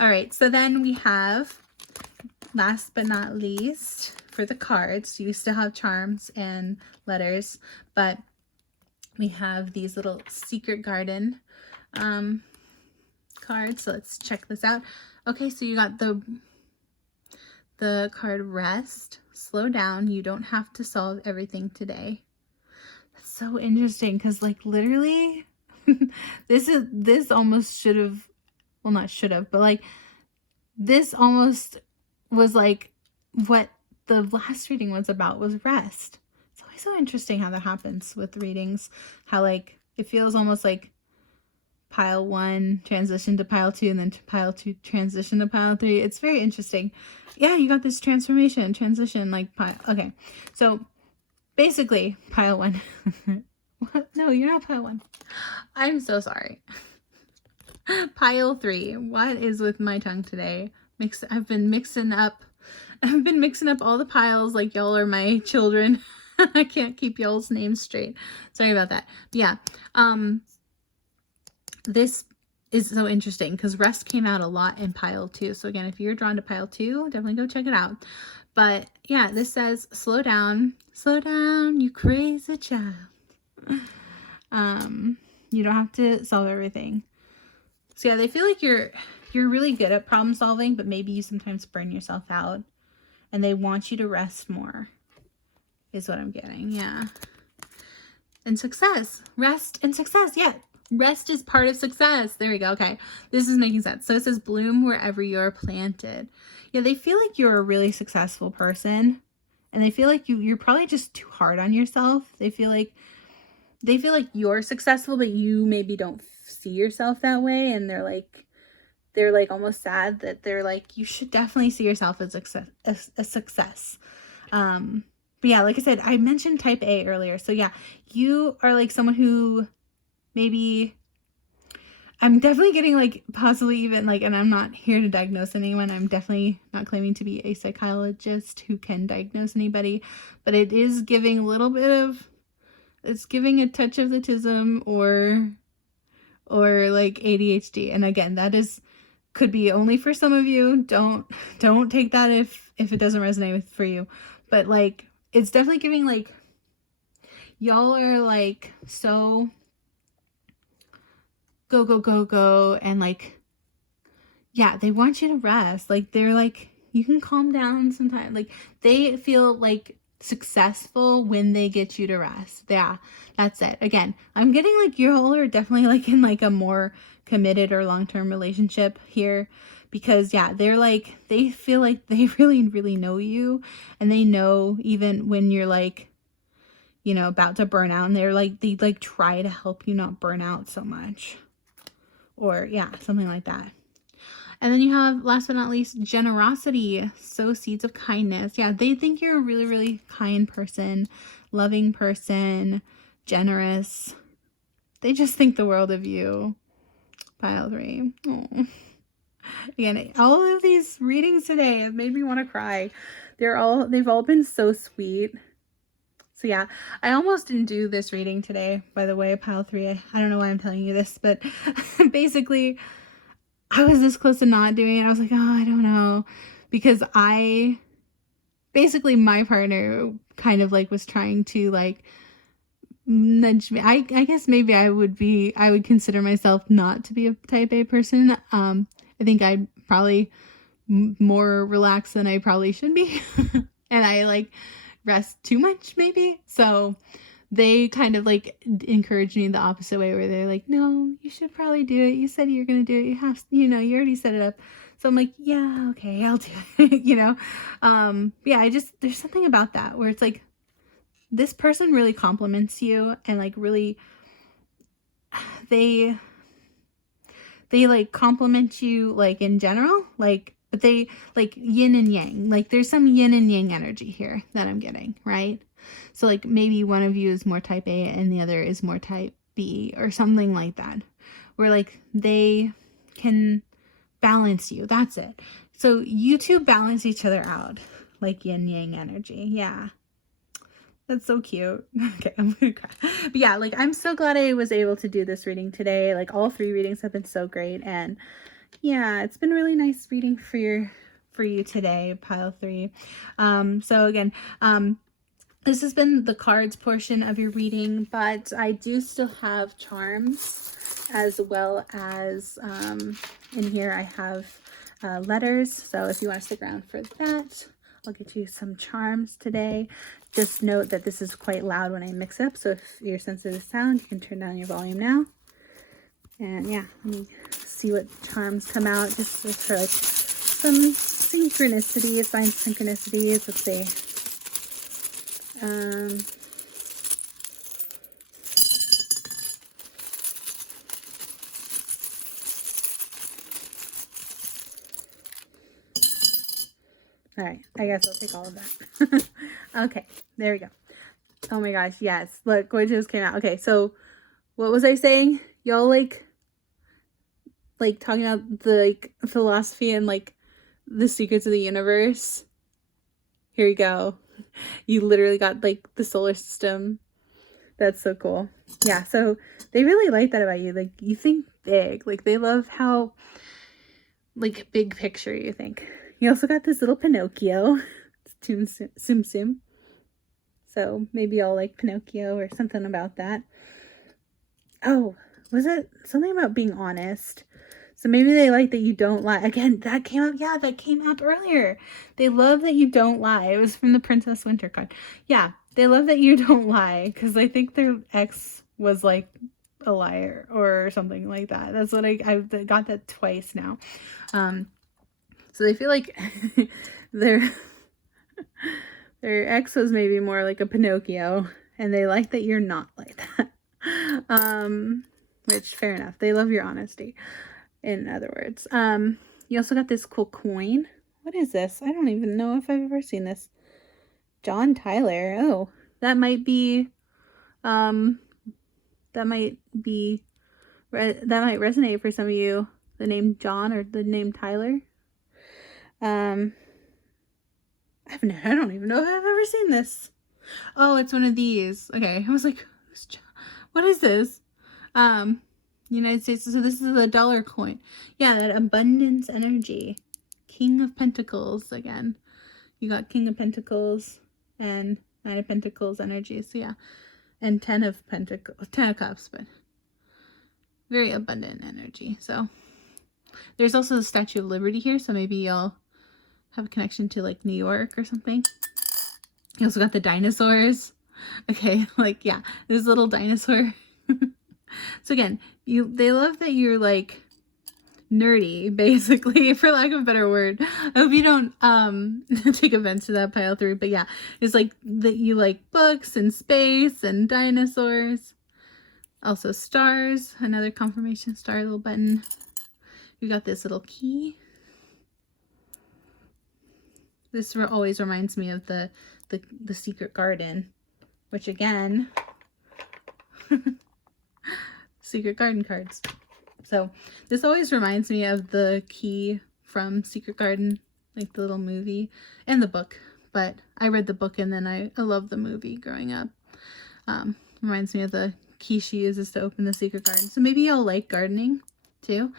All right, so then we have, last but not least, for the cards, you still have charms and letters, but we have these little secret garden cards. So let's check this out. Okay, so you got the card rest, slow down, you don't have to solve everything today. That's so interesting, because like literally this almost should have, well, not should have, but like this almost was like what the last reading was about, was rest. It's always so interesting how that happens with readings, how like it feels almost like pile 1 transition to pile 2 and then to pile 2 transition to pile 3. It's very interesting. Yeah, you got this transformation, transition, like pile. Okay, so basically pile 1. What? No, you're not pile 1. I'm so sorry. Pile 3. What is with my tongue today? I've been mixing up all the piles like y'all are my children. I can't keep y'all's names straight. Sorry about that. But yeah, this is so interesting because rest came out a lot in pile 2. So again, if you're drawn to pile 2, definitely go check it out. But yeah, this says slow down, you crazy child. You don't have to solve everything. So yeah, they feel like you're really good at problem solving, but maybe you sometimes burn yourself out, and they want you to rest more, is what I'm getting. Yeah. And success, rest and success. Yeah. Rest is part of success. There we go. Okay. This is making sense. So it says bloom wherever you're planted. Yeah. They feel like you're a really successful person, and they feel like you're probably just too hard on yourself. They feel like you're successful, but you maybe don't see yourself that way. And they're like almost sad that they're like, you should definitely see yourself as a success. But yeah, like I said, I mentioned type A earlier. So yeah, you are like someone who maybe, I'm definitely getting like possibly even like, and I'm not here to diagnose anyone. I'm definitely not claiming to be a psychologist who can diagnose anybody, but it is giving a little bit of, it's giving a touch of autism or like ADHD. And again, that could be only for some of you. Don't take that if it doesn't resonate for you. But like, it's definitely giving like, y'all are like so go, and like, yeah, they want you to rest. Like, they're like, you can calm down sometime. Like, they feel like successful when they get you to rest. Yeah, that's it. Again, I'm getting like you all are definitely like in like a more committed or long-term relationship here, because yeah, they're like, they feel like they really, really know you, and they know even when you're like, you know, about to burn out, and they like try to help you not burn out so much, or yeah, something like that. And then you have, last but not least, generosity. Sow seeds of kindness. Yeah, they think you're a really, really kind person, loving person, generous. They just think the world of you. Pile 3. Oh. Again, all of these readings today have made me want to cry. They've all been so sweet. So yeah, I almost didn't do this reading today, by the way, pile 3. I don't know why I'm telling you this, but basically, I was this close to not doing it. I was like, oh, I don't know. Because basically my partner kind of like was trying to like nudge me. I guess maybe I would consider myself not to be a type A person. I think I'm probably more relaxed than I probably should be. And I like rest too much maybe. So they kind of like encouraged me the opposite way, where they're like, no, you should probably do it. You said you're going to do it. You have, you already set it up. So I'm like, yeah, okay, I'll do it, Yeah, there's something about that where it's like, this person really compliments you, and like really, they like compliment you like in general, like, but they like yin and yang, like there's some yin and yang energy here that I'm getting, right? So like maybe one of you is more type A and the other is more type B or something like that, where like they can balance you. That's it. So you two balance each other out, like yin yang energy. Yeah. That's so cute. Okay, I'm gonna cry. But yeah, like I'm so glad I was able to do this reading today. Like all 3 readings have been so great, and yeah, it's been really nice reading for you today, pile 3. So again, this has been the cards portion of your reading, but I do still have charms, as well as in here I have letters. So if you want to stick around for that, I'll get you some charms today. Just note that this is quite loud when I mix up, so if you're sensitive to sound, you can turn down your volume now. And yeah, let me see what charms come out, just for like some synchronicities, find synchronicities. Let's see. All right, I guess I'll take all of that. Okay, there we go. Oh my gosh, yes. Look what just came out. Okay, so what was I saying? Y'all like talking about the like philosophy and like the secrets of the universe. Here you go. You literally got like the solar system. That's so cool. Yeah, so they really like that about you. Like you think big. Like they love how like big picture you think. You also got this little Pinocchio. It's Sim Sim. So maybe I'll like Pinocchio or something about that. Oh, was it something about being honest? So maybe they like that you don't lie. Again, that came up. Yeah, that came up earlier. They love that you don't lie. It was from the Princess Winter card. Yeah, they love that you don't lie because I think their ex was like a liar or something like that. That's what I got that twice now. So they feel like their ex was maybe more like a Pinocchio, and they like that you're not like that. Which fair enough. They love your honesty. In other words, you also got this cool coin. What is this? I don't even know if I've ever seen this. John Tyler. Oh, that might resonate for some of you. The name John or the name Tyler. I don't even know if I've ever seen this. Oh, it's one of these. Okay, I was like, who's John? What is this? United States. So this is a dollar coin. Yeah, that abundance energy. King of Pentacles again. You got King of Pentacles and Knight of Pentacles energy. So yeah, and 10 of Pentacles, 10 of Cups, but very abundant energy. So there's also the Statue of Liberty here. So maybe y'all have a connection to like New York or something. You also got the dinosaurs. Okay, like yeah, this little dinosaur. So again, they love that you're like nerdy, basically, for lack of a better word. I hope you don't take offense to that, pile 3, but yeah, it's like that you like books and space and dinosaurs. Also stars, another confirmation star little button. You got this little key. This always reminds me of the secret garden, which again, secret garden cards. So this always reminds me of the key from Secret Garden, like the little movie and the book. But I read the book and then I loved the movie growing up. Reminds me of the key she uses to open the secret garden. So maybe y'all like gardening too.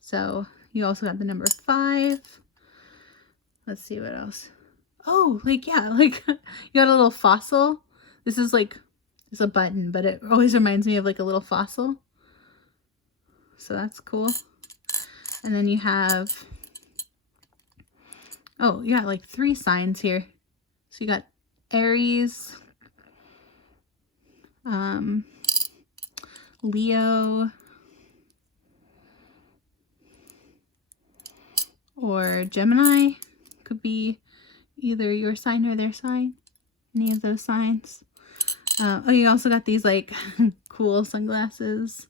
So you also got the number 5. Let's see what else. Oh, like, yeah, like you got a little fossil. This is like, it's a button, but it always reminds me of like a little fossil. So that's cool. And then you have, oh yeah, like 3 signs here. So you got Aries, Leo, or Gemini. Could be either your sign or their sign. Any of those signs. Oh, you also got these like cool sunglasses,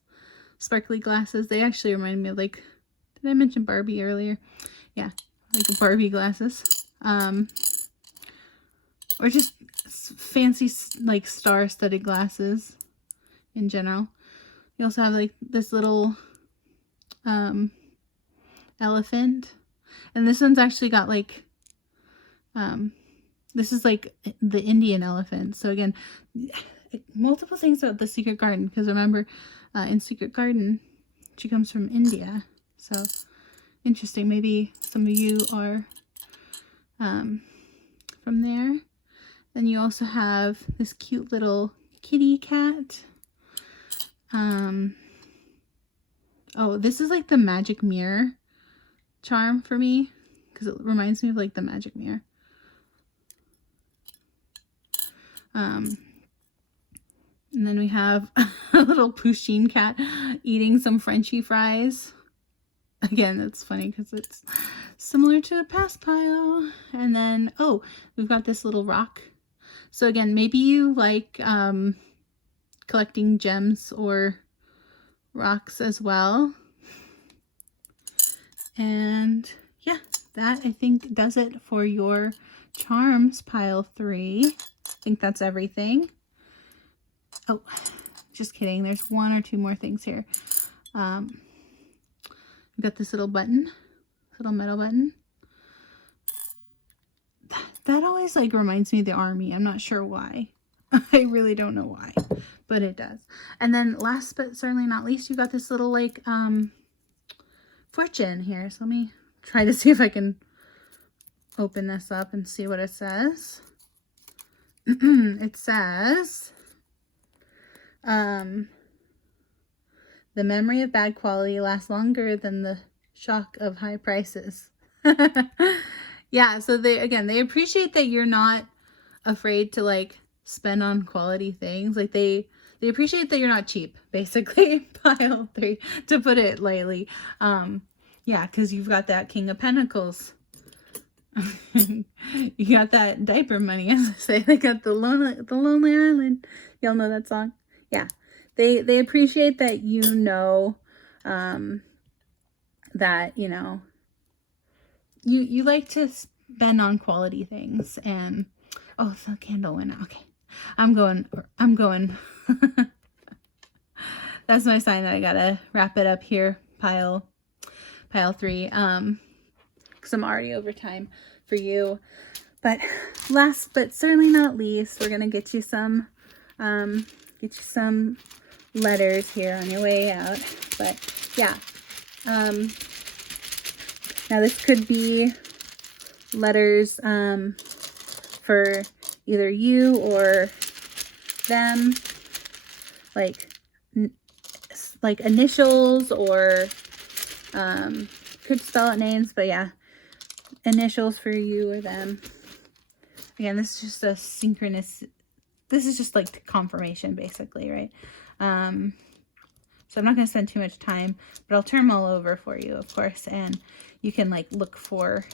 sparkly glasses. They actually remind me of like, did I mention Barbie earlier? Yeah, like Barbie glasses. Or just fancy like star-studded glasses in general. You also have like this little elephant, and this one's actually got like this is like the Indian elephant. So again, multiple things about the Secret Garden, because remember in Secret Garden she comes from India. So interesting, maybe some of you are from there. Then you also have this cute little kitty cat. Oh, this is like the magic mirror charm for me, because it reminds me of like the magic mirror. And then we have a little Pusheen cat eating some Frenchy fries. Again, that's funny because it's similar to a past pile. And then, oh, we've got this little rock. So again, maybe you like collecting gems or rocks as well. And yeah, that I think does it for your charms pile 3. I think that's everything. Oh, just kidding. There's 1 or 2 more things here. We've got this little button, little metal button. That always like reminds me of the army. I'm not sure why. I really don't know why, but it does. And then last but certainly not least, you got this little like fortune here. So let me try to see if I can open this up and see what it says. It says the memory of bad quality lasts longer than the shock of high prices. Yeah, so they appreciate that you're not afraid to like spend on quality things. Like they appreciate that you're not cheap, basically. Pile 3, to put it lightly. Yeah, because you've got that King of Pentacles. You got that diaper money, as I say. They got the Lonely Island. Y'all know that song? Yeah. They appreciate that you know that, you know, you like to spend on quality things. And oh, the candle went out. Okay. I'm going. That's my sign that I gotta wrap it up here. Pile 3. Because I'm already over time for you. But last but certainly not least, we're gonna get you some letters here on your way out. But yeah, now this could be letters for either you or them, like initials, or could spell out names, but yeah, initials for you or them. Again, this is just a synchronous, this is just like confirmation basically, right? So I'm not going to spend too much time, but I'll turn them all over for you, of course, and you can like look for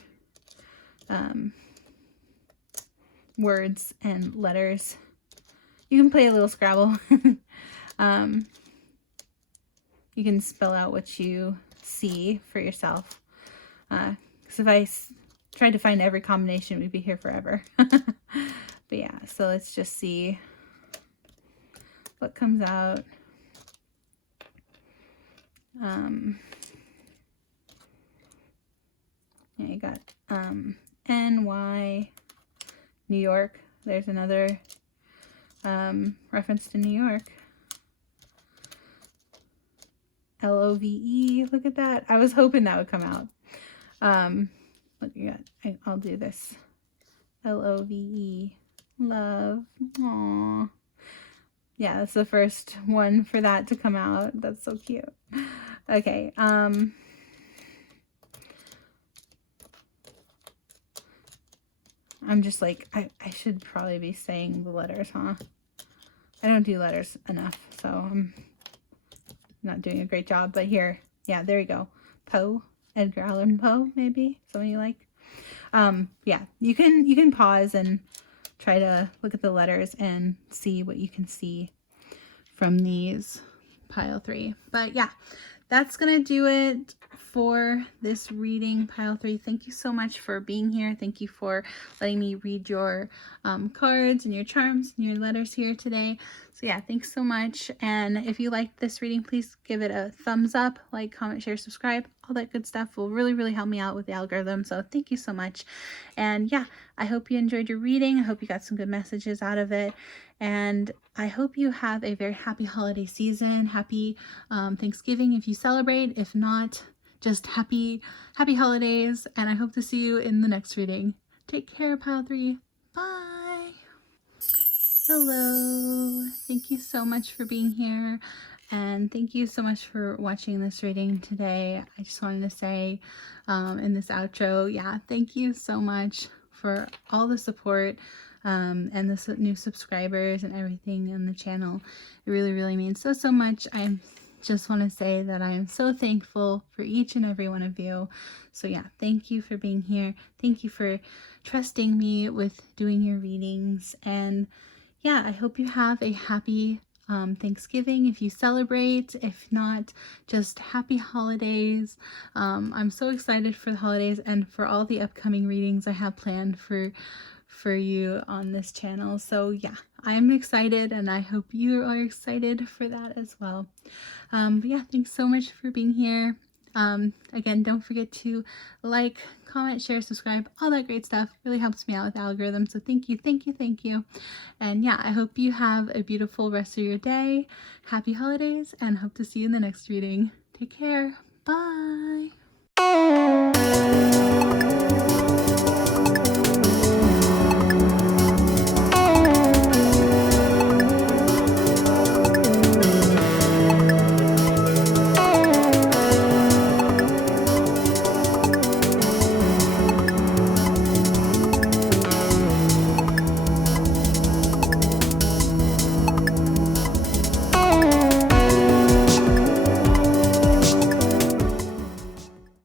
words and letters. You can play a little Scrabble. You can spell out what you see for yourself. Because if I tried to find every combination, we'd be here forever. But yeah, so let's just see what comes out. Yeah, you got NY, New York. There's another reference to New York. LOVE, look at that. I was hoping that would come out. Look, you got, I'll do this. LOVE, love. Aww. Yeah, that's the first one for that to come out. That's so cute. Okay, I'm just like, I should probably be saying the letters, huh? I don't do letters enough, so I'm not doing a great job. But here, yeah, there you go. Poe, Edgar Allan Poe, maybe some of you like. Yeah, you can pause and try to look at the letters and see what you can see from these pile 3. But yeah, that's gonna do it for this reading, pile 3. Thank you so much for being here. Thank you for letting me read your cards and your charms and your letters here today. So yeah, thanks so much. And if you liked this reading, please give it a thumbs up, like, comment, share, subscribe. All that good stuff will really, really help me out with the algorithm. So thank you so much. And yeah, I hope you enjoyed your reading. I hope you got some good messages out of it. And I hope you have a very happy holiday season. Happy Thanksgiving if you celebrate. If not, just happy holidays. And I hope to see you in the next reading. Take care, pile 3. Bye. Hello. Thank you so much for being here. And thank you so much for watching this reading today. I just wanted to say in this outro, yeah, thank you so much for all the support and the new subscribers and everything on the channel. It really, really means so much. I just want to say that I am so thankful for each and every one of you. So yeah, thank you for being here. Thank you for trusting me with doing your readings. And yeah, I hope you have a happy Thanksgiving if you celebrate. If not, just happy holidays. I'm so excited for the holidays and for all the upcoming readings I have planned for you on this channel. So yeah, I'm excited, and I hope you are excited for that as well. But yeah, thanks so much for being here. Again, don't forget to like, comment, share, subscribe, all that great stuff. Really helps me out with the algorithm. So thank you, thank you, thank you. And yeah, I hope you have a beautiful rest of your day. Happy holidays, and hope to see you in the next reading. Take care. Bye.